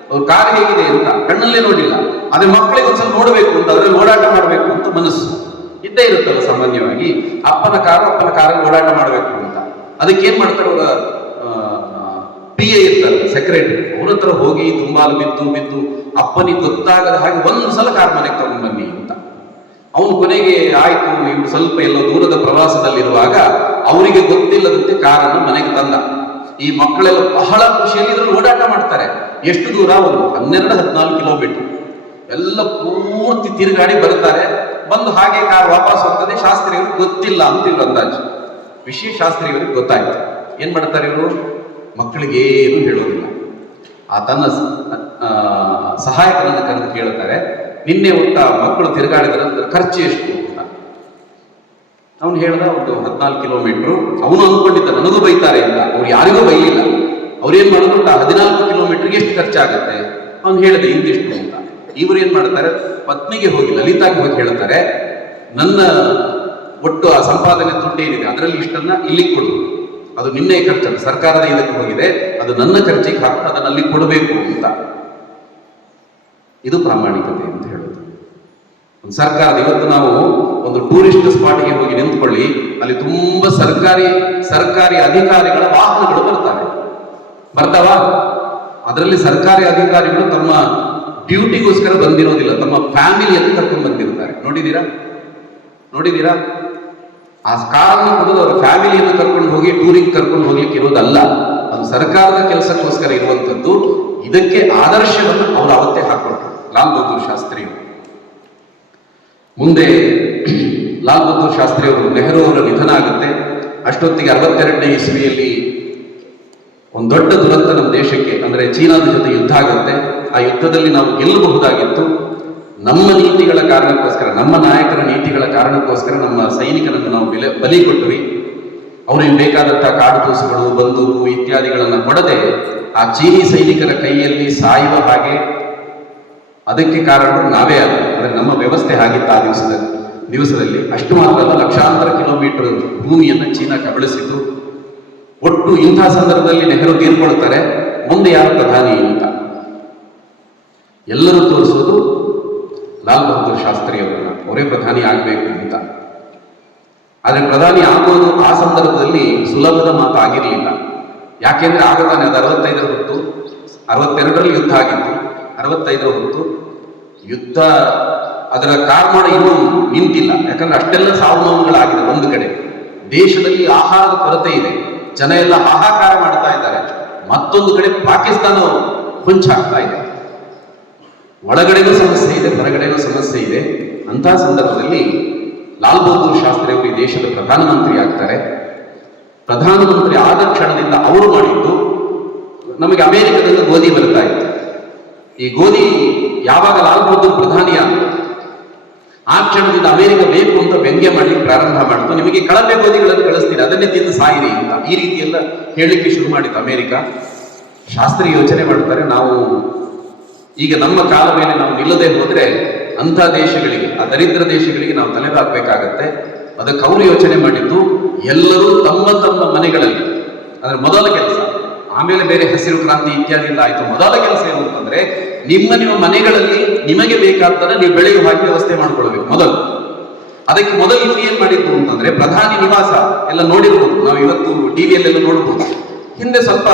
ಅವ್ರ ಕಾರ್ ಹೇಗಿದೆ ಅಂತ ಕಣ್ಣಲ್ಲೇ ನೋಡಿಲ್ಲ. ಆದ್ರೆ ಮಕ್ಕಳಿಗೆ ಒಂದ್ಸಲ ನೋಡ್ಬೇಕು ಅಂತ, ಅದ್ರಲ್ಲಿ ಓಡಾಟ ಮಾಡ್ಬೇಕು ಅಂತ ಮನಸ್ಸು ಇದ್ದೇ ಇರುತ್ತಲ್ಲ ಸಾಮಾನ್ಯವಾಗಿ. ಅಪ್ಪನ ಕಾರಲ್ಲಿ ಓಡಾಟ ಮಾಡ್ಬೇಕು ಅಂತ. ಅದಕ್ಕೆ ಏನ್ ಮಾಡ್ತಾರೆ, ಅವರ PA ಇರ್ತಾರೆ, ಸೆಕ್ರೆಟರಿ, ಅವ್ರ ಹತ್ರ ಹೋಗಿ ತುಂಬಾ ಬಿದ್ದು ಅಪ್ಪನಿಗೆ ಗೊತ್ತಾಗದ ಹಾಗೆ ಒಂದ್ಸಲ ಕಾರ್ ಮನೆಗೆ ತಗೊಂಡು ಬನ್ನಿ ಅಂತ. ಅವನು ಕೊನೆಗೆ ಆಯ್ತು, ಇವ್ರು ಸ್ವಲ್ಪ ಎಲ್ಲೋ ದೂರದ ಪ್ರವಾಸದಲ್ಲಿರುವಾಗ ಅವರಿಗೆ ಗೊತ್ತಿಲ್ಲದಂತೆ ಕಾರನ್ನು ಮನೆಗೆ ತಂದ. ಈ ಮಕ್ಕಳೆಲ್ಲ ಬಹಳ ಖುಷಿಯಲ್ಲಿ ಇದ್ರಲ್ಲಿ ಓಡಾಟ ಮಾಡ್ತಾರೆ. ಎಷ್ಟು ದೂರ? ಒಂದು 12-14 ಕಿಲೋಮೀಟರ್ ಎಲ್ಲ ಪೂರ್ತಿ ತಿರುಗಾಡಿ ಬರ್ತಾರೆ. ಬಂದು ಹಾಗೆ ಕಾರ್ ವಾಪಸ್ ಹೋಗ್ತದೆ. ಶಾಸ್ತ್ರಿಯವರಿಗೆ ಗೊತ್ತಿಲ್ಲ ಅಂತ ಇವ್ರು ಅಂದಾಜು. ವಿಷಯ ಶಾಸ್ತ್ರಿಯವರಿಗೆ ಗೊತ್ತಾಯ್ತು. ಏನ್ ಮಾಡ್ತಾರೆ ಇವರು? ಮಕ್ಕಳಿಗೆ ಏನು ಹೇಳೋದಿಲ್ಲ. ಆ ತನ್ನ ಸಹಾಯಕರನ್ನು ಕರೆದು ಕೇಳ್ತಾರೆ, ನಿನ್ನೆ ಒಟ್ಟ ಮಕ್ಕಳು ತಿರುಗಾಡಿದ್ರ ಖರ್ಚು ಎಷ್ಟು ಅಂತ. ಅವನು ಹೇಳ್ದ, ಒಂದು 14 ಕಿಲೋಮೀಟರ್. ಅವನು ಅಂದ್ಕೊಂಡಿದ್ದ ನನಗೂ ಬೈತಾರೆ ಅಂತ, ಅವ್ರು ಯಾರಿಗೂ ಬೈಲಿಲ್ಲ. ಅವ್ರೇನ್ ಮಾಡಿದ್ರು, 14 ಕಿಲೋಮೀಟರ್ಗೆ ಎಷ್ಟು ಖರ್ಚಾಗತ್ತೆ? ಅವನು ಹೇಳಿದೆ ಇಂತಿಷ್ಟು ಅಂತ. ಇವರು ಏನ್ ಮಾಡ್ತಾರೆ, ಪತ್ನಿಗೆ ಹೋಗಿ ಲಲಿತಾಗೆ ಹೋಗಿ ಹೇಳ್ತಾರೆ, ನನ್ನ ಒಟ್ಟು ಆ ಸಂಪಾದನೆ ದುಡ್ಡು ಏನಿದೆ ಅದರಲ್ಲಿ ಇಷ್ಟನ್ನ ಇಲ್ಲಿ ಕೊಡು, ಅದು ನಿನ್ನೆ ಖರ್ಚಲ್ಲ, ಸರ್ಕಾರದ ಇದಕ್ಕೆ ಹೋಗಿದೆ, ಅದು ನನ್ನ ಖರ್ಚಿಗೆ ಹಾಕಿ ಅದನ್ನ ಅಲ್ಲಿ ಕೊಡಬೇಕು ಅಂತ. ಇದು ಪ್ರಾಮಾಣಿಕತೆ ಅಂತ ಹೇಳೋದು. ಒಂದು ಸರ್ಕಾರದ, ಇವತ್ತು ನಾವು ಒಂದು ಟೂರಿಸ್ಟ್ ಸ್ಪಾಟ್ಗೆ ಹೋಗಿ ನಿಂತ್ಕೊಳ್ಳಿ, ಅಲ್ಲಿ ತುಂಬಾ ಸರ್ಕಾರಿ ಅಧಿಕಾರಿಗಳ ವಾಹನಗಳು ಬರ್ತಾವ. ಅದರಲ್ಲಿ ಸರ್ಕಾರಿ ಅಧಿಕಾರಿಗಳು ತಮ್ಮ ಡ್ಯೂಟಿಗೋಸ್ಕರ ಬಂದಿರೋದಿಲ್ಲ, ತಮ್ಮ ಫ್ಯಾಮಿಲಿಯನ್ನು ಕರ್ಕೊಂಡು ಬಂದಿರ್ತಾರೆ. ನೋಡಿದೀರಾ? ಆ ಕಾರಣ ಮೊದಲು ಅವರ ಫ್ಯಾಮಿಲಿಯನ್ನು ಕರ್ಕೊಂಡು ಹೋಗಿ ಟೂರಿಗೆ ಕರ್ಕೊಂಡು ಹೋಗ್ಲಿಕ್ಕೆ ಇರೋದಲ್ಲ, ಅದು ಸರ್ಕಾರದ ಕೆಲಸಕ್ಕೋಸ್ಕರ ಇರುವಂತದ್ದು. ಇದಕ್ಕೆ ಆದರ್ಶವನ್ನು ಅವರು ಅವತ್ತೇ ಹಾಕೊಟ್ರು ಲಾಲ್ ಬಹದ್ದೂರ್ ಶಾಸ್ತ್ರಿ. ಮುಂದೆ ಲಾಲ್ ಬಹದ್ದೂರ್ ಶಾಸ್ತ್ರಿ ಅವರು, ನೆಹರು ಅವರ ನಿಧನ ಆಗುತ್ತೆ. ಅಷ್ಟೊತ್ತಿಗೆ 62ನೇ ಇಸ್ವಿಯಲ್ಲಿ ಒಂದು ದೊಡ್ಡ ದುರಂತ ನಮ್ಮ ದೇಶಕ್ಕೆ, ಅಂದ್ರೆ ಚೀನಾದ ಜೊತೆ ಯುದ್ಧ ಆಗುತ್ತೆ. ಆ ಯುದ್ಧದಲ್ಲಿ ನಾವು ಗೆಲ್ಲಬಹುದಾಗಿತ್ತು. ನಮ್ಮ ನೀತಿಗಳ ಕಾರಣಕ್ಕೋಸ್ಕರ, ನಮ್ಮ ನಾಯಕರ ನೀತಿಗಳ ಕಾರಣಕ್ಕೋಸ್ಕರ ನಮ್ಮ ಸೈನಿಕರನ್ನು ನಾವು ಬಲಿ ಕೊಟ್ವಿ. ಅವರಿಗೆ ಬೇಕಾದಂತಹ ಕಾಡುತೂಸುಗಳು, ಬಂದೂಕು ಇತ್ಯಾದಿಗಳನ್ನು ಕೊಡದೆ ಆ ಚೀನಿ ಸೈನಿಕರ ಕೈಯಲ್ಲಿ ಸಾಯುವ ಹಾಗೆ, ಅದಕ್ಕೆ ಕಾರಣರು ನಾವೇ ಆದ, ಅಂದ್ರೆ ನಮ್ಮ ವ್ಯವಸ್ಥೆ ಆಗಿತ್ತು ಆ ದಿವಸದಲ್ಲಿ. ಅಷ್ಟು ಮಾತ್ರ ಅಲ್ಲ, ಲಕ್ಷಾಂತರ ಕಿಲೋಮೀಟರ್ ಭೂಮಿಯನ್ನು ಚೀನಾ ಕಬಳಿಸಿತು. ಒಟ್ಟು ಇಂಥ ಸಂದರ್ಭದಲ್ಲಿ ನೆಹರು ತೀರ್ಕೊಳ್ತಾರೆ, ಮುಂದೆ ಯಾರು ಪ್ರಧಾನಿ ಅಂತ ಎಲ್ಲರೂ ತೋರಿಸೋದು ಲಾಲ್ ಬಹದ್ದೂರ್ ಶಾಸ್ತ್ರಿ ಅವರನ್ನ, ಅವರೇ ಪ್ರಧಾನಿ ಆಗಬೇಕು ಅಂತ. ಆದ್ರೆ ಪ್ರಧಾನಿ ಆಗೋದು ಆ ಸಂದರ್ಭದಲ್ಲಿ ಸುಲಭದ ಮಾತು ಆಗಿರಲಿಲ್ಲ. ಯಾಕೆಂದ್ರೆ ಆಗತಾನೆ ಅದು 65ರ ಹೊತ್ತು, 62ರಲ್ಲಿ ಯುದ್ಧ ಆಗಿತ್ತು, 65ರ ಹೊತ್ತು ಯುದ್ಧ, ಅದರ ಕಾರ್ಮಾಡ ಇನ್ನೂ ನಿಂತಿಲ್ಲ. ಯಾಕಂದ್ರೆ ಅಷ್ಟೆಲ್ಲ ಸಾವು ನೋವುಗಳಾಗಿದೆ. ಒಂದು ಕಡೆ ದೇಶದಲ್ಲಿ ಆಹಾರದ ಕೊರತೆ ಇದೆ, ಜನ ಎಲ್ಲ ಹಾಹಾಕಾರ ಮಾಡ್ತಾ ಇದ್ದಾರೆ. ಮತ್ತೊಂದು ಕಡೆ ಪಾಕಿಸ್ತಾನ ಹೊಂಚಾಗ್ತಾ ಇದೆ. ಒಳಗಡೆನೂ ಸಮಸ್ಯೆ ಇದೆ, ಹೊರಗಡೆನೂ ಸಮಸ್ಯೆ ಇದೆ. ಅಂತಹ ಸಂದರ್ಭದಲ್ಲಿ ಲಾಲ್ ಬಹದ್ದೂರ್ ಶಾಸ್ತ್ರಿ ಅವರು ಈ ದೇಶದ ಪ್ರಧಾನಮಂತ್ರಿ ಆಗ್ತಾರೆ. ಪ್ರಧಾನಮಂತ್ರಿ ಆದ ಕ್ಷಣದಿಂದ ಅವರು ಮಾಡಿದ್ದು, ನಮಗೆ ಅಮೆರಿಕದಿಂದ ಗೋಧಿ ಬರ್ತಾ ಇತ್ತು. ಈ ಗೋಧಿ ಯಾವಾಗ ಲಾಲ್ ಬಹದ್ದೂರ್ ಪ್ರಧಾನಿಯಾದ ಆ ಕ್ಷಣದಿಂದ ಅಮೆರಿಕ ಬೇಕು ಅಂತ ವ್ಯಂಗ್ಯ ಮಾಡ್ಲಿಕ್ಕೆ ಪ್ರಾರಂಭ ಮಾಡಿತು. ನಿಮಗೆ ಕಳಪೆ ಗೋಧಿಗಳನ್ನು ಕಳಿಸ್ತೀರಿ, ಅದನ್ನೇ ತಿಂದು ಸಾಯಿರಿ ಅಂತ ಈ ರೀತಿ ಎಲ್ಲ ಹೇಳಲಿಕ್ಕೆ ಶುರು ಮಾಡಿತು ಅಮೆರಿಕ. ಶಾಸ್ತ್ರಿ ಯೋಚನೆ ಮಾಡ್ತಾರೆ, ನಾವು ಈಗ ನಮ್ಮ ಕಾಲ ಮೇಲೆ ನಾವು ನಿಲ್ಲದೆ ಹೋದ್ರೆ ಅಂಥ ದೇಶಗಳಿಗೆ, ಆ ದರಿದ್ರ ದೇಶಗಳಿಗೆ ನಾವು ತಲೆಬಾಗಬೇಕಾಗತ್ತೆ. ಅದಕ್ಕೆ ಅವರು ಯೋಚನೆ ಮಾಡಿದ್ದು, ಎಲ್ಲರೂ ತಮ್ಮ ತಮ್ಮ ಮನೆಗಳಲ್ಲಿ, ಅಂದ್ರೆ ಮೊದಲ ಕೆಲಸ, ಆಮೇಲೆ ಬೇರೆ ಹಸಿರು ಕ್ರಾಂತಿ ಇತ್ಯಾದಿ ಎಲ್ಲ ಆಯ್ತು. ಮೊದಲ ಕೆಲಸ ಏನು ಅಂತಂದ್ರೆ, ನಿಮ್ಮ ಮನೆಗಳಲ್ಲಿ ನಿಮಗೆ ಬೇಕಾದ್ದನ್ನ ನೀವು ಬೆಳೆಯುವ ಹಾಗೆ ವ್ಯವಸ್ಥೆ ಮಾಡ್ಕೊಳ್ಬೇಕು ಮೊದಲು. ಅದಕ್ಕೆ ಮೊದಲು ಇಲ್ಲಿ ಏನ್ ಮಾಡಿದ್ದು ಅಂತಂದ್ರೆ, ಪ್ರಧಾನಿ ನಿವಾಸ ಎಲ್ಲ ನೋಡಿರ್ಬೋದು, ನಾವು ಇವತ್ತು ಟಿವಿಯಲ್ಲೆಲ್ಲ ನೋಡ್ಬೋದು. ಹಿಂದೆ ಸ್ವಲ್ಪ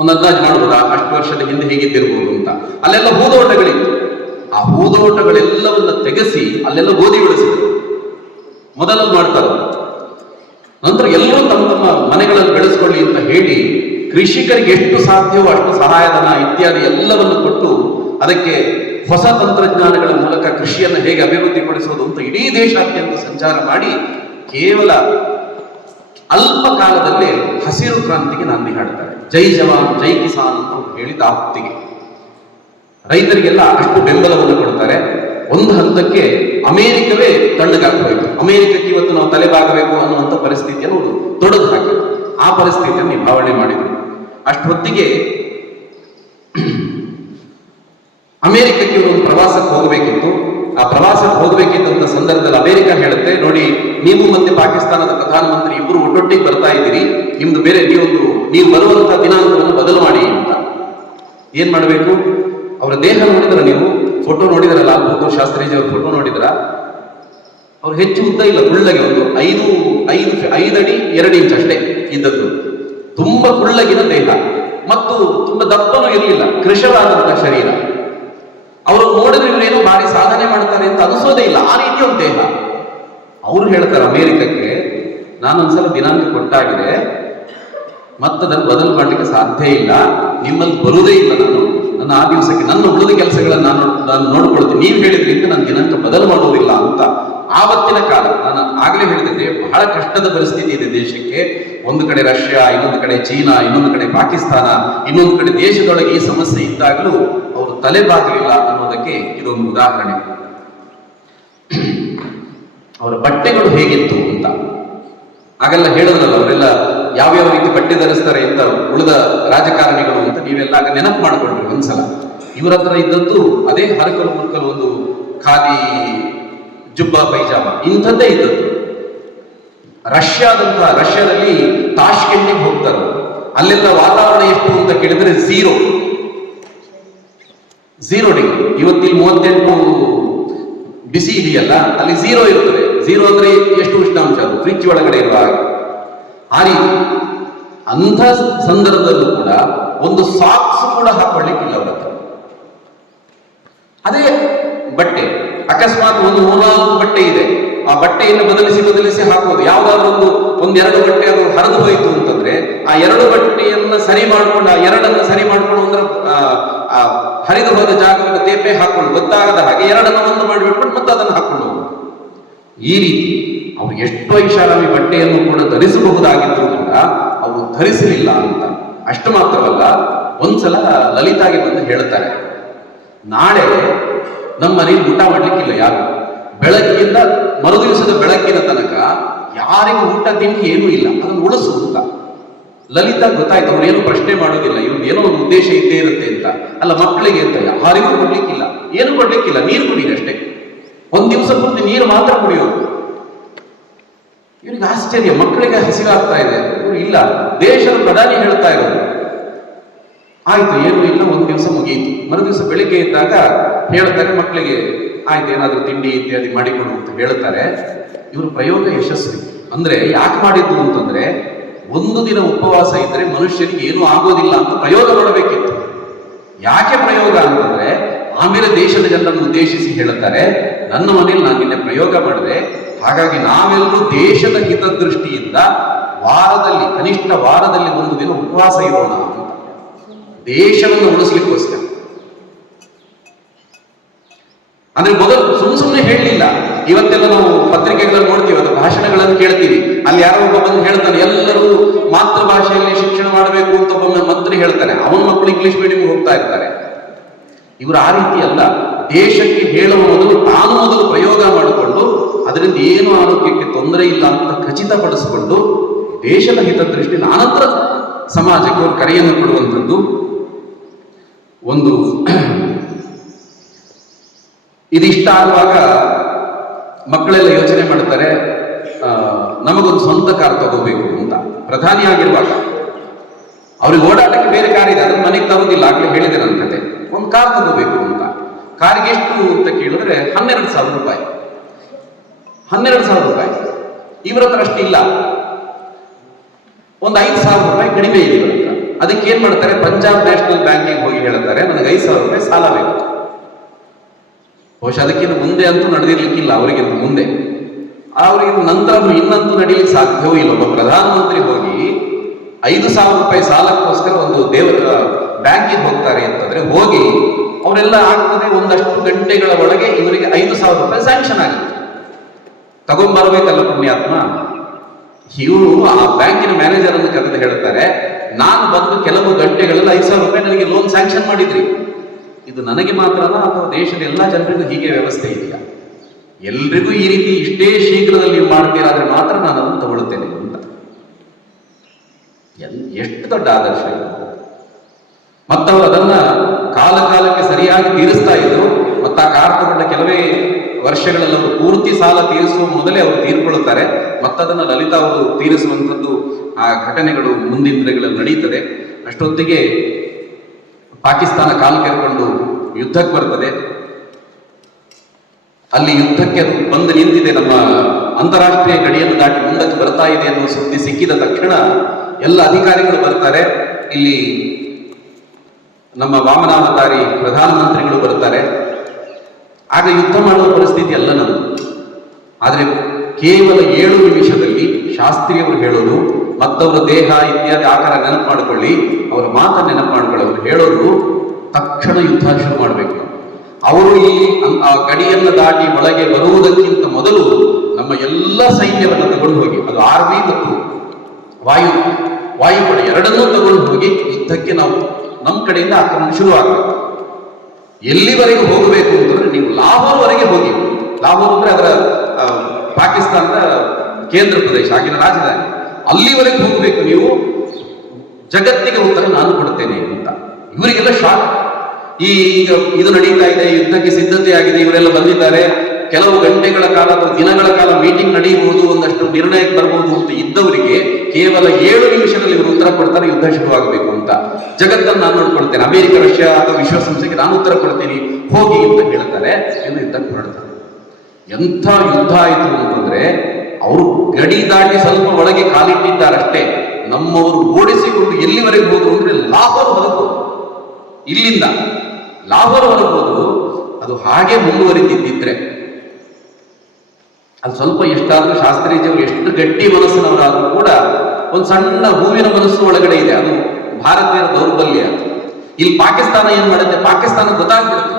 ಒಂದು ಅಂದಾಜು ಮಾಡ್ಬೋದಾ, ಅಷ್ಟು ವರ್ಷದ ಹಿಂದೆ ಹೀಗಿದ್ದಿರ್ಬೋದು ಅಂತ. ಅಲ್ಲೆಲ್ಲ ಹೂದೋಟಗಳಿತ್ತು. ಆ ಹೂದೋಟಗಳೆಲ್ಲವನ್ನ ತೆಗೆಸಿ ಅಲ್ಲೆಲ್ಲ ಗೋಧಿ ಬೆಳೆಸಿದ್ರು. ಮೊದಲಲ್ಲಿ ಮಾಡ್ತಾರೆ. ನಂತರ ಎಲ್ಲರೂ ತಮ್ಮ ತಮ್ಮ ಮನೆಗಳಲ್ಲಿ ಬೆಳೆಸ್ಕೊಳ್ಳಿ ಅಂತ ಹೇಳಿ, ಕೃಷಿಕರಿಗೆ ಎಷ್ಟು ಸಾಧ್ಯವೋ ಅಷ್ಟು ಸಹಾಯಧನ ಇತ್ಯಾದಿ ಎಲ್ಲವನ್ನು ಕೊಟ್ಟು, ಅದಕ್ಕೆ ಹೊಸ ತಂತ್ರಜ್ಞಾನಗಳ ಮೂಲಕ ಕೃಷಿಯನ್ನು ಹೇಗೆ ಅಭಿವೃದ್ಧಿಪಡಿಸೋದು ಅಂತ ಇಡೀ ದೇಶಾದ್ಯಂತ ಸಂಚಾರ ಮಾಡಿ, ಕೇವಲ ಅಲ್ಪ ಕಾಲದಲ್ಲೇ ಹಸಿರು ಕ್ರಾಂತಿಗೆ ನಾಂದಿ ಹಾಡ್ತಾರೆ. ಜೈ ಜವಾನ್ ಜೈ ಕಿಸಾನ್ ಅಂತ ಹೇಳಿದ ಆ ಹೊತ್ತಿಗೆ ರೈತರಿಗೆಲ್ಲ ಅಷ್ಟು ಬೆಂಬಲವನ್ನು ಕೊಡ್ತಾರೆ. ಒಂದು ಹಂತಕ್ಕೆ ಅಮೆರಿಕವೇ ತಣ್ಣಗಾಗ್ಬೇಕು. ಅಮೆರಿಕಕ್ಕೆ ಇವತ್ತು ನಾವು ತಲೆಬಾಗಬೇಕು ಅನ್ನುವಂಥ ಪರಿಸ್ಥಿತಿಯನ್ನು ತೊಡೆದು ಹಾಕಿ ಆ ಪರಿಸ್ಥಿತಿಯನ್ನು ನಿಭಾವಣೆ ಮಾಡಿದರು. ಅಷ್ಟು ಹೊತ್ತಿಗೆ ಅಮೆರಿಕಕ್ಕೆ ಒಂದು ಪ್ರವಾಸಕ್ಕೆ ಹೋಗಬೇಕಿತ್ತು. ಆ ಪ್ರವಾಸಕ್ಕೆ ಹೋಗಬೇಕಿದ್ದಂತ ಸಂದರ್ಭದಲ್ಲಿ ಅಮೆರಿಕ ಹೇಳುತ್ತೆ, ನೋಡಿ, ನೀವು ಮತ್ತೆ ಪಾಕಿಸ್ತಾನದ ಪ್ರಧಾನಮಂತ್ರಿ ಇಬ್ಬರು ಒಟ್ಟೊಟ್ಟಿಗೆ ಬರ್ತಾ ಇದ್ದೀರಿ, ನಿಮ್ದು ಬೇರೆ, ನೀವು ಬರುವಂತಹ ದಿನಾಂಕವನ್ನು ಬದಲು ಮಾಡಿ ಅಂತ. ಏನ್ ಮಾಡಬೇಕು? ಅವರ ದೇಹ ನೋಡಿದ್ರ, ನೀವು ಫೋಟೋ ನೋಡಿದ್ರ, ಲಾಲ್ ಬಹದ್ದೂರ್ ಶಾಸ್ತ್ರೀಜಿ ಅವ್ರ ಫೋಟೋ ನೋಡಿದ್ರ, ಅವ್ರು ಹೆಚ್ಚು ಉದ್ದ ಇಲ್ಲ, ಕುಳ್ಳಗೆ ಒಂದು 5 ಅಡಿ 2 ಇಂಚ್ ಅಷ್ಟೇ ಇದ್ದದ್ದು. ತುಂಬಾ ಕುಳ್ಳಗಿನ ದೇಹ ಮತ್ತು ತುಂಬಾ ದಪ್ಪನೂ ಇರಲಿಲ್ಲ, ಕೃಶವಾದಂತಹ ಶರೀರ. ಅವರು ನೋಡಿದ್ರೆ ಇವರೇನೋ ಭಾರಿ ಸಾಧನೆ ಮಾಡ್ತಾರೆ ಅಂತ ಅನಿಸೋದೇ ಇಲ್ಲ, ಆ ರೀತಿ ಒಂದು ದೇಹ. ಅವರು ಹೇಳ್ತಾರೆ ಅಮೆರಿಕಕ್ಕೆ, ನಾನೊಂದ್ಸಲ ದಿನಾಂಕ ಕೊಟ್ಟಾಗಿದೆ, ಮತ್ತದನ್ನು ಬದಲು ಮಾಡ್ಲಿಕ್ಕೆ ಸಾಧ್ಯ ಇಲ್ಲ, ನಿಮ್ಮಲ್ಲಿ ಬರುವುದೇ ಇಲ್ಲ, ನನ್ನ ಆ ದಿವಸಕ್ಕೆ ನನ್ನ ಉಳಿದ ಕೆಲಸಗಳನ್ನು ನಾನು ನೋಡ್ಕೊಳ್ತೀನಿ, ನೀವು ಹೇಳಿದ್ರಿಂದ ನನ್ನ ದಿನಾಂಕ ಬದಲು ಮಾಡುವುದಿಲ್ಲ ಅಂತ. ಆವತ್ತಿನ ಕಾಲ, ನಾನು ಆಗಲೇ ಹೇಳಿದ್ರೆ, ಬಹಳ ಕಷ್ಟದ ಪರಿಸ್ಥಿತಿ ಇದೆ ದೇಶಕ್ಕೆ. ಒಂದು ಕಡೆ ರಷ್ಯಾ, ಇನ್ನೊಂದು ಕಡೆ ಚೀನಾ, ಇನ್ನೊಂದು ಕಡೆ ಪಾಕಿಸ್ತಾನ, ಇನ್ನೊಂದು ಕಡೆ ದೇಶದೊಳಗೆ ಈ ಸಮಸ್ಯೆ ಇದ್ದಾಗಲೂ ಅವರು ತಲೆಬಾಗಲಿಲ್ಲ ಅನ್ನೋದಕ್ಕೆ ಇದೊಂದು ಉದಾಹರಣೆ. ಅವರ ಬಟ್ಟೆಗಳು ಹೇಗಿತ್ತು ಅಂತ ಆಗೆಲ್ಲ ಹೇಳಿದ್ರಲ್ಲ, ಅವರೆಲ್ಲ ಯಾವ್ಯಾವ ರೀತಿ ಬಟ್ಟೆ ಧರಿಸ್ತಾರೆ ಅಂತ ಉಳಿದ ರಾಜಕಾರಣಿಗಳು ಅಂತ ನೀವೆಲ್ಲ ಆಗ ನೆನಪು ಮಾಡ್ಕೊಳ್ರಿ ಒಂದ್ಸಲ. ಇವರ ಹತ್ರ ಇದ್ದದ್ದು ಅದೇ ಹರಕಲು ಮುರ್ಕಲು ಒಂದು ಖಾದಿ ಜುಬ್ಬಾ ಪೈಜಾಮ ಇಂಥದ್ದೇ ಇದ್ದದ್ದು. ರಷ್ಯಾದಲ್ಲಿ ತಾಷ್ಕೆಂಟಿಗೆ ಹೋಗ್ತಾರೆ. ಅಲ್ಲೆಲ್ಲ ವಾತಾವರಣ ಎಷ್ಟು ಅಂತ ಕೇಳಿದ್ರೆ ಝೀರೋ ಡಿಗ್ರಿ. ಇವತ್ತಿಲ್ಲಿ 38 ಬಿಸಿ ಇದೆಯಲ್ಲ, ಅಲ್ಲಿ ಝೀರೋ ಇರ್ತದೆ. ಝೀರೋ ಅಂದ್ರೆ ಎಷ್ಟು ಉಷ್ಣಾಂಶ, ಅದು ಫ್ರಿಜ್ ಒಳಗಡೆ ಇರುವ ಹಾಗೆ. ಆ ರೀತಿ ಅಂಥ ಸಂದರ್ಭದಲ್ಲೂ ಕೂಡ ಒಂದು ಸಾಕ್ಸ್ ಕೂಡ ಹಾಕೊಳ್ಳಿಕ್ಕಿಲ್ಲ ಅವರ ಹತ್ರ. ಅದೇ ಬಟ್ಟೆ ಅಕಸ್ಮಾತ್ ಒಂದು 3-4 ಬಟ್ಟೆ ಇದೆ, ಆ ಬಟ್ಟೆಯನ್ನು ಬದಲಿಸಿ ಹಾಕೋದು. ಯಾವ್ದಾದ್ರು ಒಂದೆರಡು ಬಟ್ಟೆ ಅದು ಹರಿದು ಹೋಯಿತು ಅಂತಂದ್ರೆ ಆ 2 ಬಟ್ಟೆಯನ್ನ ಸರಿ ಮಾಡ್ಕೊಂಡು, ಆ 2 ಸರಿ ಮಾಡ್ಕೊಂಡು ಅಂದ್ರೆ ಹರಿದು ಹೋದ ಜಾಗವನ್ನು ತೇಪೆ ಹಾಕೊಂಡು ಗೊತ್ತಾಗದ ಹಾಗೆ 2 ಒಂದು ಮಾಡಿಬಿಟ್ಕೊಂಡು ಮತ್ತೆ ಅದನ್ನು ಹಾಕೊಂಡು ಹೋಗುದು. ಈ ರೀತಿ ಅವರು ಎಷ್ಟು ಐಷಾರಾಮಿ ಬಟ್ಟೆಯನ್ನು ಕೂಡ ಧರಿಸಬಹುದಾಗಿದ್ರು ಕೂಡ ಅವರು ಧರಿಸಲಿಲ್ಲ ಅಂತ. ಅಷ್ಟು ಮಾತ್ರವಲ್ಲ, ಒಂದ್ಸಲ ಲಲಿತಾಗೆ ಬಂದು ಹೇಳ್ತಾರೆ, ನಾಳೆ ನಮ್ಮ ಮನೆಯಲ್ಲಿ ಊಟ ಮಾಡ್ಲಿಕ್ಕಿಲ್ಲ ಯಾರು, ಬೆಳಗ್ಗಿಂದ ಮರುದಿವಸದ ಬೆಳಗ್ಗಿನ ತನಕ ಯಾರಿಗೂ ಊಟ ತಿಂಡಿ ಏನೂ ಇಲ್ಲ, ಅದನ್ನು ಉಳಿಸು ಅಂತ. ಲಲಿತಾ ಗೊತ್ತಾಯ್ತು, ಅವ್ರೇನು ಪ್ರಶ್ನೆ ಮಾಡೋದಿಲ್ಲ, ಇವ್ರು ಏನೋ ಒಂದು ಉದ್ದೇಶ ಇದ್ದೇ ಇರುತ್ತೆ ಅಂತ. ಅಲ್ಲ, ಮಕ್ಕಳಿಗೆ ಅಂತ ಯಾರಿಗೂ ಕೊಡ್ಲಿಕ್ಕಿಲ್ಲ, ಏನು ಕೊಡ್ಲಿಕ್ಕಿಲ್ಲ, ನೀರು ಕುಡೀರಿ ಅಷ್ಟೇ, ಒಂದ್ ದಿವಸ ಪೂರ್ತಿ ನೀರು ಮಾತ್ರ ಕುಡಿಯೋದು. ಇವ್ರಿಗೆ ಆಶ್ಚರ್ಯ, ಮಕ್ಕಳಿಗೆ ಹಸಿವಾಗ್ತಾ ಇದೆ, ಇವರು ಇಲ್ಲ, ದೇಶದ ಪ್ರಧಾನಿ ಹೇಳ್ತಾ ಇರೋದು. ಆಯ್ತು, ಏನೂ ಇಲ್ಲ, ಒಂದ್ ದಿವಸ ಮುಗಿಯಿತು. ಮರುದಿವಸ ಬೆಳಿಗ್ಗೆ ಇದ್ದಾಗ ಹೇಳ್ತಾರೆ ಮಕ್ಕಳಿಗೆ, ಆಯ್ತು ಏನಾದ್ರೂ ತಿಂಡಿ ಇತ್ಯಾದಿ ಮಾಡಿಕೊಡು ಅಂತ ಹೇಳ್ತಾರೆ. ಇವರು ಪ್ರಯೋಗ ಯಶಸ್ವಿ. ಅಂದ್ರೆ ಯಾಕೆ ಮಾಡಿದ್ದು ಅಂತಂದ್ರೆ, ಒಂದು ದಿನ ಉಪವಾಸ ಇದ್ರೆ ಮನುಷ್ಯನಿಗೆ ಏನೂ ಆಗೋದಿಲ್ಲ ಅಂತ ಪ್ರಯೋಗ ಮಾಡಬೇಕಿತ್ತು. ಯಾಕೆ ಪ್ರಯೋಗ ಅಂತಂದ್ರೆ, ಆಮೇಲೆ ದೇಶದ ಜನರನ್ನು ಉದ್ದೇಶಿಸಿ ಹೇಳುತ್ತಾರೆ, ನನ್ನ ಮನೆಯಲ್ಲಿ ನಾನು ನಿನ್ನೆ ಪ್ರಯೋಗ ಮಾಡಿದೆ, ಹಾಗಾಗಿ ನಾವೆಲ್ಲರೂ ದೇಶದ ಹಿತದೃಷ್ಟಿಯಿಂದ ಕನಿಷ್ಠ ವಾರದಲ್ಲಿ ಒಂದು ದಿನ ಉಪವಾಸ ಇರೋಣ ಅಂತ, ದೇಶವನ್ನು ಉಳಿಸ್ಲಿಕ್ಕೋಸ್ಕರ. ಅಂದ್ರೆ ಮೊದಲು ಸುಮ್ಮನೆ ಹೇಳಲಿಲ್ಲ. ಇವತ್ತೆಲ್ಲ ನಾವು ಪತ್ರಿಕೆಗಳಲ್ಲಿ ನೋಡ್ತೀವಿ, ಅದು ಭಾಷಣಗಳನ್ನು ಕೇಳ್ತೀವಿ, ಅಲ್ಲಿ ಯಾರೋ ಒಬ್ಬ ಬಂದು ಹೇಳ್ತಾನೆ, ಎಲ್ಲರೂ ಮಾತೃಭಾಷೆಯಲ್ಲಿ ಶಿಕ್ಷಣ ಮಾಡಬೇಕು ಅಂತ ಒಬ್ಬ ಮಂತ್ರಿ ಹೇಳ್ತಾನೆ, ಅವನ ಮಕ್ಕಳು ಇಂಗ್ಲಿಷ್ ಮೀಡಿಯಂ ಹೋಗ್ತಾ ಇರ್ತಾರೆ. ಇವರು ಆ ರೀತಿ ಅಲ್ಲ, ದೇಶಕ್ಕೆ ಹೇಳುವ ಮೊದಲು ತಾನು ಮೊದಲು ಪ್ರಯೋಗ ಮಾಡಿಕೊಂಡು ಅದರಿಂದ ಏನು ಆರೋಗ್ಯಕ್ಕೆ ತೊಂದರೆ ಇಲ್ಲ ಅಂತ ಖಚಿತಪಡಿಸಿಕೊಂಡು ದೇಶದ ಹಿತದೃಷ್ಟಿ ಆನಂತರ ಸಮಾಜಕ್ಕೆ ಅವರು ಕರೆಯನ್ನು ಕೊಡುವಂಥದ್ದು ಒಂದು. ಇದಿಷ್ಟ ಆಗುವಾಗ ಮಕ್ಕಳೆಲ್ಲ ಯೋಚನೆ ಮಾಡ್ತಾರೆ, ನಮಗೊಂದು ಸ್ವಂತ ಕಾರ್ ತಗೋಬೇಕು ಅಂತ. ಪ್ರಧಾನಿ ಆಗಿರುವಾಗ ಅವ್ರಿಗೆ ಓಡಾಟಕ್ಕೆ ಬೇರೆ ಕಾರ್ ಇದೆ, ಅದನ್ನ ಮನೆಗೆ ತರೋದಿಲ್ಲ, ಆಗ್ಲೇ ಹೇಳಿದೆ ನನ್ನ ಕತೆ. ಒಂದು ಕಾರ್ ತಗೋಬೇಕು ಅಂತ. ಕಾರಿಗೆ ಎಷ್ಟು ಅಂತ ಕೇಳಿದ್ರೆ 12,000 ರೂಪಾಯಿ. 12,000 ರೂಪಾಯಿ. ಇವರ ಹತ್ರ ಅಷ್ಟಿಲ್ಲ, ಒಂದು 5,000 ರೂಪಾಯಿ ಕಡಿಮೆ ಇದೆ ಇವರ ಹತ್ರ. ಅದಕ್ಕೆ ಏನ್ ಮಾಡ್ತಾರೆ, ಪಂಜಾಬ್ ನ್ಯಾಷನಲ್ ಬ್ಯಾಂಕಿಗೆ ಹೋಗಿ ಹೇಳ್ತಾರೆ, ನನಗೆ 5,000 ರೂಪಾಯಿ ಸಾಲ ಬೇಕು. ಬಹುಶಃ ಅದಕ್ಕಿಂತ ಮುಂದೆ ಅಂತೂ ನಡೆದಿರ್ಲಿಕ್ಕಿಲ್ಲ, ಅವರಿಗಿಂತ ಮುಂದೆ. ಅವರಿಗೆ ನಂತರ ಇನ್ನಂತೂ ನಡೀಲಿಕ್ಕೆ ಸಾಧ್ಯವೂ ಇಲ್ಲ. ಒಬ್ಬ ಪ್ರಧಾನಮಂತ್ರಿ ಹೋಗಿ 5,000 ರೂಪಾಯಿ ಸಾಲಕ್ಕೋಸ್ಕರ ಒಂದು ಬ್ಯಾಂಕಿಗೆ ಹೋಗ್ತಾರೆ ಅಂತಂದ್ರೆ, ಹೋಗಿ ಅವರೆಲ್ಲ ಆಗ್ತದೆ ಒಂದಷ್ಟು ಗಂಟೆಗಳ ಒಳಗೆ ಇವರಿಗೆ 5,000 ರೂಪಾಯಿ ಸ್ಯಾಂಕ್ಷನ್ ಆಗುತ್ತೆ. ತಗೊಂಡ್ಬರ್ಬೇಕಲ್ಲ ಪುಣ್ಯಾತ್ಮ. ಇವರು ಆ ಬ್ಯಾಂಕಿನ ಮ್ಯಾನೇಜರ್ ಅನ್ನು ಕರೆದು ಹೇಳ್ತಾರೆ, ನಾನು ಬಂದು ಕೆಲವು ಗಂಟೆಗಳಲ್ಲಿ 5,000 ರೂಪಾಯಿ ನನಗೆ ಲೋನ್ ಸ್ಯಾಂಕ್ಷನ್ ಮಾಡಿದ್ರಿ. ಇದು ನನಗೆ ಮಾತ್ರನಾ ಅಥವಾ ದೇಶದ ಎಲ್ಲಾ ಜನರಿಗೂ ಹೀಗೆ ವ್ಯವಸ್ಥೆ ಇದೆಯಾ? ಎಲ್ರಿಗೂ ಈ ರೀತಿ ಇಷ್ಟೇ ಶೀಘ್ರದಲ್ಲಿ ನೀವು ಮಾಡ್ತೀರಾದ್ರೆ ಮಾತ್ರ ನಾನು ಅದನ್ನು ತಗೊಳ್ತೇನೆ ಅಂತ. ಎಷ್ಟು ದೊಡ್ಡ ಆದರ್ಶ. ಮತ್ತವರು ಅದನ್ನ ಕಾಲಕ್ಕೆ ಸರಿಯಾಗಿ ತೀರಿಸ್ತಾ ಇದ್ರು. ಮತ್ತು ಆ ಕಾರ್ ತಗೊಂಡ ಕೆಲವೇ ವರ್ಷಗಳಲ್ಲಿ ಅವರು ಪೂರ್ತಿ ಸಾಲ ತೀರಿಸುವ ಮೊದಲೇ ಅವರು ತೀರ್ಕೊಳ್ಳುತ್ತಾರೆ. ಮತ್ತದನ್ನು ಲಲಿತಾ ಅವರು ತೀರಿಸುವಂಥದ್ದು ಆ ಘಟನೆಗಳು ಮುಂದಿನ ದಿನಗಳಲ್ಲಿ ನಡೀತದೆ. ಅಷ್ಟೊತ್ತಿಗೆ ಪಾಕಿಸ್ತಾನ ಕಾಲು ಕೆರ್ಕೊಂಡು ಯುದ್ಧಕ್ಕೆ ಬರ್ತದೆ. ಅಲ್ಲಿ ಯುದ್ಧಕ್ಕೆ ಅದು ಬಂದು ನಿಂತಿದೆ, ನಮ್ಮ ಅಂತಾರಾಷ್ಟ್ರೀಯ ಗಡಿಯನ್ನು ದಾಟಿ ಮುಂದಕ್ಕೆ ಬರ್ತಾ ಇದೆ ಅನ್ನುವ ಸುದ್ದಿ ಸಿಕ್ಕಿದ ತಕ್ಷಣ ಎಲ್ಲ ಅಧಿಕಾರಿಗಳು ಬರ್ತಾರೆ. ಇಲ್ಲಿ ನಮ್ಮ ವಾಮನಾವತಾರಿ ಪ್ರಧಾನಮಂತ್ರಿಗಳು ಬರ್ತಾರೆ. ಆಗ ಯುದ್ಧ ಮಾಡುವ ಪರಿಸ್ಥಿತಿ ಅಲ್ಲ ನಮ್ಮದು. ಆದರೆ ಕೇವಲ 7 ನಿಮಿಷದಲ್ಲಿ ಶಾಸ್ತ್ರಿಯವರು ಹೇಳೋದು, ಮತ್ತವರ ದೇಹ ಇತ್ಯಾದಿ ಆಕಾರ ನೆನಪು ಮಾಡಿಕೊಳ್ಳಿ, ಅವರ ಮಾತನ್ನು ನೆನಪು ಮಾಡಿಕೊಳ್ಳಿ. ಅವರು ಹೇಳೋದು ತಕ್ಷಣ ಯುದ್ಧ ಶುರು ಮಾಡಬೇಕು. ಅವರು ಈ ಗಡಿಯನ್ನು ದಾಟಿ ಒಳಗೆ ಬರುವುದಕ್ಕಿಂತ ಮೊದಲು ನಮ್ಮ ಎಲ್ಲ ಸೈನ್ಯವನ್ನು ತಗೊಂಡು ಹೋಗಿ, ಅದು ಆರ್ಮಿ ಮತ್ತು ವಾಯುಪಡೆ ಎರಡನ್ನೂ ತಗೊಂಡು ಹೋಗಿ ಯುದ್ಧಕ್ಕೆ ನಾವು ನಮ್ಮ ಕಡೆಯಿಂದ ಆಕ್ರಮಣ ಶುರುವಾಗಬೇಕು. ಎಲ್ಲಿವರೆಗೆ ಹೋಗಬೇಕು ಅಂತಂದ್ರೆ, ನೀವು ಲಾಹೋರ್ವರೆಗೆ ಹೋಗಿ. ಲಾಹೋರ್ ಅಂದ್ರೆ ಅದರ ಪಾಕಿಸ್ತಾನದ ಕೇಂದ್ರ ಪ್ರದೇಶ, ಆಗಿನ ರಾಜಧಾನಿ. ಅಲ್ಲಿವರೆಗೆ ಹೋಗಬೇಕು ನೀವು, ಜಗತ್ತಿಗೆ ಉತ್ತರ ನಾನು ಕೊಡ್ತೇನೆ ಅಂತ. ಇವರಿಗೆಲ್ಲ ಶಾಕ್. ಈಗ ಇದು ನಡೀತಾ ಇದೆ, ಯುದ್ಧಕ್ಕೆ ಸಿದ್ಧತೆ ಆಗಿದೆ, ಇವರೆಲ್ಲ ಬಂದಿದ್ದಾರೆ, ಕೆಲವು ಗಂಟೆಗಳ ಕಾಲ ಅಥವಾ ದಿನಗಳ ಕಾಲ ಮೀಟಿಂಗ್ ನಡೆಯಬಹುದು, ಒಂದಷ್ಟು ನಿರ್ಣಯಕ್ಕೆ ಬರಬಹುದು ಅಂತ ಇದ್ದವರಿಗೆ ಕೇವಲ 7 ನಿಮಿಷದಲ್ಲಿ ಇವರು ಉತ್ತರ ಕೊಡ್ತಾರೆ ಯುದ್ಧ ಶುರುವಾಗಬೇಕು ಅಂತ. ಜಗತ್ತನ್ನು ನಾನು ನೋಡ್ಕೊಳ್ತೇನೆ, ಅಮೆರಿಕ, ರಷ್ಯಾ ಅಥವಾ ವಿಶ್ವಸಂಸ್ಥೆಗೆ ನಾನು ಉತ್ತರ ಕೊಡ್ತೀನಿ, ಹೋಗಿ ಅಂತ ಹೇಳ್ತಾರೆ, ಎಂದು ಯುದ್ಧಕ್ಕೆ ಹೊರಡ್ತಾರೆ. ಎಂಥ ಯುದ್ಧ ಆಯಿತು ಅಂತಂದ್ರೆ, ಅವರು ಗಡಿ ದಾಟಿ ಸ್ವಲ್ಪ ಒಳಗೆ ಕಾಲಿಟ್ಟಿದ್ದಾರಷ್ಟೇ, ನಮ್ಮವರು ಓಡಿಸಿಕೊಂಡು ಎಲ್ಲಿವರೆಗೆ ಹೋದ್ರು ಅಂದ್ರೆ ಲಾಹೋರ್ ಹೊರಗೋದು, ಇಲ್ಲಿಂದ ಲಾಹೋರ್ ಹೊರಗೋದು. ಅದು ಹಾಗೆ ಮುಂದುವರಿತಿದ್ದಿದ್ರೆ, ಅದು ಸ್ವಲ್ಪ ಎಷ್ಟಾದ್ರೂ ಶಾಸ್ತ್ರೀಜಿಯವರು ಎಷ್ಟು ಗಟ್ಟಿ ಮನಸ್ಸಿನವರಾದ್ರೂ ಕೂಡ ಒಂದು ಸಣ್ಣ ಹೂವಿನ ಮನಸ್ಸು ಒಳಗಡೆ ಇದೆ, ಅದು ಭಾರತೀಯರ ದೌರ್ಬಲ್ಯ. ಇಲ್ಲಿ ಪಾಕಿಸ್ತಾನ ಏನ್ ಮಾಡುತ್ತೆ, ಪಾಕಿಸ್ತಾನ ಗೊತ್ತಾಗ್ಬಿಡುತ್ತೆ.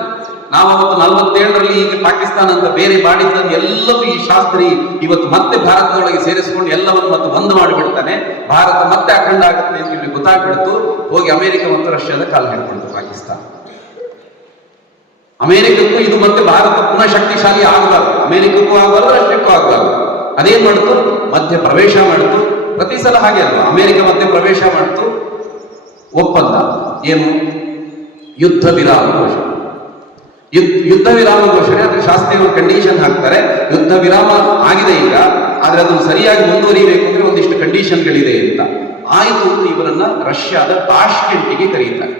ನಾವು ಅವತ್ತು 47ರಲ್ಲಿ ಈಗ ಪಾಕಿಸ್ತಾನ ಅಂತ ಬೇರೆ ಮಾಡಿದ್ದನ್ನು ಎಲ್ಲವೂ ಈ ಶಾಸ್ತ್ರಿ ಇವತ್ತು ಮತ್ತೆ ಭಾರತದೊಳಗೆ ಸೇರಿಸಿಕೊಂಡು ಎಲ್ಲವನ್ನು ಮತ್ತೆ ಬಂದ್ ಮಾಡಿಬಿಡ್ತಾನೆ, ಭಾರತ ಮತ್ತೆ ಅಖಂಡ ಆಗುತ್ತೆ ಅಂತ ಇಲ್ಲಿ ಗೊತ್ತಾಗ್ಬಿಡ್ತು. ಹೋಗಿ ಅಮೆರಿಕ ಮತ್ತು ರಷ್ಯಾದ ಕಾಲು ಹಿಡ್ಕೊಳ್ತು ಪಾಕಿಸ್ತಾನ. ಅಮೆರಿಕಕ್ಕೂ ಇದು ಮತ್ತೆ ಭಾರತ ಪುನಃ ಶಕ್ತಿಶಾಲಿ ಆಗಬಾರ್ದು, ಅಮೆರಿಕಕ್ಕೂ ಆಗಬಾರ್ದು, ರಷ್ಯಕ್ಕೂ ಆಗಬಾರ್ದು. ಅದೇನ್ ಮಾಡ್ತು, ಮಧ್ಯ ಪ್ರವೇಶ ಮಾಡಿತು. ಪ್ರತಿ ಸಲ ಹಾಗೆ ಅಲ್ವಾ, ಅಮೆರಿಕ ಮಧ್ಯ ಪ್ರವೇಶ ಮಾಡಿತು. ಒಪ್ಪಂದ ಏನು, ಯುದ್ಧ ವಿರಾಮ ಘೋಷಣೆ. ಯುದ್ಧ ವಿರಾಮ ಘೋಷಣೆ, ಅದಕ್ಕೆ ಶಾಸ್ತ್ರೀಯ ಕಂಡೀಷನ್ ಹಾಕ್ತಾರೆ. ಯುದ್ಧ ವಿರಾಮ ಆಗಿದೆ ಈಗ, ಆದ್ರೆ ಅದು ಸರಿಯಾಗಿ ಮುಂದುವರಿಬೇಕು ಅಂದ್ರೆ ಒಂದಿಷ್ಟು ಕಂಡೀಷನ್ಗಳಿದೆ ಅಂತ. ಆಯ್ತು ಅಂತ ಇವರನ್ನ ರಷ್ಯಾದ ತಾಷ್ಕೆಂಟಿಗೆ ಕರೀತಾರೆ,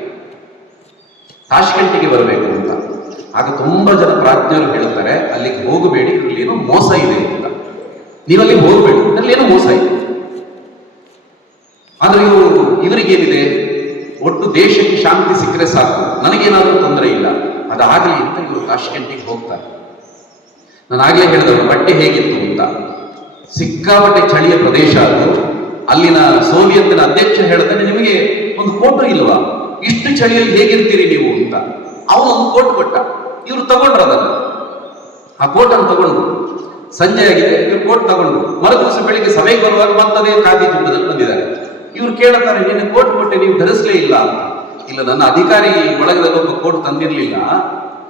ತಾಷ್ಕೆಂಟಿಗೆ ಬರಬೇಕು ಅಂತ. ಆಗ ತುಂಬಾ ಜನ ಪ್ರಾಜ್ಞರು ಹೇಳ್ತಾರೆ, ಅಲ್ಲಿಗೆ ಹೋಗಬೇಡಿ, ಇದರಲ್ಲಿ ಏನೋ ಮೋಸ ಇದೆ ಅಂತ. ನೀವಲ್ಲಿ ಹೋಗಬೇಡಿ, ಇದರಲ್ಲಿ ಏನೋ ಮೋಸ ಇದೆ. ಆದ್ರೆ ಇವರಿಗೇನಿದೆ, ಒಟ್ಟು ದೇಶಕ್ಕೆ ಶಾಂತಿ ಸಿಕ್ಕರೆ ಸಾಕು, ನನಗೇನಾದ್ರೂ ತೊಂದರೆ ಇಲ್ಲ, ಅದಾಗಲಿ ಅಂತ ಇವರು ತಾಷ್ಕೆಂಟಿಗೆ ಹೋಗ್ತಾರೆ. ನಾನು ಆಗ್ಲೇ ಹೇಳಿದವರು ಬಟ್ಟೆ ಹೇಗಿತ್ತು ಅಂತ, ಸಿಕ್ಕಾಪಟ್ಟೆ ಚಳಿಯ ಪ್ರದೇಶ ಅದು. ಅಲ್ಲಿನ ಸೋವಿಯತ್ನ ಅಧ್ಯಕ್ಷ ಹೇಳ್ತಾನೆ, ನಿಮಗೆ ಒಂದು ಕೋಟು ಇಲ್ವಾ, ಇಷ್ಟು ಚಳಿಯಲ್ಲಿ ಹೇಗಿರ್ತೀರಿ ನೀವು ಅಂತ. ಅವನೊಂದು ಕೋಟ್ ಕೊಟ್ಟ, ಇವರು ತಗೊಂಡ್ರು ಅದನ್ನು, ಆ ಕೋಟನ್ನು ತಗೊಂಡು. ಸಂಜೆ ಆಗಿದೆ, ಇವ್ರು ಕೋಟ್ ತಗೊಂಡು ಮರುದಿವಸ ಬೆಳಿಗ್ಗೆ ಸಭೆಗೆ ಬರುವಾಗ ಮತ್ತದೇ ಖಾದಿ ಜುಬ್ಬದಲ್ಲಿ ಬಂದಿದ್ದಾರೆ. ಇವ್ರು ಕೇಳುತ್ತಾರೆ, ನಿನ್ನೆ ಕೋಟ್ ಕೊಟ್ಟೆ, ನೀವು ಧರಿಸಲೇ ಇಲ್ಲ ಅಂತ. ಇಲ್ಲ, ನನ್ನ ಅಧಿಕಾರಿ ಒಳಗದಲ್ಲಿ ಒಬ್ಬ ಕೋಟ್ ತಂದಿರ್ಲಿಲ್ಲ,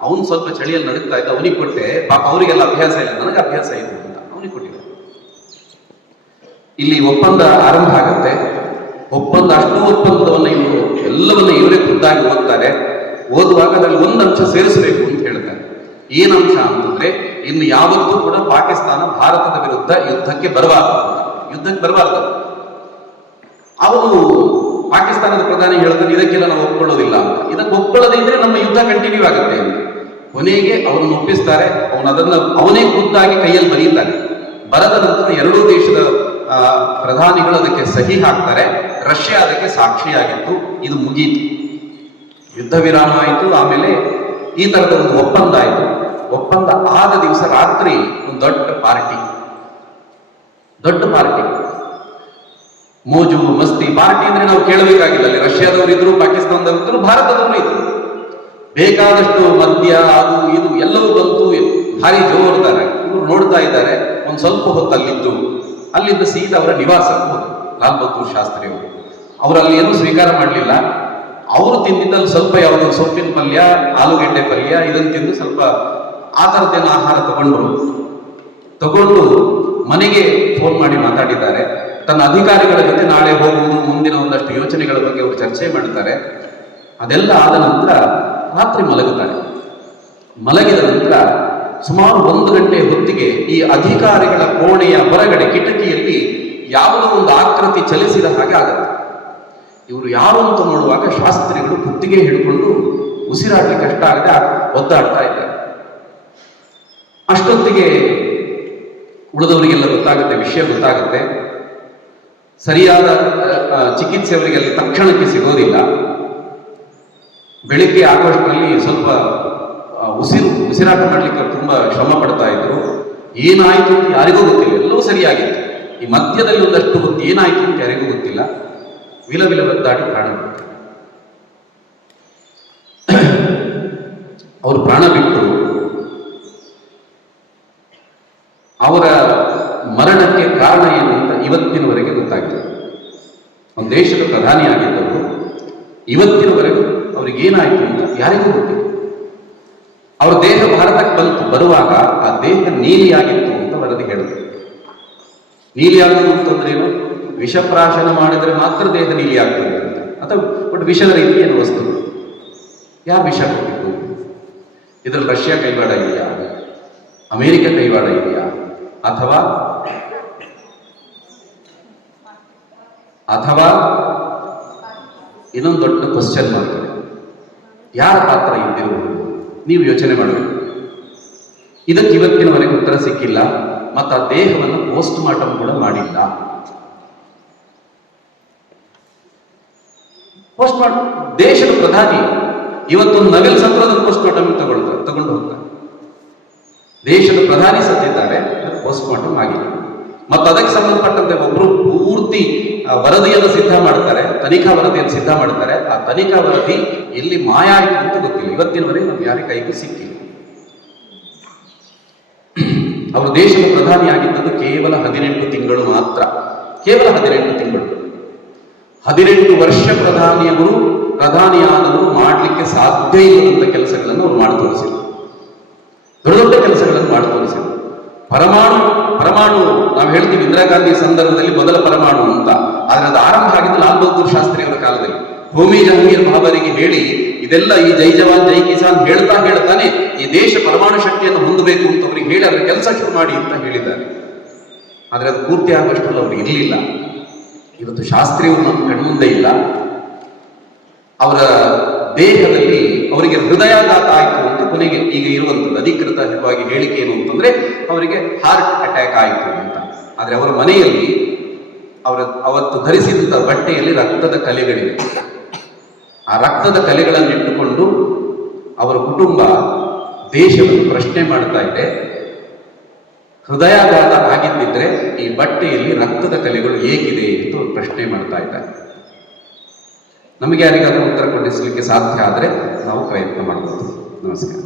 ಅವನು ಸ್ವಲ್ಪ ಚಳಿಯಲ್ಲಿ ನಡುತ್ತಾ ಇದ್ದ, ಅವನಿಗೆ ಕೊಟ್ಟೆ, ಪಾಪ ಅವರಿಗೆಲ್ಲ ಅಭ್ಯಾಸ ಇಲ್ಲ, ನನಗೆ ಅಭ್ಯಾಸ ಇದೆ ಅಂತ ಅವನಿಗೆ ಕೊಟ್ಟಿದ್ದೆ. ಇಲ್ಲಿ ಒಪ್ಪಂದ ಆರಂಭ ಆಗತ್ತೆ. ಒಪ್ಪಂದ, ಅಷ್ಟು ಒಪ್ಪಂದವನ್ನ ಇವರು ಎಲ್ಲವನ್ನ ಇವರೇ ಖುದ್ದಾಗಿ ಓದ್ತಾರೆ. ಓದುವಾಗ ಅದರಲ್ಲಿ ಒಂದು ಅಂಶ ಸೇರಿಸಬೇಕು ಅಂತ ಹೇಳ್ತಾರೆ. ಏನ್ ಅಂಶ ಅಂತಂದ್ರೆ, ಇನ್ನು ಯಾವತ್ತೂ ಕೂಡ ಪಾಕಿಸ್ತಾನ ಭಾರತದ ವಿರುದ್ಧ ಯುದ್ಧಕ್ಕೆ ಬರಬಾರದು ಅಂತ, ಯುದ್ಧಕ್ಕೆ ಬರಬಾರದು. ಅವರು ಪಾಕಿಸ್ತಾನದ ಪ್ರಧಾನಿ ಹೇಳ್ತಾನೆ, ಇದಕ್ಕೆಲ್ಲ ನಾವು ಒಪ್ಕೊಳ್ಳೋದಿಲ್ಲ ಅಂತ. ಇದಕ್ಕೆ ಒಪ್ಕೊಳ್ಳೋದೇ ಇದ್ರೆ ನಮ್ಮ ಯುದ್ಧ ಕಂಟಿನ್ಯೂ ಆಗುತ್ತೆ ಅಂತ. ಕೊನೆಗೆ ಅವರನ್ನು ಒಪ್ಪಿಸ್ತಾರೆ. ಅವನೇ ಖುದ್ದಾಗಿ ಕೈಯಲ್ಲಿ ಬರೀತಾನೆ. ಬರದ ನಂತರ ಎರಡೂ ದೇಶದ ಪ್ರಧಾನಿಗಳು ಅದಕ್ಕೆ ಸಹಿ ಹಾಕ್ತಾರೆ. ರಷ್ಯಾ ಅದಕ್ಕೆ ಸಾಕ್ಷಿಯಾಗಿತ್ತು. ಇದು ಮುಗೀತು, ಯುದ್ಧ ವಿರಾಮ ಆಯಿತು. ಆಮೇಲೆ ಈ ತರದ ಒಂದು ಒಪ್ಪಂದ ಆಯಿತು. ಒಪ್ಪಂದ ಆದ ದಿವಸ ರಾತ್ರಿ ಒಂದು ದೊಡ್ಡ ಪಾರ್ಟಿ, ಮೋಜು ಮಸ್ತಿ. ಪಾರ್ಟಿ ಅಂದ್ರೆ ನಾವು ಕೇಳಬೇಕಾಗಿಲ್ಲ, ಅಲ್ಲಿ ರಷ್ಯಾದವರು ಇದ್ರು, ಪಾಕಿಸ್ತಾನದವರು ಇದ್ರು, ಭಾರತದವರು ಇದ್ರು. ಬೇಕಾದಷ್ಟು ಮದ್ಯ, ಅದು ಇದು ಎಲ್ಲವೂ ಬಂತು, ಭಾರಿ ಜೋರ್ದಾರ. ಇವರು ನೋಡ್ತಾ ಇದ್ದಾರೆ. ಒಂದ್ ಸ್ವಲ್ಪ ಹೊತ್ತು ಅಲ್ಲಿದ್ದ ಸೀದಾ ಅವರ ನಿವಾಸಕ್ಕೆ ಹೋದ್ರು ಲಾಲ್ ಬಹದ್ದೂರ್ ಶಾಸ್ತ್ರಿ ಅವರು. ಅವರಲ್ಲಿ ಏನೂ ಸ್ವೀಕಾರ ಮಾಡಲಿಲ್ಲ. ಅವರು ತಿಂದಿದ್ದಲ್ಲಿ ಸ್ವಲ್ಪ ಯಾವುದೋ ಸೊಪ್ಪಿನ ಪಲ್ಯ, ಆಲೂಗೆಡ್ಡೆ ಪಲ್ಯ, ಇದನ್ನು ತಿಂದು ಸ್ವಲ್ಪ ಆ ಥರದ್ದೇನು ಆಹಾರ ತಗೊಂಡು ಮನೆಗೆ ಫೋನ್ ಮಾಡಿ ಮಾತಾಡಿದ್ದಾರೆ. ತನ್ನ ಅಧಿಕಾರಿಗಳ ಜೊತೆ ನಾಳೆ ಹೋಗುವುದು, ಮುಂದಿನ ಒಂದಷ್ಟು ಯೋಚನೆಗಳ ಬಗ್ಗೆ ಅವರು ಚರ್ಚೆ ಮಾಡ್ತಾರೆ. ಅದೆಲ್ಲ ಆದ ನಂತರ ರಾತ್ರಿ ಮಲಗುತ್ತಾರೆ. ಮಲಗಿದ ನಂತರ ಸುಮಾರು 1 ಗಂಟೆ ಹೊತ್ತಿಗೆ ಈ ಅಧಿಕಾರಿಗಳ ಕೋಣೆಯ ಹೊರಗಡೆ ಕಿಟಕಿಯಲ್ಲಿ ಯಾವುದೋ ಒಂದು ಆಕೃತಿ ಚಲಿಸಿದ ಹಾಗೆ ಆಗತ್ತೆ. ಇವರು ಯಾರು ಅಂತ ನೋಡುವಾಗ ಶಾಸ್ತ್ರಿಗಳು ಕುತ್ತಿಗೆ ಹಿಡ್ಕೊಂಡು ಉಸಿರಾಡಲಿಕ್ಕೆ ಕಷ್ಟ ಆಗದೆ ಒದ್ದಾಡ್ತಾ ಇದ್ದಾರೆ. ಅಷ್ಟೊತ್ತಿಗೆ ಉಳಿದವರಿಗೆಲ್ಲ ವಿಷಯ ಗೊತ್ತಾಗುತ್ತೆ. ಸರಿಯಾದ ಚಿಕಿತ್ಸೆ ಅವರಿಗೆ ಅಲ್ಲಿ ತಕ್ಷಣಕ್ಕೆ ಸಿಗೋದಿಲ್ಲ. ಬೆಳಿಗ್ಗೆ ಆಗೋಷ್ಟರಲ್ಲಿ ಸ್ವಲ್ಪ ಉಸಿರಾಟ ಮಾಡ್ಲಿಕ್ಕೆ ತುಂಬಾ ಶ್ರಮ ಪಡ್ತಾ ಇದ್ರು. ಏನಾಯ್ತು ಅಂತ ಯಾರಿಗೂ ಗೊತ್ತಿಲ್ಲ, ಎಲ್ಲವೂ ಸರಿಯಾಗಿತ್ತು. ಈ ಮಧ್ಯದಲ್ಲಿ ಒಂದಷ್ಟು ಹೊತ್ತು ಏನಾಯ್ತು ಅಂತ ಯಾರಿಗೂ ಗೊತ್ತಿಲ್ಲ. ವಿಲ ಬದ್ದಾಡಿ ಪ್ರಾಣ ಬಿಟ್ಟು ಅವರು ಪ್ರಾಣ ಬಿಟ್ಟು, ಅವರ ಮರಣಕ್ಕೆ ಕಾರಣ ಏನು ಅಂತ ಇವತ್ತಿನವರೆಗೆ ಗೊತ್ತಾಗಿಲ್ಲ. ಒಂದು ದೇಶದ ಪ್ರಧಾನಿ ಆಗಿದ್ದವರು ಇವತ್ತಿನವರೆಗೂ ಅವ್ರಿಗೆ ಏನಾಯ್ತು ಅಂತ ಯಾರಿಗೂ ಗೊತ್ತಿಲ್ಲ. ಅವರ ದೇಹ ಭಾರತಕ್ಕೆ ಬರುವಾಗ ಆ ದೇಹ ನೀಲಿಯಾಗಿತ್ತು ಅಂತ ವರದಿ ಹೇಳಿದ್ರು. ನೀಲಿಯಾಗುವುದು ಅಂತಂದ್ರೆ ಏನು, ವಿಷಪ್ರಾಶನ ಮಾಡಿದ್ರೆ ಮಾತ್ರ ದೇಹ ನೀಲಿಯಾಗ್ತದೆ ಅಂತ, ಅಥವಾ ಬಟ್ ವಿಷದ ರೀತಿ ಏನು ವಸ್ತು. ಯಾರು ವಿಷ ಕೊಟ್ಟಿದ್ದು? ಇದರಲ್ಲಿ ರಷ್ಯಾ ಕೈವಾಡ ಇದೆಯಾ, ಅಮೆರಿಕ ಕೈವಾಡ ಇದೆಯಾ, ಅಥವಾ ಇನ್ನೊಂದು ದೊಡ್ಡ ಕ್ವಶನ್ ಮಾರ್ಕ್, ಯಾರ ಪಾತ್ರ ಇದ್ದಿರಬಹುದು? ನೀವು ಯೋಚನೆ ಮಾಡಬೇಕು. ಇದಕ್ಕೆ ಇವತ್ತಿನವರೆಗೆ ಉತ್ತರ ಸಿಕ್ಕಿಲ್ಲ. ಮತ್ತು ಆ ದೇಹವನ್ನು ಪೋಸ್ಟ್ ಮಾರ್ಟಮ್ ಕೂಡ ಮಾಡಿಲ್ಲ. ಪೋಸ್ಟ್ ಮಾರ್ಟಮ್, ದೇಶದ ಪ್ರಧಾನಿ ಇವತ್ತೊಂದು ನವೆಲ್ ಸತ್ರದ ಪೋಸ್ಟ್ ಮಾರ್ಟಮ್ ತಗೊಂಡು ಹೋಗ್ತಾರೆ. ದೇಶದ ಪ್ರಧಾನಿ ಸತ್ತಿದ್ದಾರೆ, ಪೋಸ್ಟ್ ಮಾರ್ಟಮ್ ಆಗಿಲ್ಲ. ಮತ್ತು ಅದಕ್ಕೆ ಸಂಬಂಧಪಟ್ಟಂತೆ ಒಬ್ರು ಪೂರ್ತಿ ವರದಿಯನ್ನು ಸಿದ್ಧ ಮಾಡ್ತಾರೆ, ತನಿಖಾ ವರದಿಯನ್ನು ಸಿದ್ಧ ಮಾಡ್ತಾರೆ. ಆ ತನಿಖಾ ವರದಿ ಎಲ್ಲಿ ಮಾಯ ಆಯಿತು ಅಂತ ಗೊತ್ತಿಲ್ಲ. ಇವತ್ತಿನವರೆಗೆ ನಮ್ಗೆ ಯಾರ ಕೈಗೂ ಸಿಕ್ಕಿಲ್ಲ. ಅವರು ದೇಶದ ಪ್ರಧಾನಿ ಆಗಿದ್ದದ್ದು ಕೇವಲ 18 ತಿಂಗಳು ಮಾತ್ರ. ಕೇವಲ 18 ತಿಂಗಳು. 18 ವರ್ಷ ಪ್ರಧಾನಿಯಾದವರು ಮಾಡಲಿಕ್ಕೆ ಸಾಧ್ಯ ಇಲ್ಲದಂತ ಕೆಲಸಗಳನ್ನು ಅವರು ಮಾಡಿ ತೋರಿಸಿದರು. ದೊಡ್ಡ ದೊಡ್ಡ ಕೆಲಸಗಳನ್ನು ಮಾಡಿ ತೋರಿಸಿದರು. ಪರಮಾಣು ನಾವು ಹೇಳ್ತೀವಿ ಇಂದಿರಾ ಗಾಂಧಿ ಸಂದರ್ಭದಲ್ಲಿ ಮೊದಲ ಪರಮಾಣು ಅಂತ. ಆದ್ರೆ ಅದು ಆರಂಭ ಆಗಿದ್ದು ಲಾಲ್ ಬಹದ್ದೂರ್ ಶಾಸ್ತ್ರಿ ಅವರ ಕಾಲದಲ್ಲಿ. ಹೋಮಿ ಜಹಂಗೀರ್ ಬಾಬರಿಗೆ ಹೇಳಿ ಇದೆಲ್ಲ ಈ ಜೈ ಜವಾನ್ ಜೈ ಕಿಸಾನ್ ಹೇಳ್ತಾನೆ ಈ ದೇಶ ಪರಮಾಣು ಶಕ್ತಿಯನ್ನು ಹೊಂದಬೇಕು ಅಂತ ಅವ್ರಿಗೆ ಹೇಳಿ ಅದರ ಕೆಲಸ ಶುರು ಮಾಡಿ ಅಂತ ಹೇಳಿದ್ದಾರೆ. ಆದ್ರೆ ಅದು ಪೂರ್ತಿ ಆಗುವಷ್ಟರಲ್ಲಿ ಅವ್ರಿಗೆ ಇರಲಿಲ್ಲ. ಇವತ್ತು ಶಾಸ್ತ್ರಿ ಅವರು ನಮ್ಮ ಕಣ್ಮುಂದೆ ಇಲ್ಲ. ಅವರ ದೇಹದಲ್ಲಿ ಅವರಿಗೆ ಹೃದಯಾಘಾತ ಆಯಿತು ಅಂತ ಕೊನೆಗೆ ಈಗ ಇರುವಂಥದ್ದು ಅಧಿಕೃತವಾಗಿ ಹೇಳಿಕೆ ಏನು ಅಂತಂದ್ರೆ ಅವರಿಗೆ ಹಾರ್ಟ್ ಅಟ್ಯಾಕ್ ಆಯಿತು ಅಂತ. ಆದ್ರೆ ಅವರ ಮನೆಯಲ್ಲಿ ಅವತ್ತು ಧರಿಸಿದಂಥ ಬಟ್ಟೆಯಲ್ಲಿ ರಕ್ತದ ಕಲೆಗಳಿವೆ. ಆ ರಕ್ತದ ಕಲೆಗಳನ್ನು ಇಟ್ಟುಕೊಂಡು ಅವರ ಕುಟುಂಬ ದೇಶವನ್ನು ಪ್ರಶ್ನೆ ಮಾಡ್ತಾ ಇದೆ, ಹೃದಯಾಘಾತ ಆಗಿದ್ದಿದ್ರೆ ಈ ಬಟ್ಟೆಯಲ್ಲಿ ರಕ್ತದ ಕಲೆಗಳು ಹೇಗಿದೆ ಎಂದು ಪ್ರಶ್ನೆ ಮಾಡ್ತಾ ಇದ್ದಾರೆ. ನಮಗೆ ಯಾರಿಗಾದ್ರೂ ಉತ್ತರ ಕೊಡಿಸಲಿಕ್ಕೆ ಸಾಧ್ಯ ಆದರೆ ನಾವು ಪ್ರಯತ್ನ ಮಾಡಬಹುದು. ನಮಸ್ಕಾರ.